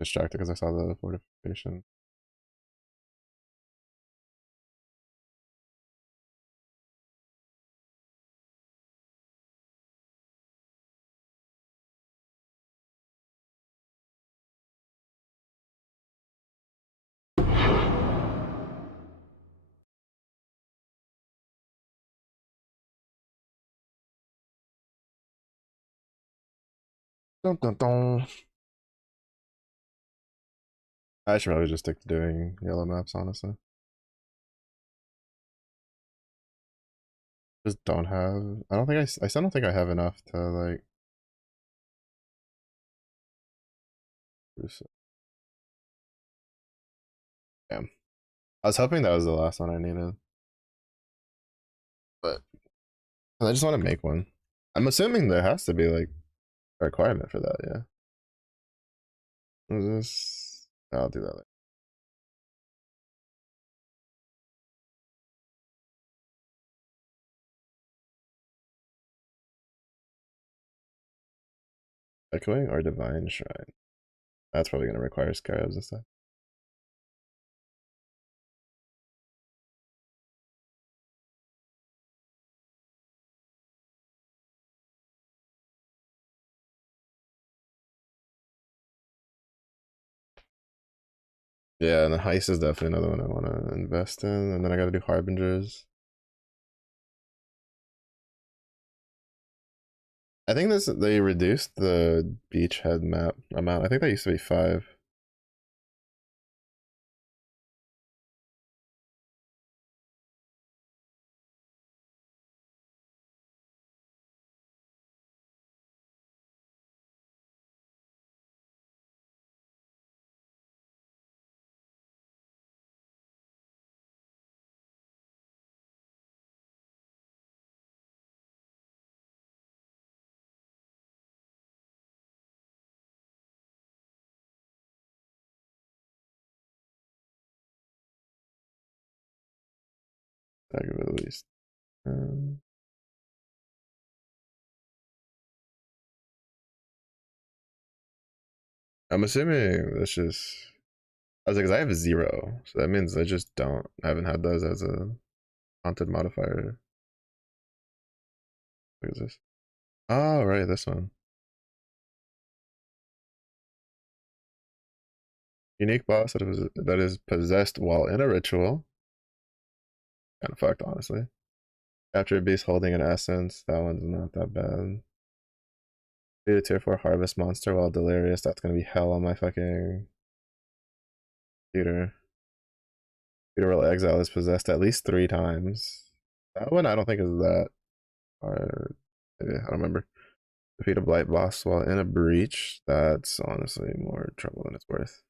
Distracted because I saw the fortification. Dun, dun, dun. I should probably just stick to doing yellow maps, honestly. Just don't have. I don't think I still don't think I have enough to like. Damn. I was hoping that was the last one I needed, but I just want to make one. I'm assuming there has to be like a requirement for that. Yeah. What is this? I'll do that later. Echoing or divine shrine. That's probably gonna require scarabs and stuff. Yeah, and the heist is definitely another one I want to invest in, and then I got to do harbingers. I think this they reduced the beachhead map amount. I think that used to be 5. I could at least. Um, I'm assuming that's just. I was like, 'cause I have 0, so that means I just don't. I haven't had those as a haunted modifier. What is this? Oh, right, this one. Unique boss that is possessed while in a ritual. Kind of fucked, honestly. After a beast holding an essence, that one's not that bad. Be a tier 4 harvest monster while delirious. That's gonna be hell on my fucking computer. Funeral exile is possessed at least 3 times. That one I don't think is that hard. Maybe, I don't remember. Defeat a blight boss while in a breach. That's honestly more trouble than it's worth.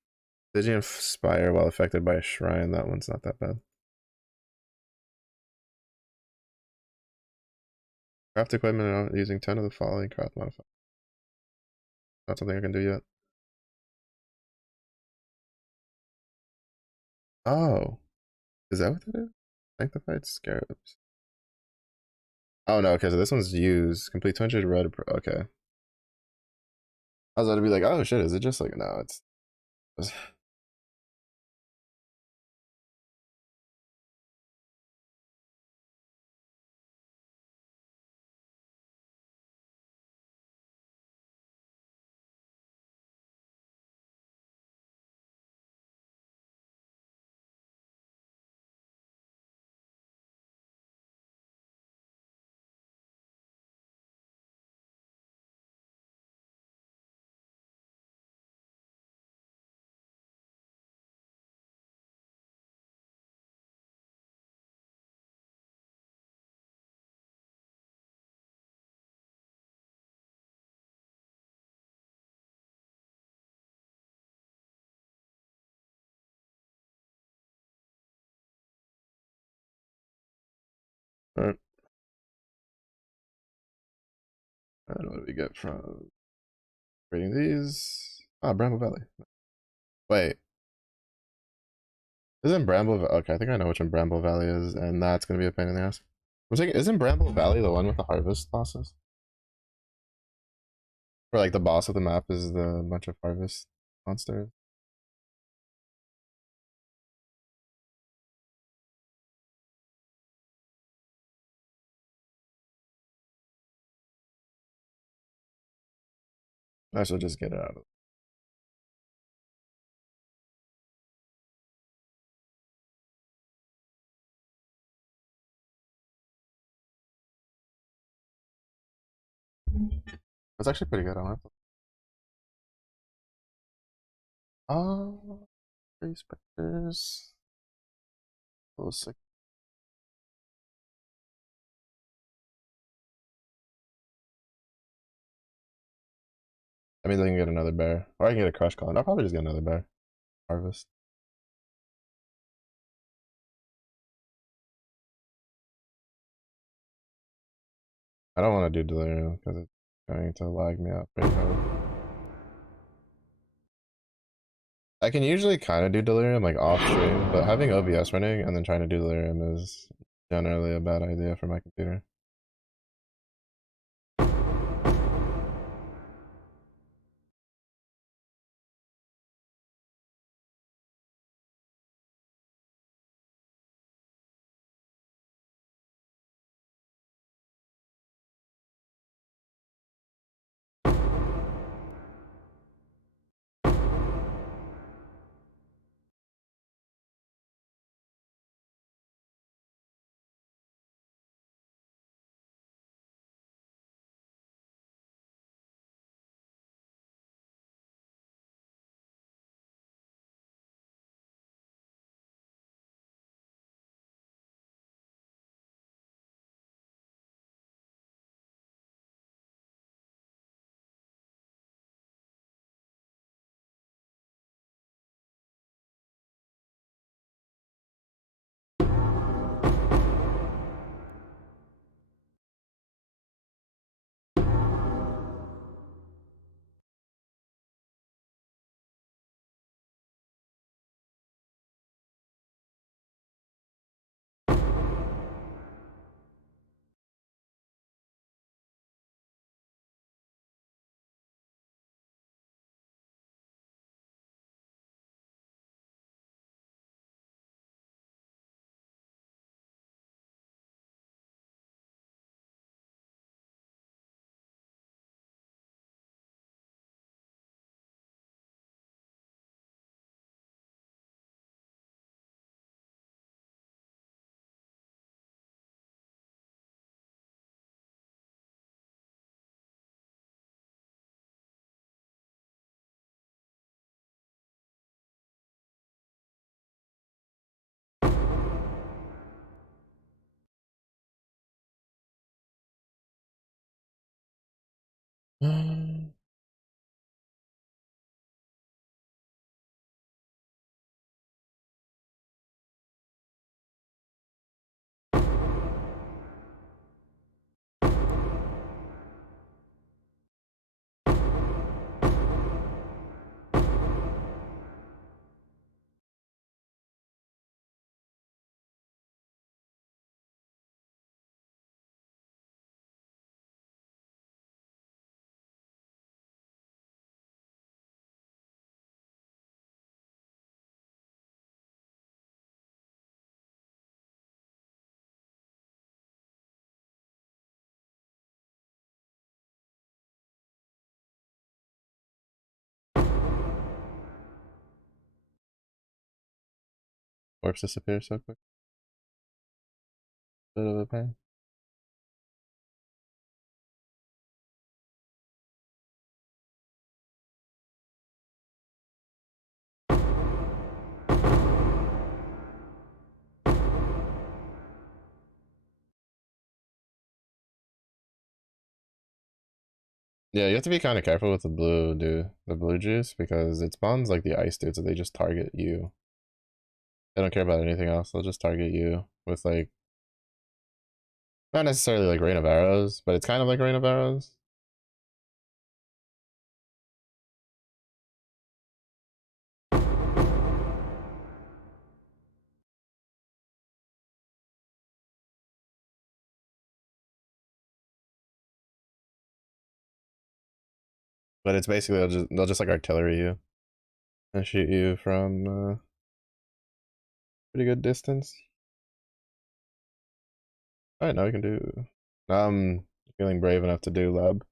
Stygian Spire while affected by a shrine. That one's not that bad. Craft equipment using 10 of the following craft modifiers. Not something I can do yet. Oh, is that what that is? Sanctified Scarabs. Oh no, okay, so this one's used. Complete 200 red. Okay. I was about to be like, oh shit, is it just like, no, it's Alright. And what do we get from reading these? Ah, Bramble Valley. Wait. Isn't Bramble okay, I think I know which one Bramble Valley is, and that's gonna be a pain in the ass. I'm thinking, isn't Bramble Valley the one with the harvest bosses? Or like the boss of the map is the bunch of harvest monsters? I should just get it out of. It's actually pretty good. I don't have to. Three specters. Level 6. I mean, I can get another bear, or I can get a crush collar. I'll probably just get another bear. Harvest. I don't want to do delirium because it's going to lag me out pretty hard. I can usually kind of do delirium like off stream, but having OBS running and then trying to do delirium is generally a bad idea for my computer. Orcs disappear so quick. Bit of a pain. Yeah, you have to be kind of careful with the blue, dude. The blue juice, because it spawns like the ice dude, so they just target you. They don't care about anything else. They'll just target you with like Not necessarily like Rain of Arrows, but it's kind of like Rain of Arrows. But it's basically they'll just like artillery you and shoot you from pretty good distance. All right, now we can do. Feeling brave enough to do lab.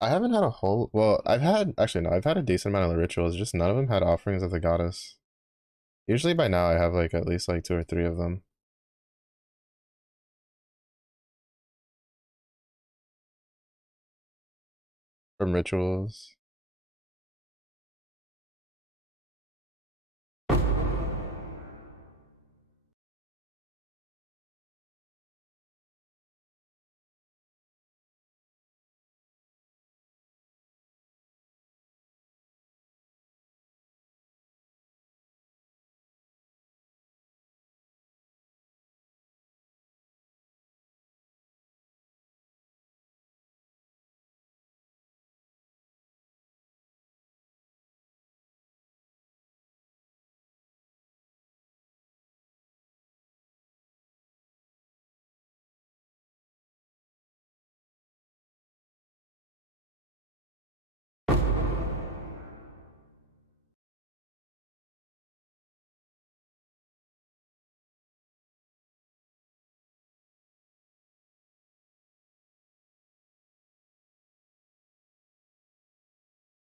I haven't had a whole. Well, I've had actually no. I've had a decent amount of the rituals. Just none of them had offerings of the goddess. Usually by now I have like at least like 2 or 3 of them from rituals.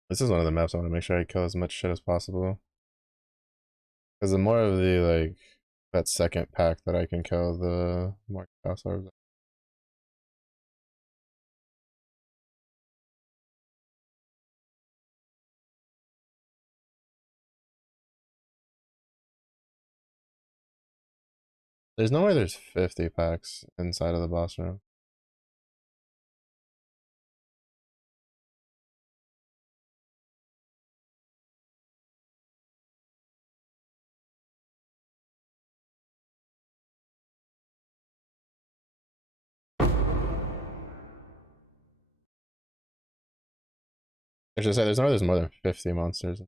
This is one of the maps I want to make sure I kill as much shit as possible. Because the more of the like that second pack that I can kill, the more chaos orbs. There's no way there's 50 packs inside of the boss room. I should say there's no way there's more than 50 monsters.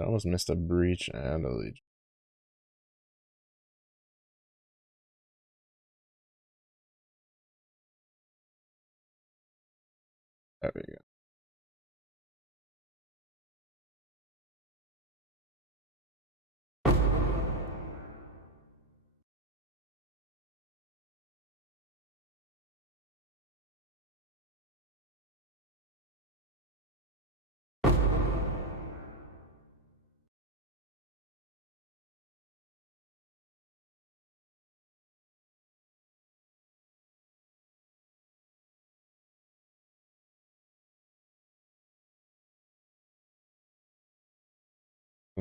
I almost missed a breach and a legion. There we go.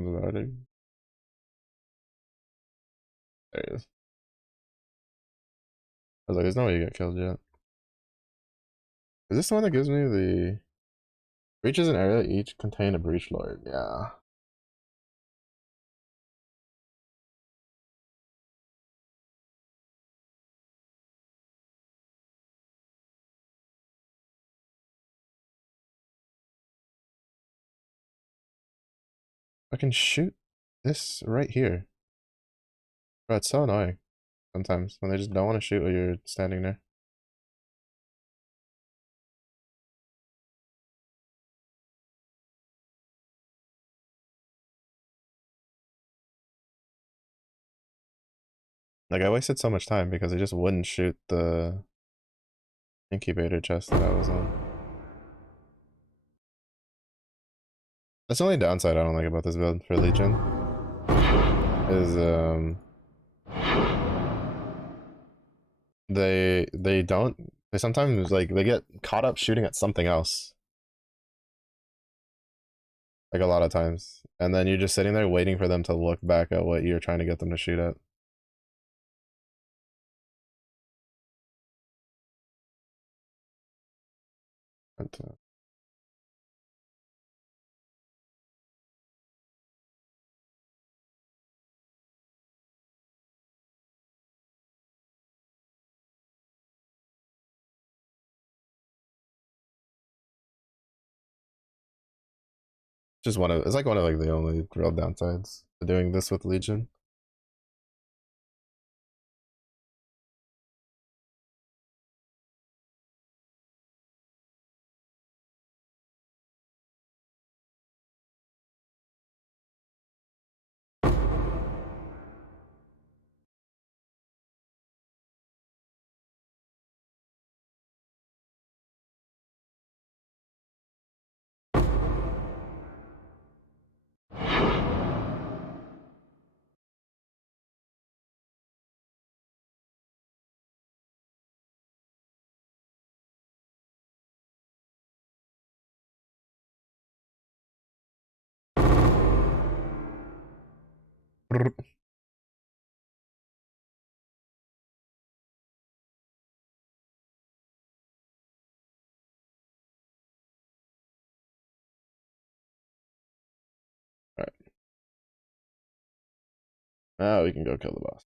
There he is. I was like, there's no way you get killed yet. Is this the one that gives me the breaches an area each contain a breach lord? Yeah. I can shoot this right here. Bro, it's so annoying sometimes when they just don't want to shoot while you're standing there. Like I wasted so much time because they just wouldn't shoot the incubator chest that I was on. That's the only downside I don't like about this build for Legion. Is they sometimes like they get caught up shooting at something else. Like a lot of times. And then you're just sitting there waiting for them to look back at what you're trying to get them to shoot at. Just one of it's like one of like the only real downsides to doing this with Legion. Alright. Now we can go kill the boss.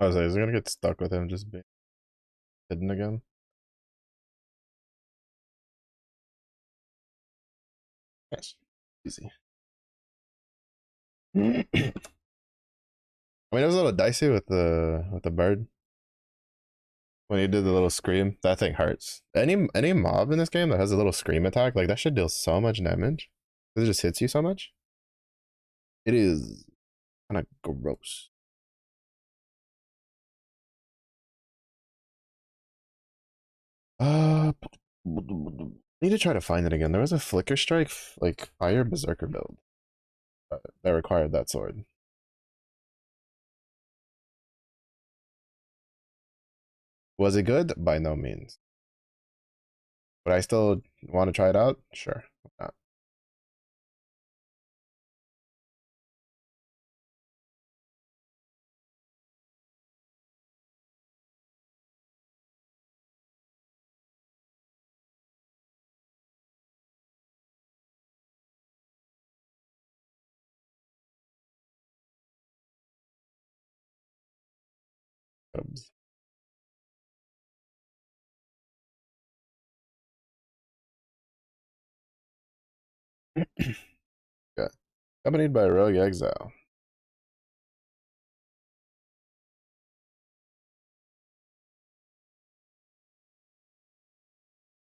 I was like, is it gonna get stuck with him just being hidden again? Yes. Easy. I mean, it was a little dicey with the bird when he did the little scream. That thing hurts. Any mob in this game that has a little scream attack, like that should deal so much damage. It just hits you so much. It is kind of gross. Uh, need to try to find it again. There was a flicker strike, like fire berserker build that required that sword. Was it good? By no means. But I still want to try it out. Sure. Why not? Subs. Yeah. Accompanied by a rogue exile.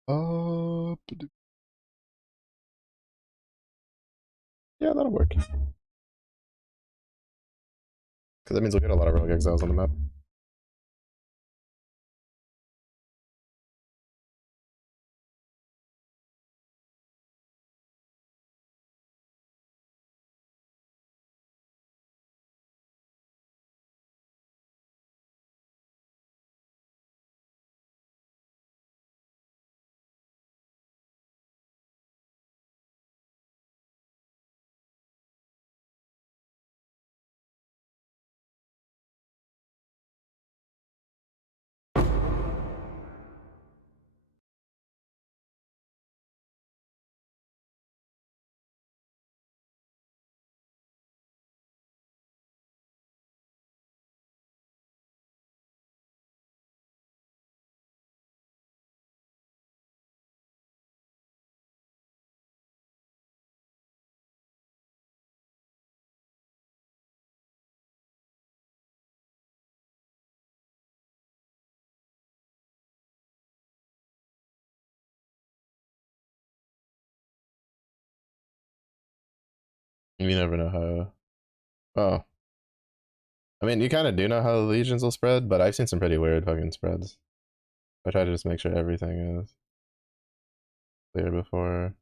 Oh, yeah, that'll work. Because that means we'll get a lot of rogue exiles on the map. You never know how. Oh, I mean, you kind of do know how the legions will spread, but I've seen some pretty weird fucking spreads. I try to just make sure everything is clear before.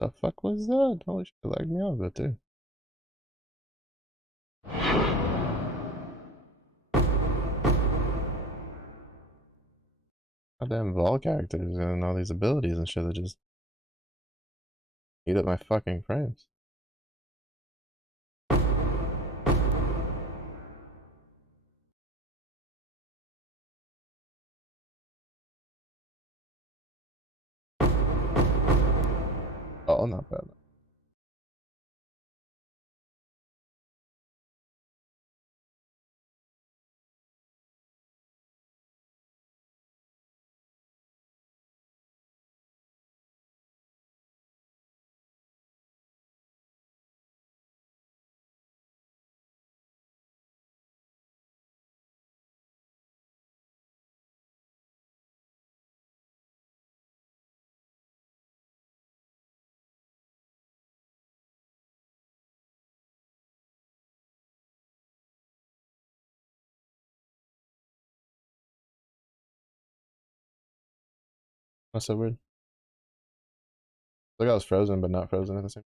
The fuck was that? Holy shit, it lagged me out a bit too. Goddamn Vol characters and all these abilities and shit that just eat up my fucking frames. Oh, not bad. That's so weird. Look, I was frozen, but not frozen at the same.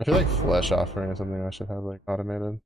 I feel like flesh offering is something I should have like automated.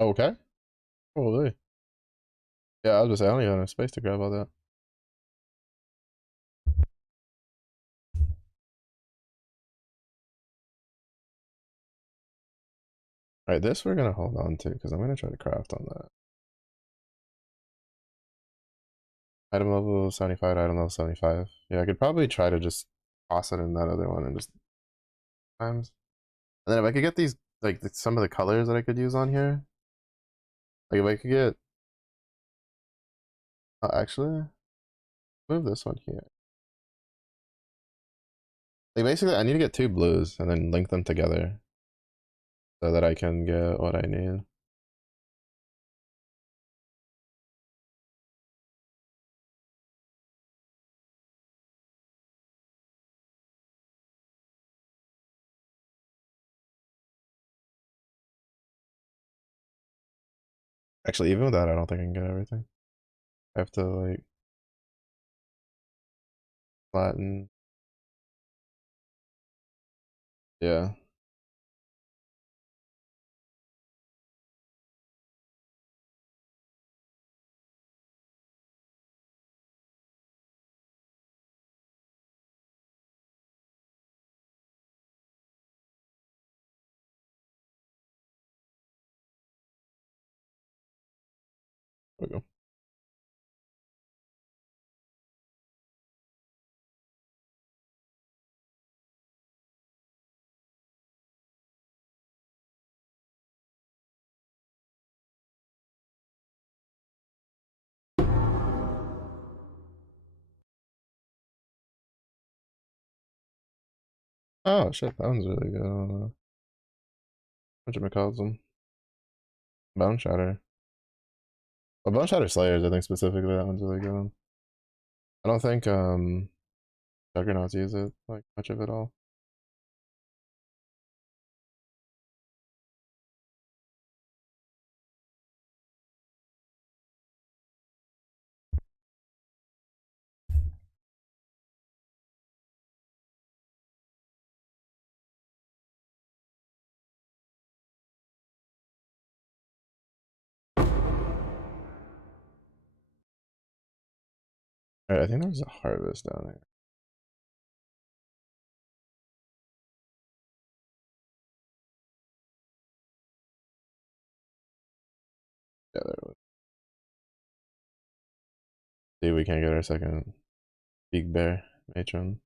Okay. Holy. Yeah, I was just saying, I don't even have enough space to grab all that. Alright, this we're gonna hold on to because I'm gonna try to craft on that. Item level 75, item level 75. Yeah, I could probably try to just toss it in that other one and just times. And then if I could get these, like some of the colors that I could use on here, like if I could get, actually, move this one here. Like basically, I need to get two blues and then link them together so that I can get what I need. Actually, even with that, I don't think I can get everything. I have to like flatten. Yeah. There we go. Oh shit, that one's really good. What calls them? Bone Shatter. Well, Bone Shatter Slayers, I think specifically that one's really good. I don't think Juggernauts use it like much of it all. Alright, I think there's a harvest down here. Yeah, there it was. See, we can't get our second big bear matron.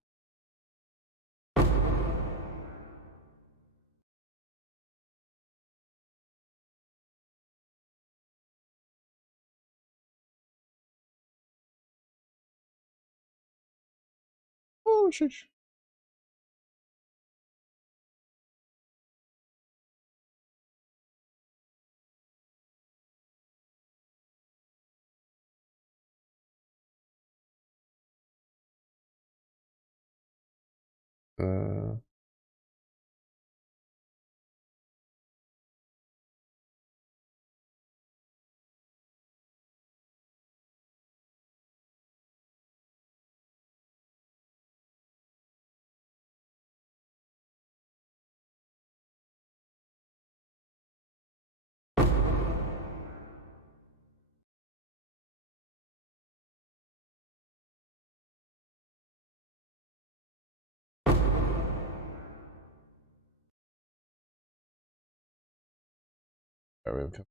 Oh sheesh. Uh, there we go.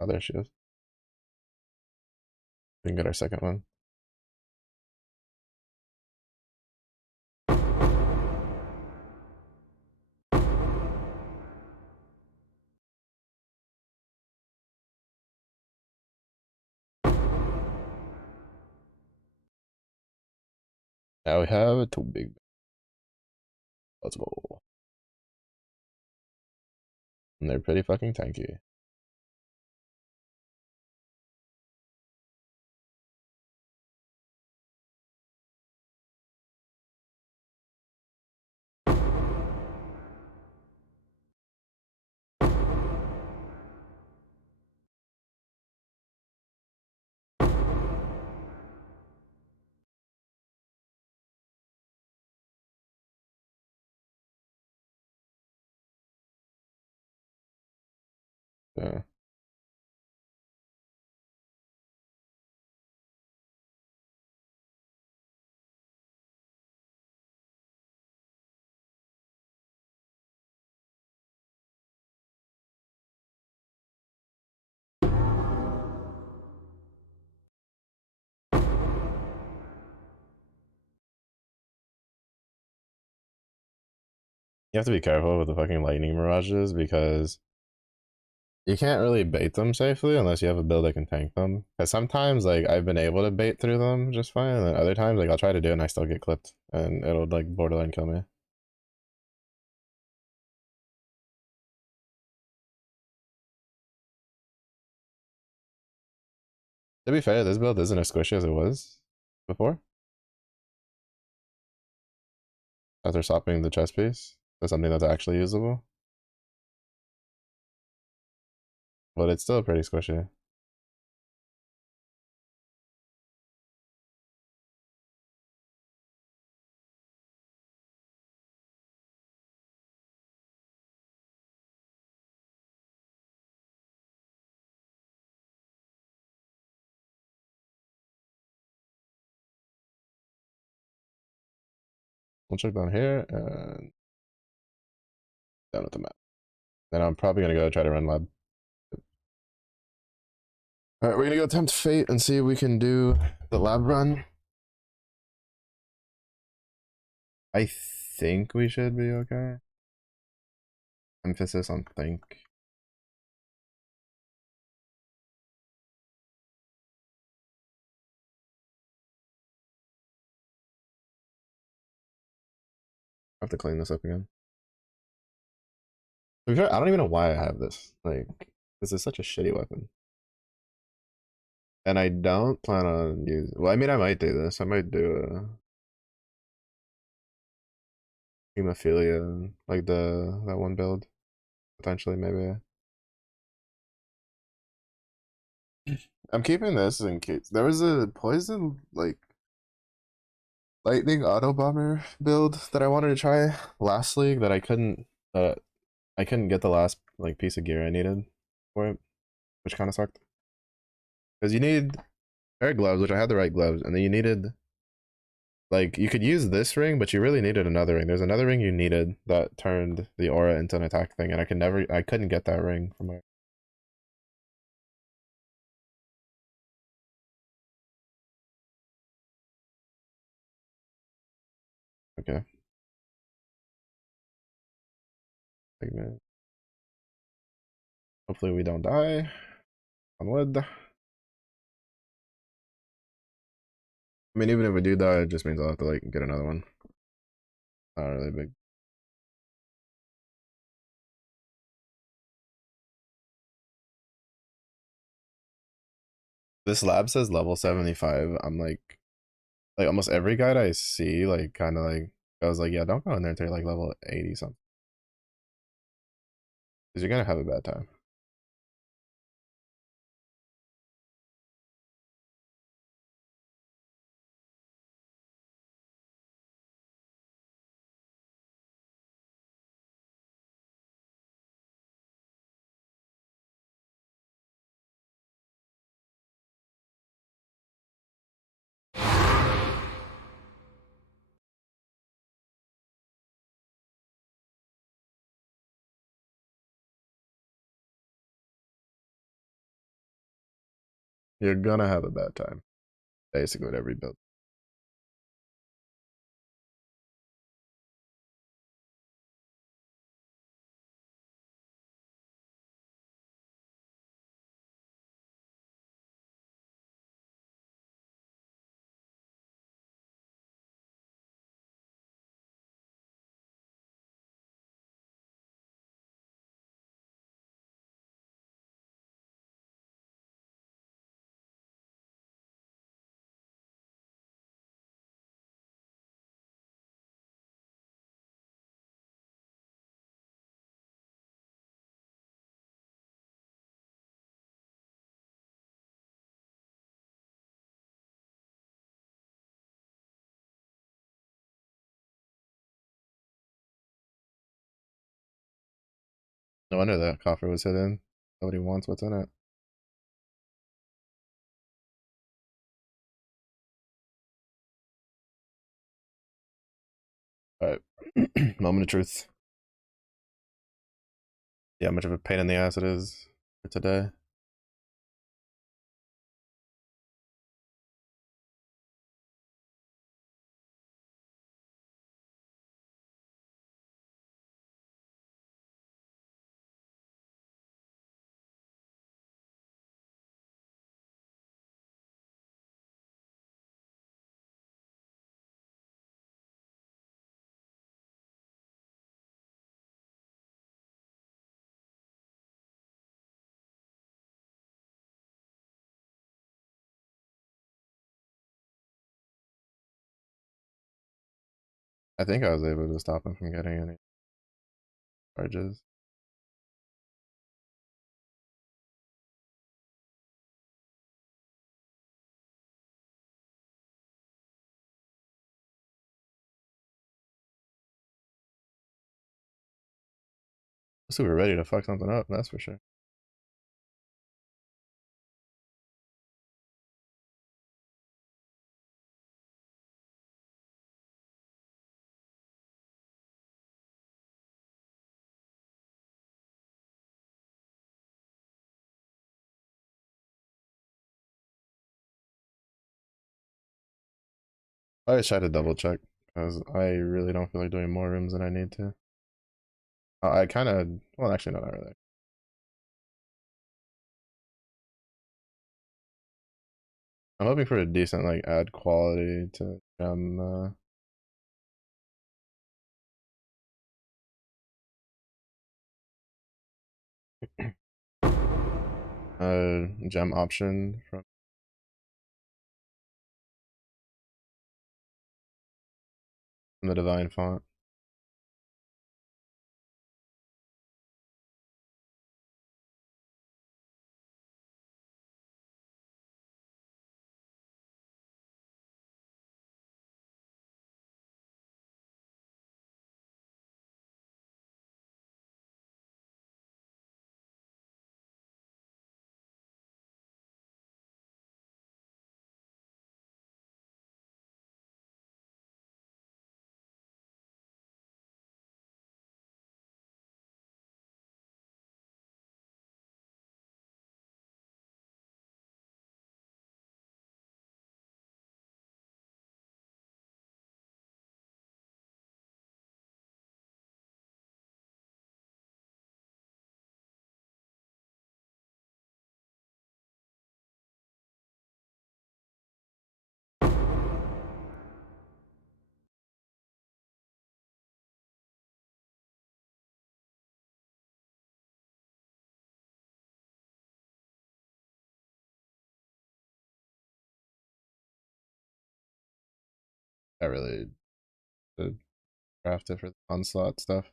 Oh, there she is. We can get our second one. Now we have two big. Let's go. And they're pretty fucking tanky. Yeah. You have to be careful with the fucking lightning mirages because you can't really bait them safely unless you have a build that can tank them. Because sometimes, like, I've been able to bait through them just fine, and then other times, like, I'll try to do it and I still get clipped, and it'll, like, borderline kill me. To be fair, this build isn't as squishy as it was before. After swapping the chest piece to something that's actually usable. but it's still pretty squishy. We'll check down here and down at the map. Then I'm probably gonna go try to run lab. Alright, we're gonna go attempt fate and see if we can do the lab run. I think we should be okay. Emphasis on think. I have to clean this up again. I don't even know why I have this. Like, this is such a shitty weapon. And I don't plan on using. Well, I mean, I might do this. I might do a hemophilia, like that one build, potentially maybe. I'm keeping this in case there was a poison like lightning auto bomber build that I wanted to try last league that I couldn't. I couldn't get the last like piece of gear I needed for it, which kind of sucked. Because you need pair of gloves, which I had the right gloves, and then you needed like you could use this ring, but you really needed another ring. There's another ring you needed that turned the aura into an attack thing, and I couldn't get that ring from my. Okay. Hopefully we don't die. On wood. I mean, even if we do die, it just means I'll have to like get another one. Not really big. This lab says level 75. I'm like almost every guide I see, like kind of like I was like, yeah, don't go in there until you're like level 80 something. Because you're gonna have a bad time. You're gonna have a bad time. Basically with every build. No wonder that coffer was hidden. Nobody wants what's in it. Alright. Moment of truth. Yeah, how much of a pain in the ass it is for today. I think I was able to stop him from getting any charges. So we're ready to fuck something up, that's for sure. I always try to double check because I really don't feel like doing more rooms than I need to. I kind of, well, actually, no, not really. I'm hoping for a decent like add quality to gem option from the divine font. I really did craft it for the onslaught stuff.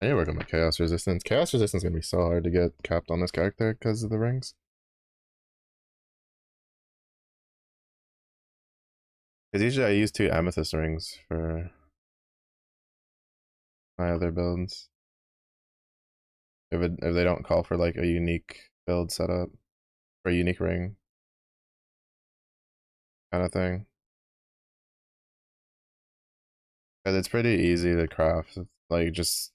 I need to work on my chaos resistance. Chaos resistance is gonna be so hard to get capped on this character because of the rings. Because usually I use 2 amethyst rings for my other builds. If they don't call for like a unique build setup or a unique ring kind of thing. Because it's pretty easy to craft. It's like just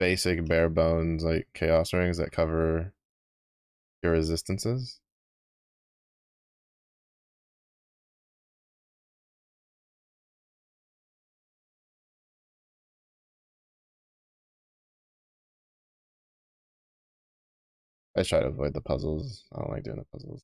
basic bare bones like chaos rings that cover your resistances. I try to avoid the puzzles. I don't like doing the puzzles.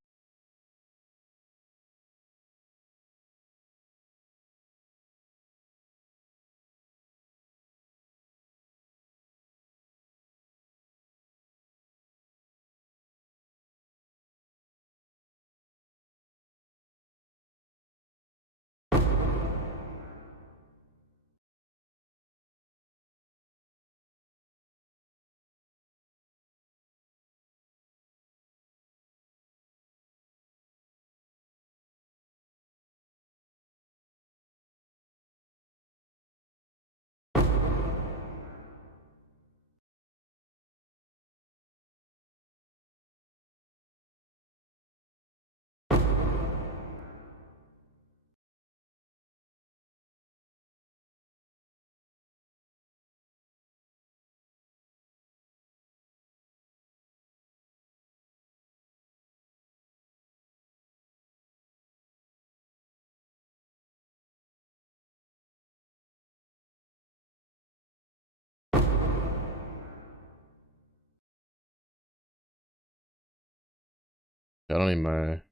I don't need my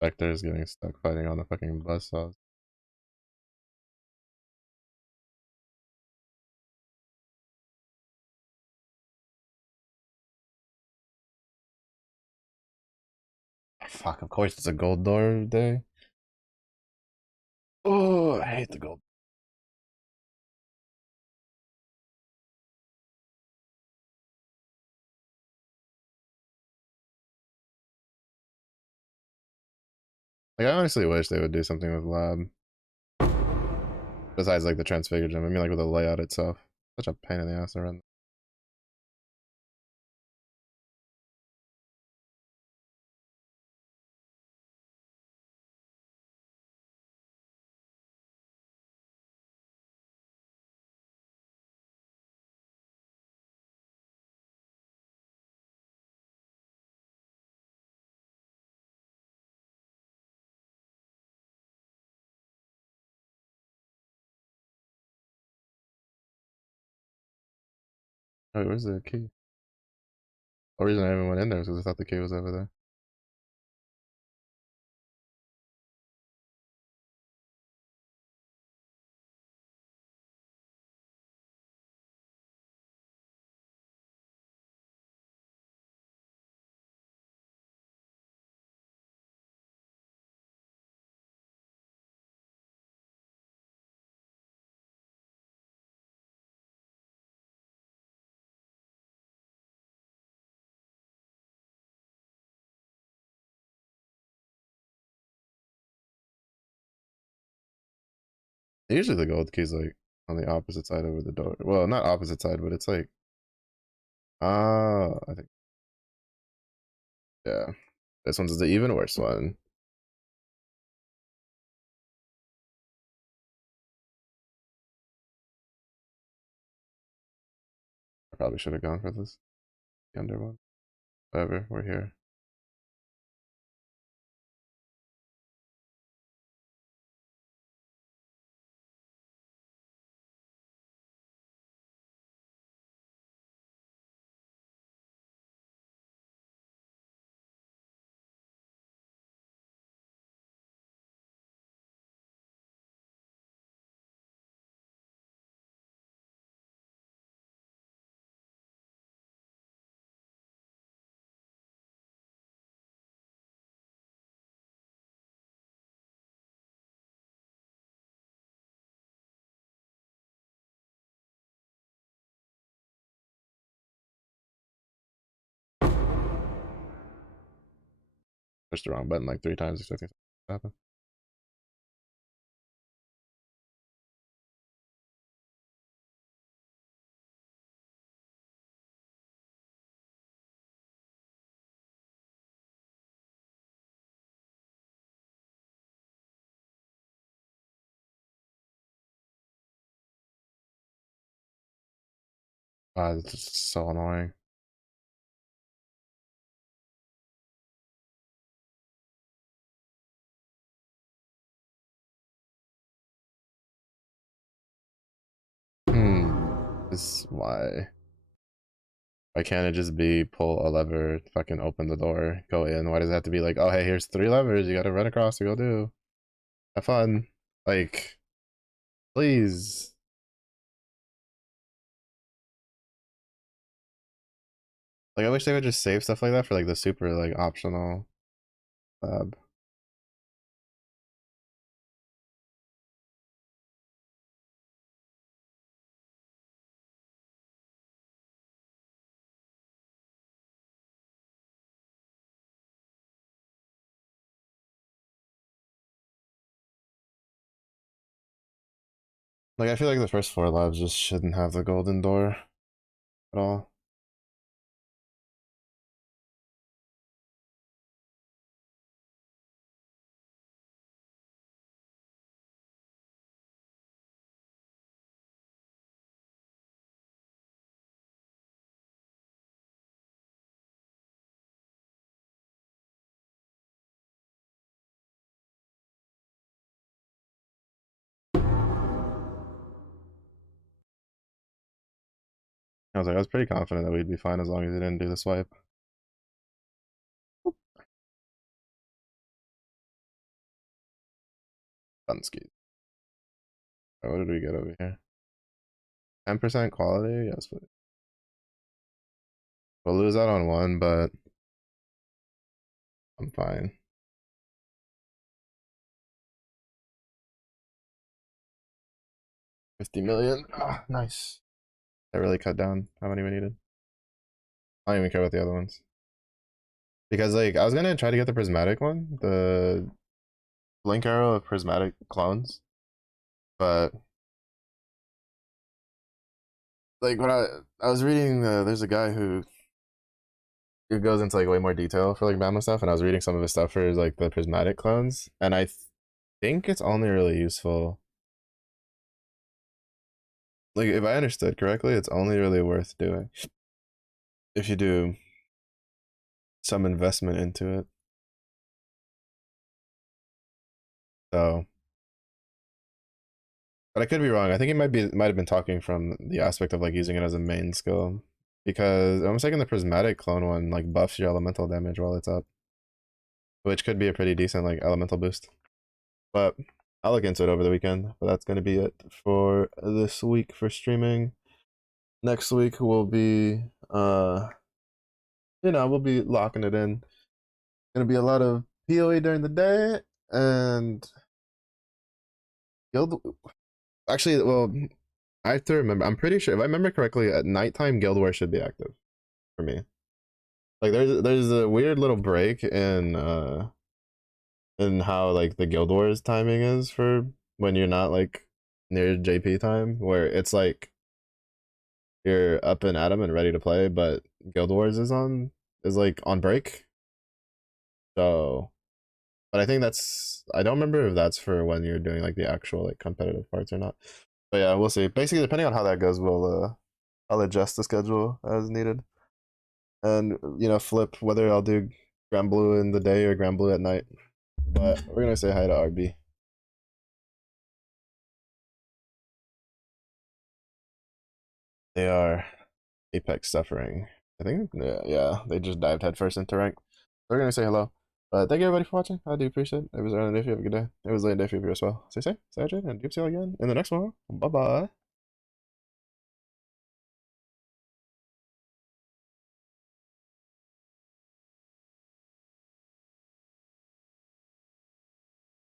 Vector is getting stuck fighting on the fucking bus saws. Fuck, of course it's a gold door day. Oh, I hate the gold. Like, I honestly wish they would do something with lab. Besides, like, the transfigure gem. I mean, like, with the layout itself. Such a pain in the ass to run. Oh, where's the key? The reason I even went in there is because I thought the key was over there. Usually the gold key's like on the opposite side over the door. Well, not opposite side, but it's like, I think, yeah. This one's the even worse one. I probably should have gone for this. The under one. Whatever, we're here. Pushed the wrong button like 3 times expecting something to happen. It's just so annoying. This is why. Why can't it just be pull a lever, fucking open the door, go in? Why does it have to be like, oh hey, here's 3 levers, you gotta run across to go do? Have fun. Like, please. Like I wish they would just save stuff like that for like the super like optional lab. Like I feel like the first 4 labs just shouldn't have the golden door at all. I was pretty confident that we'd be fine as long as he didn't do the swipe. Dunsky. What did we get over here? 10% quality? Yes, please. We'll lose out on one, but I'm fine. $50 million. Ah, nice. That really cut down how many we needed. I don't even care about the other ones. Because like I was gonna try to get the prismatic one, the blink arrow of prismatic clones. But like when I was reading there's a guy who goes into like way more detail for like Bama stuff, and I was reading some of his stuff for like the prismatic clones, and I think it's only really useful. Like if I understood correctly, it's only really worth doing if you do some investment into it. So, but I could be wrong. I think he might have been talking from the aspect of like using it as a main skill, because I'm taking the prismatic clone one like buffs your elemental damage while it's up, which could be a pretty decent like elemental boost. But I'll look into it over the weekend. But that's gonna be it for this week for streaming. Next week will be we'll be locking it in. Gonna be a lot of PoE during the day and guild. Actually, well, I have to remember. I'm pretty sure if I remember correctly, at nighttime Guild Wars should be active for me. Like there's a weird little break in how like the Guild Wars timing is for when you're not like near JP time, where it's like you're up and at 'em and ready to play, but Guild Wars is like on break. So, but I think I don't remember if that's for when you're doing like the actual like competitive parts or not. But yeah, we'll see. Basically, depending on how that goes, I'll adjust the schedule as needed, and flip whether I'll do Grand Blue in the day or Grand Blue at night. But we're gonna say hi to RB. They are Apex suffering. I think yeah, they just dived headfirst into rank. We're gonna say hello. But thank you everybody for watching. I do appreciate it. It was early day if you have a good day. It was late day for you as well. Stay safe, stay hydrated, and see you again in the next one. Bye bye.